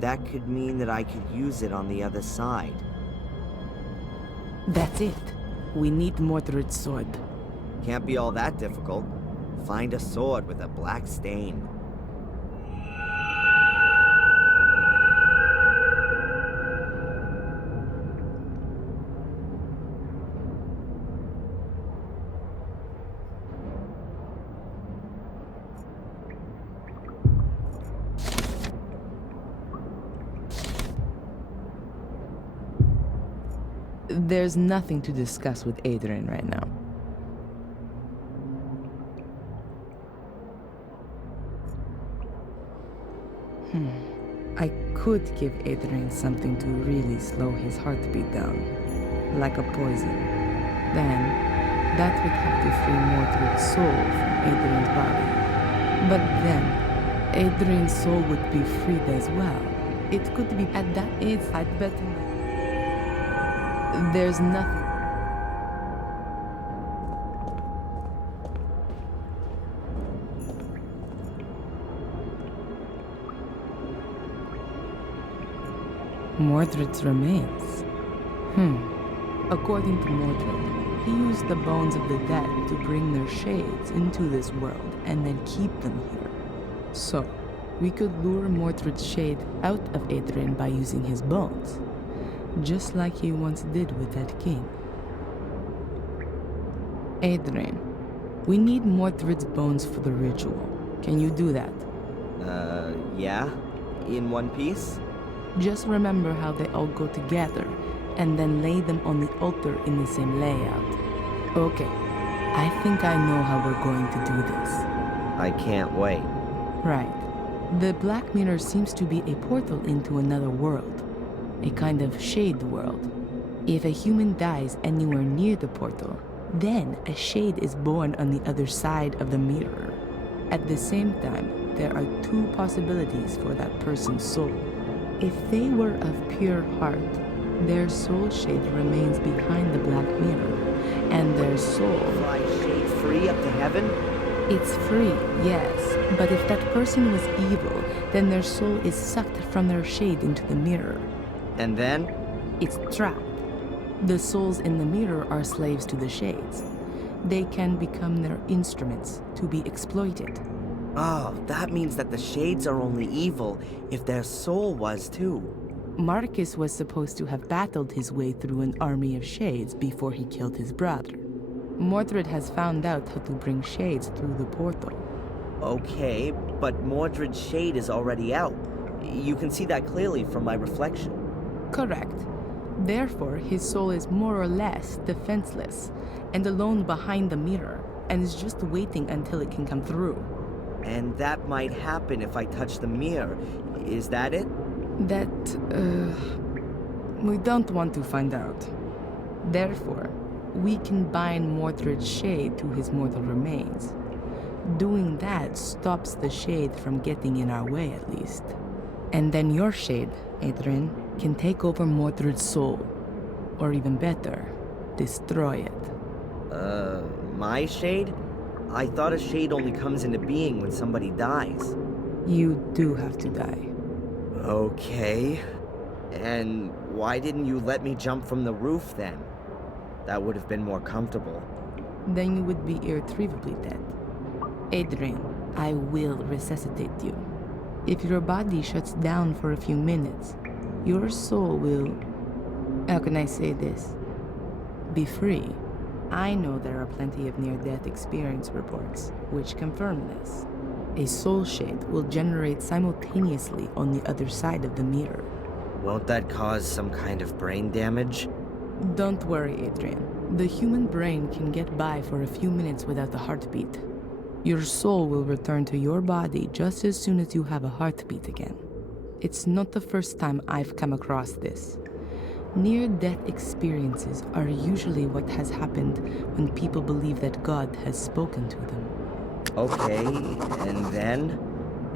That could mean that I could use it on the other side. That's it. We need Mordred's sword. Can't be all that difficult. Find a sword with a black stain. There's nothing to discuss with Adrian right now. I could give Adrian something to really slow his heartbeat down, like a poison. Then, that would have to free Mordred's soul from Adrian's body. But then, Adrian's soul would be freed as well. It could be at that age, I'd better not. There's nothing. Mordred's remains? According to Mordred, he used the bones of the dead to bring their shades into this world and then keep them here. So, we could lure Mordred's shade out of Adrian by using his bones, just like he once did with that king. Adrian, we need Mordred's bones for the ritual. Can you do that? Yeah? In one piece? Just remember how they all go together, and then lay them on the altar in the same layout. Okay, I think I know how we're going to do this. I can't wait. Right. The Black Mirror seems to be a portal into another world, a kind of shade world. If a human dies anywhere near the portal, then a shade is born on the other side of the mirror. At the same time, there are two possibilities for that person's soul. If they were of pure heart, their soul shade remains behind the Black Mirror, and their soul... Fly shade free up to heaven? It's free, yes, but if that person was evil, then their soul is sucked from their shade into the mirror. And then? It's trapped. The souls in the mirror are slaves to the shades. They can become their instruments to be exploited. Oh, that means that the shades are only evil if their soul was too. Marcus was supposed to have battled his way through an army of shades before he killed his brother. Mordred has found out how to bring shades through the portal. Okay, but Mordred's shade is already out. You can see that clearly from my reflection. Correct. Therefore, his soul is more or less defenseless and alone behind the mirror, and is just waiting until it can come through. And that might happen if I touch the mirror. Is that it? That, we don't want to find out. Therefore, we can bind Mordred's shade to his mortal remains. Doing that stops the shade from getting in our way, at least. And then your shade, Adrian, can take over Mordred's soul. Or even better, destroy it. My shade? I thought a shade only comes into being when somebody dies. You do have to die. Okay. And why didn't you let me jump from the roof then? That would have been more comfortable. Then you would be irretrievably dead. Adrian, I will resuscitate you. If your body shuts down for a few minutes, your soul will... How can I say this? Be free. I know there are plenty of near-death experience reports, which confirm this. A soul shade will generate simultaneously on the other side of the mirror. Won't that cause some kind of brain damage? Don't worry, Adrian. The human brain can get by for a few minutes without a heartbeat. Your soul will return to your body just as soon as you have a heartbeat again. It's not the first time I've come across this. Near-death experiences are usually what has happened when people believe that God has spoken to them. Okay, and then?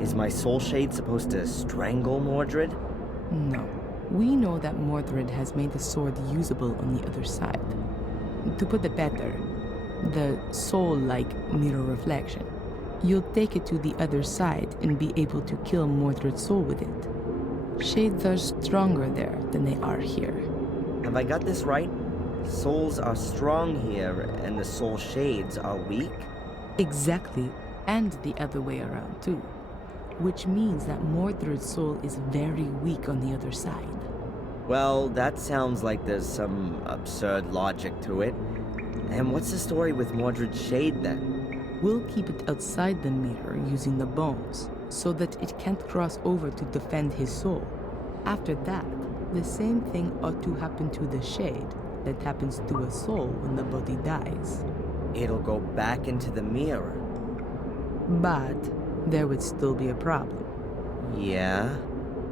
Is my soul shade supposed to strangle Mordred? No. We know that Mordred has made the sword usable on the other side. To put it better, the soul-like mirror reflection. You'll take it to the other side and be able to kill Mordred's soul with it. Shades are stronger there than they are here. Have I got this right? Souls are strong here, and the soul shades are weak? Exactly, and the other way around too. Which means that Mordred's soul is very weak on the other side. Well, that sounds like there's some absurd logic to it. And what's the story with Mordred's shade then? We'll keep it outside the mirror using the bones, so that it can't cross over to defend his soul. After that, the same thing ought to happen to the shade that happens to a soul when the body dies. It'll go back into the mirror. But there would still be a problem. Yeah?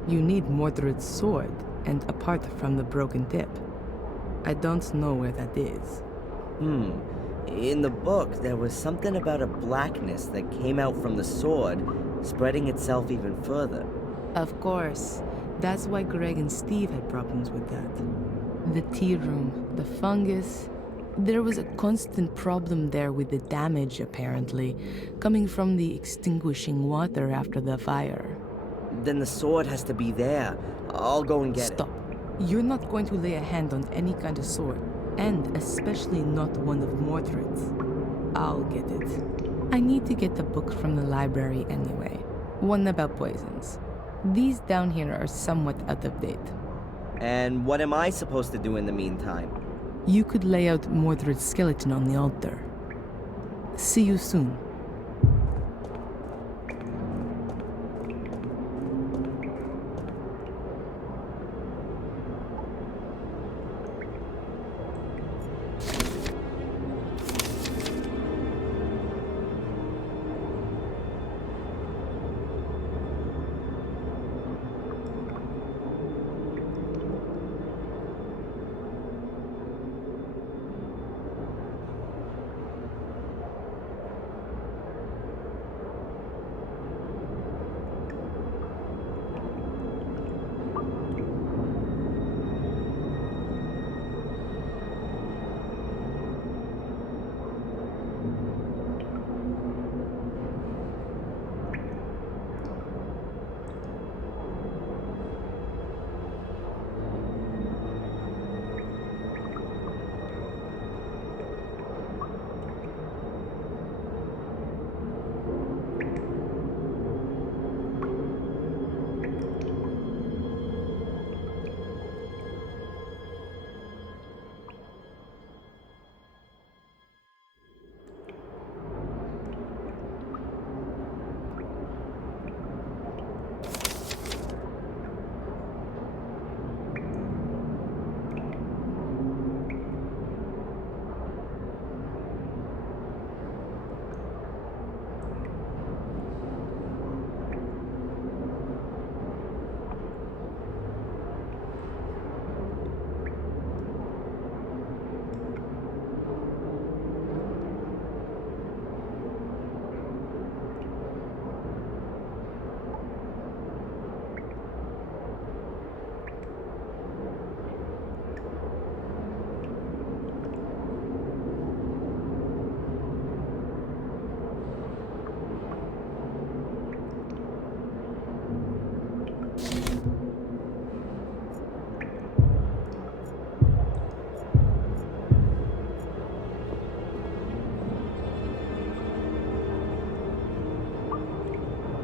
You need Mordred's sword, and apart from the broken tip. I don't know where that is. In the book, there was something about a blackness that came out from the sword, spreading itself even further. Of course. That's why Greg and Steve had problems with that. The tea room, the fungus... There was a constant problem there with the damage, apparently, coming from the extinguishing water after the fire. Then the sword has to be there. I'll go and get it. Stop. You're not going to lay a hand on any kind of sword, and especially not one of Mordred's. I'll get it. I need to get the book from the library anyway. One about poisons. These down here are somewhat out of date. And what am I supposed to do in the meantime? You could lay out Mordred's skeleton on the altar. See you soon.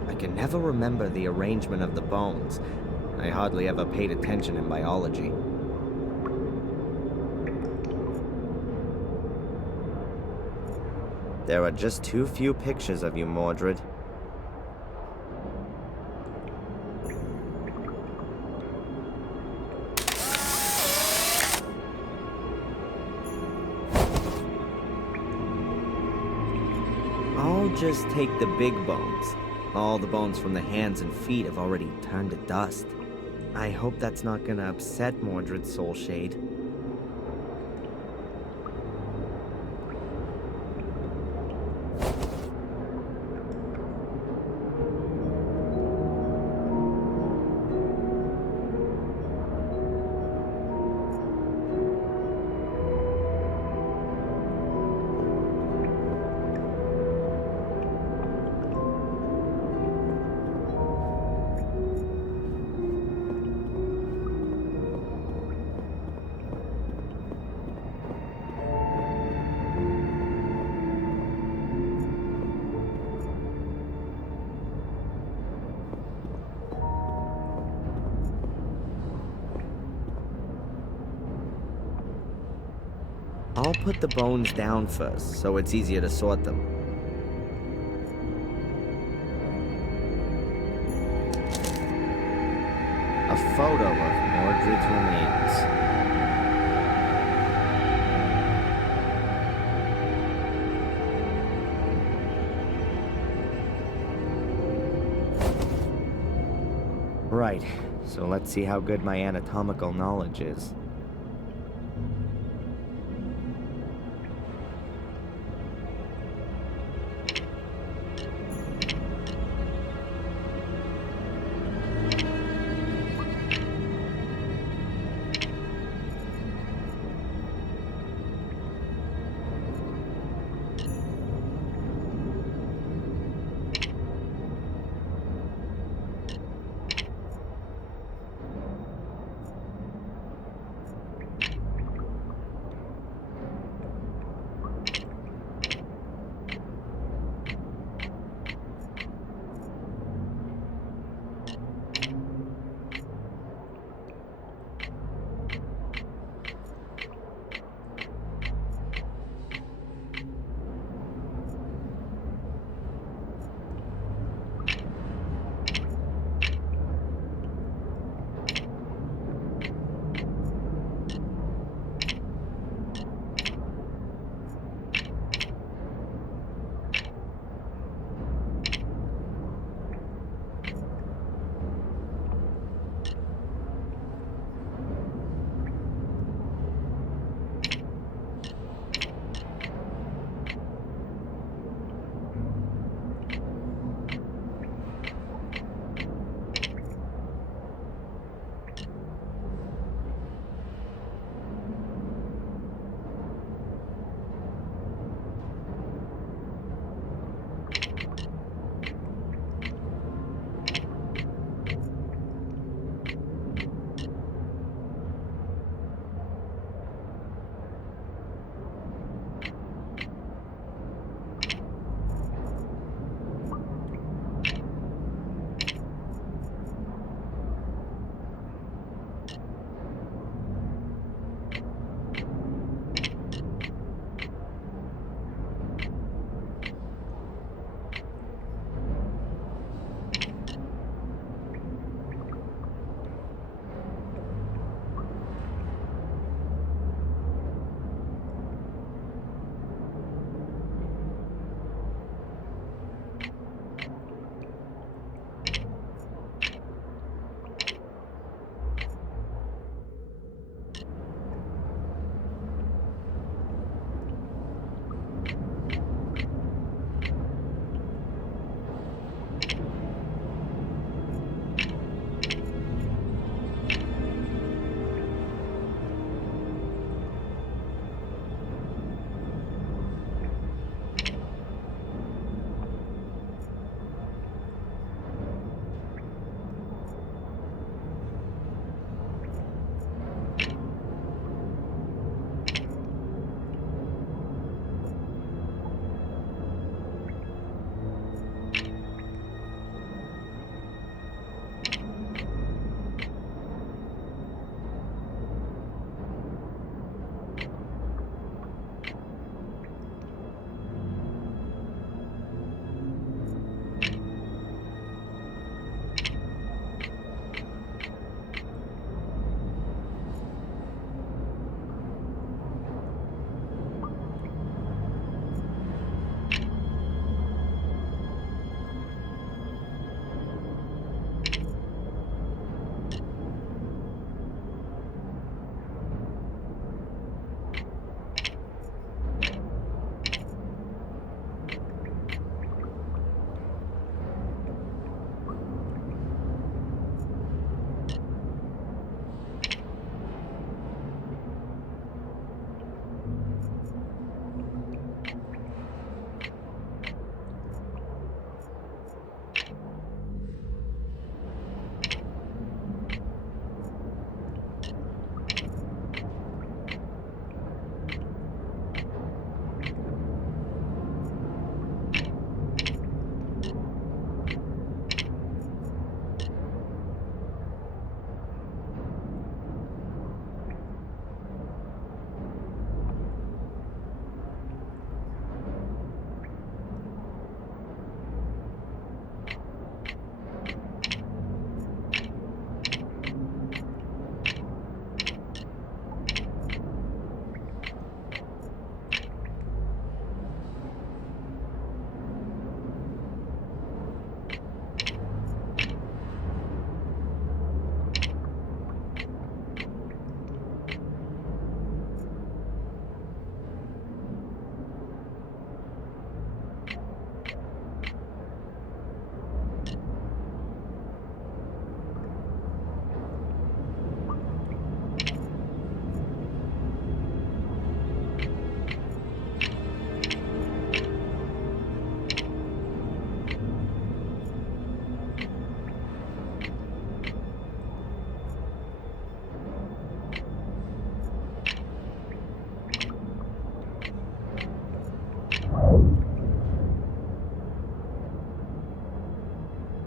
I can never remember the arrangement of the bones. I hardly ever paid attention in biology. There are just too few pictures of you, Mordred. I'll just take the big bones. All the bones from the hands and feet have already turned to dust. I hope that's not gonna upset Mordred's soul shade. I'll put the bones down first, so it's easier to sort them. A photo of Mordred's remains. Right, so let's see how good my anatomical knowledge is.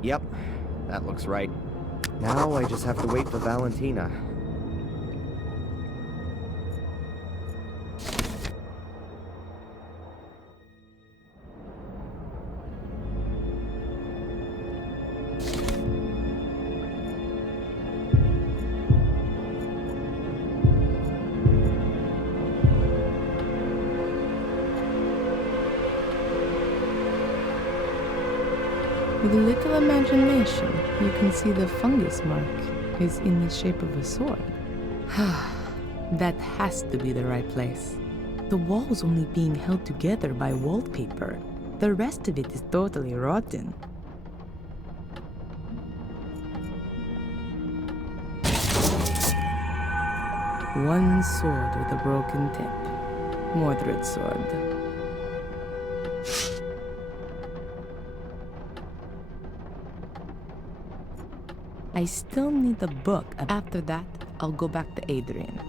Yep, that looks right. Now I just have to wait for Valentina. With a little imagination, you can see the fungus mark is in the shape of a sword. That has to be the right place. The wall's only being held together by wallpaper. The rest of it is totally rotten. One sword with a broken tip. Mordred's sword. I still need the book. After that, I'll go back to Adrian.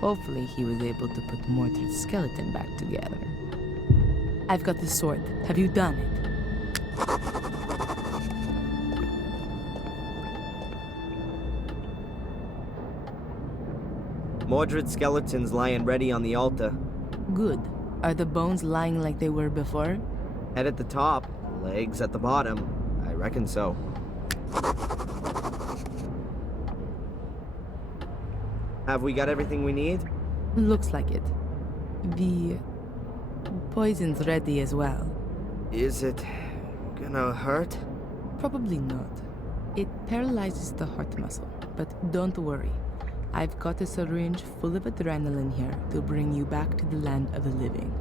Hopefully he was able to put Mordred's skeleton back together. I've got the sword. Have you done it? Mordred's skeleton's lying ready on the altar. Good. Are the bones lying like they were before? Head at the top, legs at the bottom. I reckon so. Have we got everything we need? Looks like it. The poison's ready as well. Is it gonna hurt? Probably not. It paralyzes the heart muscle, but don't worry. I've got a syringe full of adrenaline here to bring you back to the land of the living.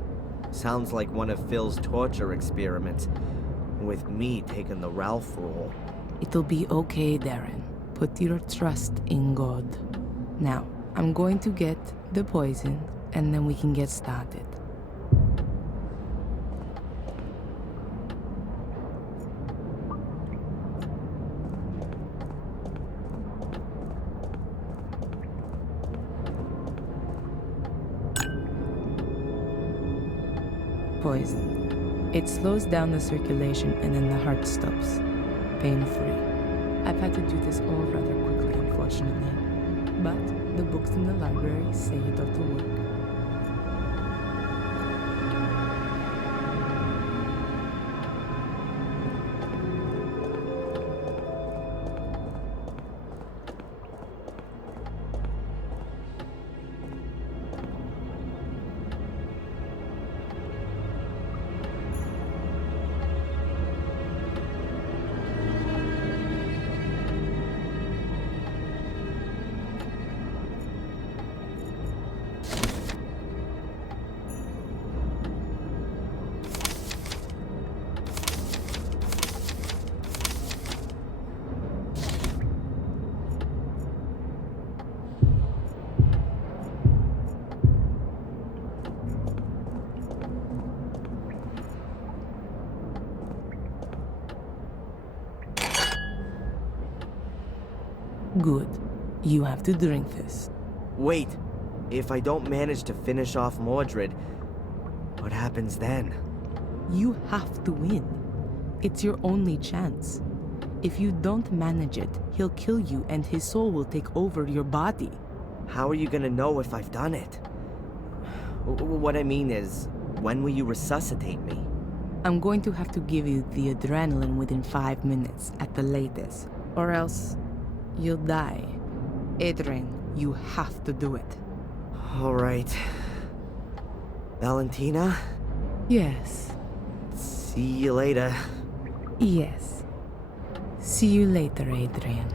Sounds like one of Phil's torture experiments, with me taking the Ralph role. It'll be okay, Darren. Put your trust in God. Now, I'm going to get the poison, and then we can get started. Poison. It slows down the circulation and then the heart stops. Pain-free. I've had to do this all rather quickly, unfortunately. But the books in the library say it ought to work. Good. You have to drink this. Wait, if I don't manage to finish off Mordred, what happens then? You have to win. It's your only chance. If you don't manage it, he'll kill you and his soul will take over your body. How are you gonna know if I've done it? What I mean is, when will you resuscitate me? I'm going to have to give you the adrenaline within 5 minutes at the latest, or else you'll die. Adrian, you have to do it. All right. Valentina? Yes. See you later. Yes. See you later, Adrian.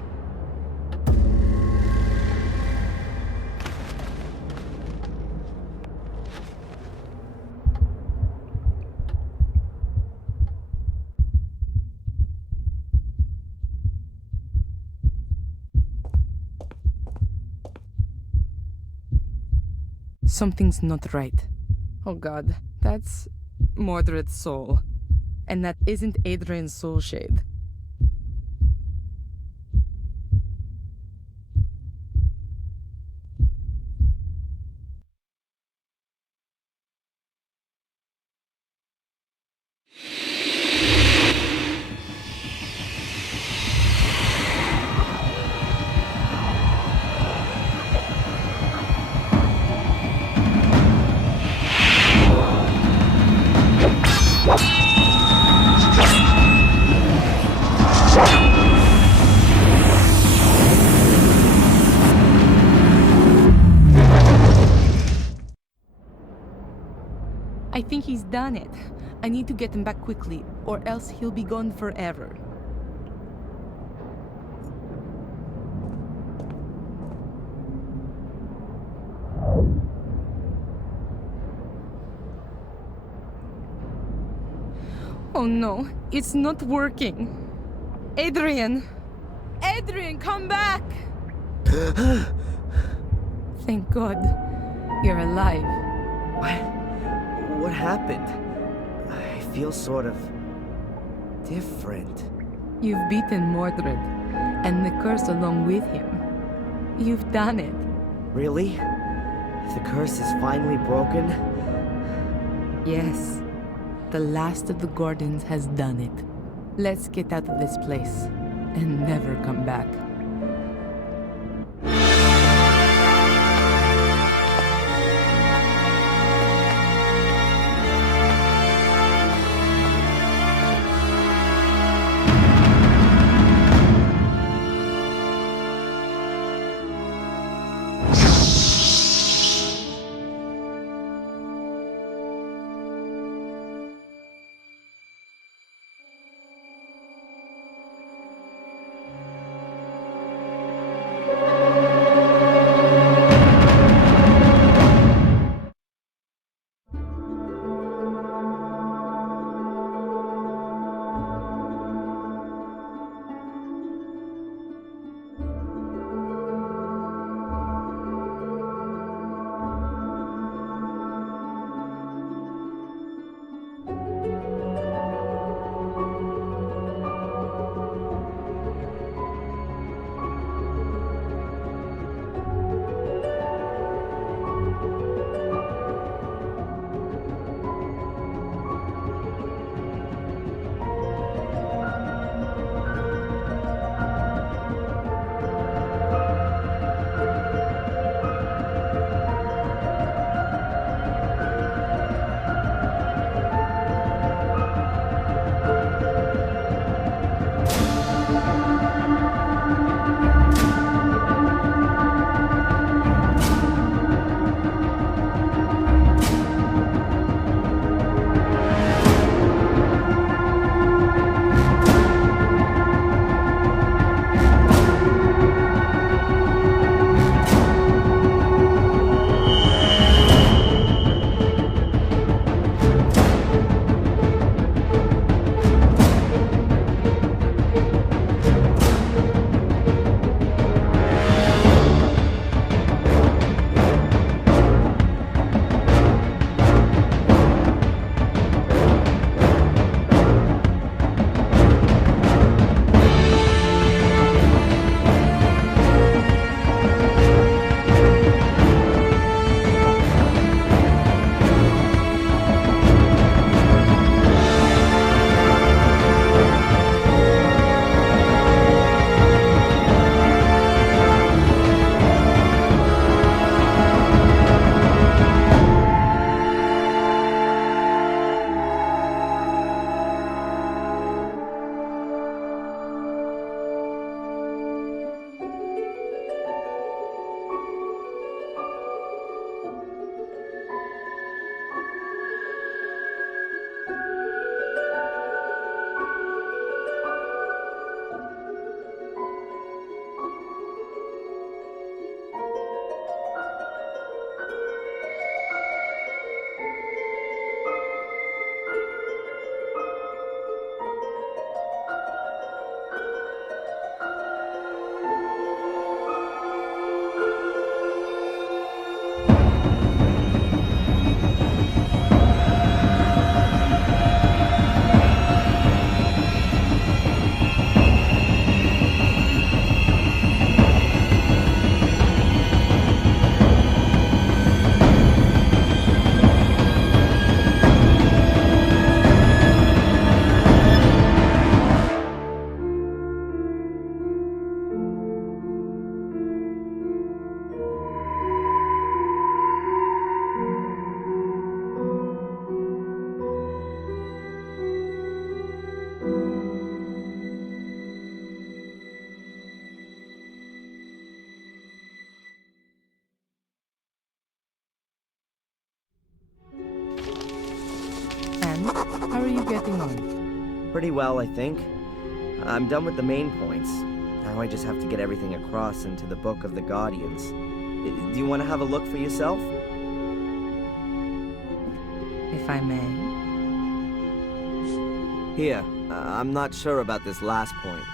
Something's not right. Oh god, that's Mordred's soul. And that isn't Adrian's soul shade. I think he's done it. I need to get him back quickly, or else he'll be gone forever. Oh no, it's not working. Adrian! Adrian, come back! Thank God, you're alive. What happened? I feel sort of different. You've beaten Mordred, and the curse along with him. You've done it. Really? The curse is finally broken? Yes, the last of the Gordons has done it. Let's get out of this place and never come back. How are you getting on? Pretty well, I think. I'm done with the main points. Now I just have to get everything across into the Book of the Guardians. Do you want to have a look for yourself? If I may. Here, I'm not sure about this last point.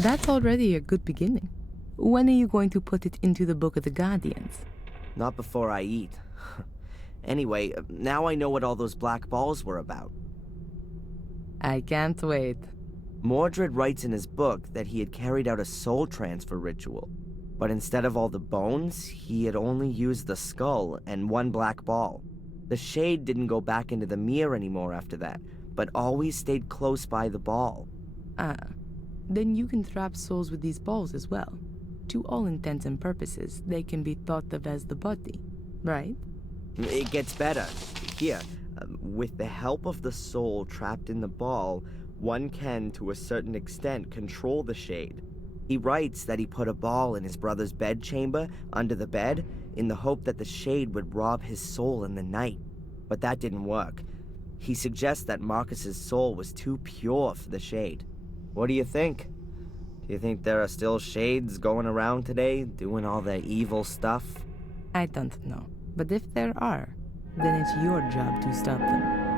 That's already a good beginning. When are you going to put it into the Book of the Guardians? Not before I eat. Anyway, now I know what all those black balls were about. I can't wait. Mordred writes in his book that he had carried out a soul transfer ritual, but instead of all the bones, he had only used the skull and one black ball. The shade didn't go back into the mirror anymore after that, but always stayed close by the ball. Ah, then you can trap souls with these balls as well. To all intents and purposes, they can be thought of as the body, right? It gets better. Here, with the help of the soul trapped in the ball, one can, to a certain extent, control the shade. He writes that he put a ball in his brother's bedchamber, under the bed, in the hope that the shade would rob his soul in the night. But that didn't work. He suggests that Marcus's soul was too pure for the shade. What do you think? Do you think there are still shades going around today, doing all the evil stuff? I don't know. But if there are, then it's your job to stop them.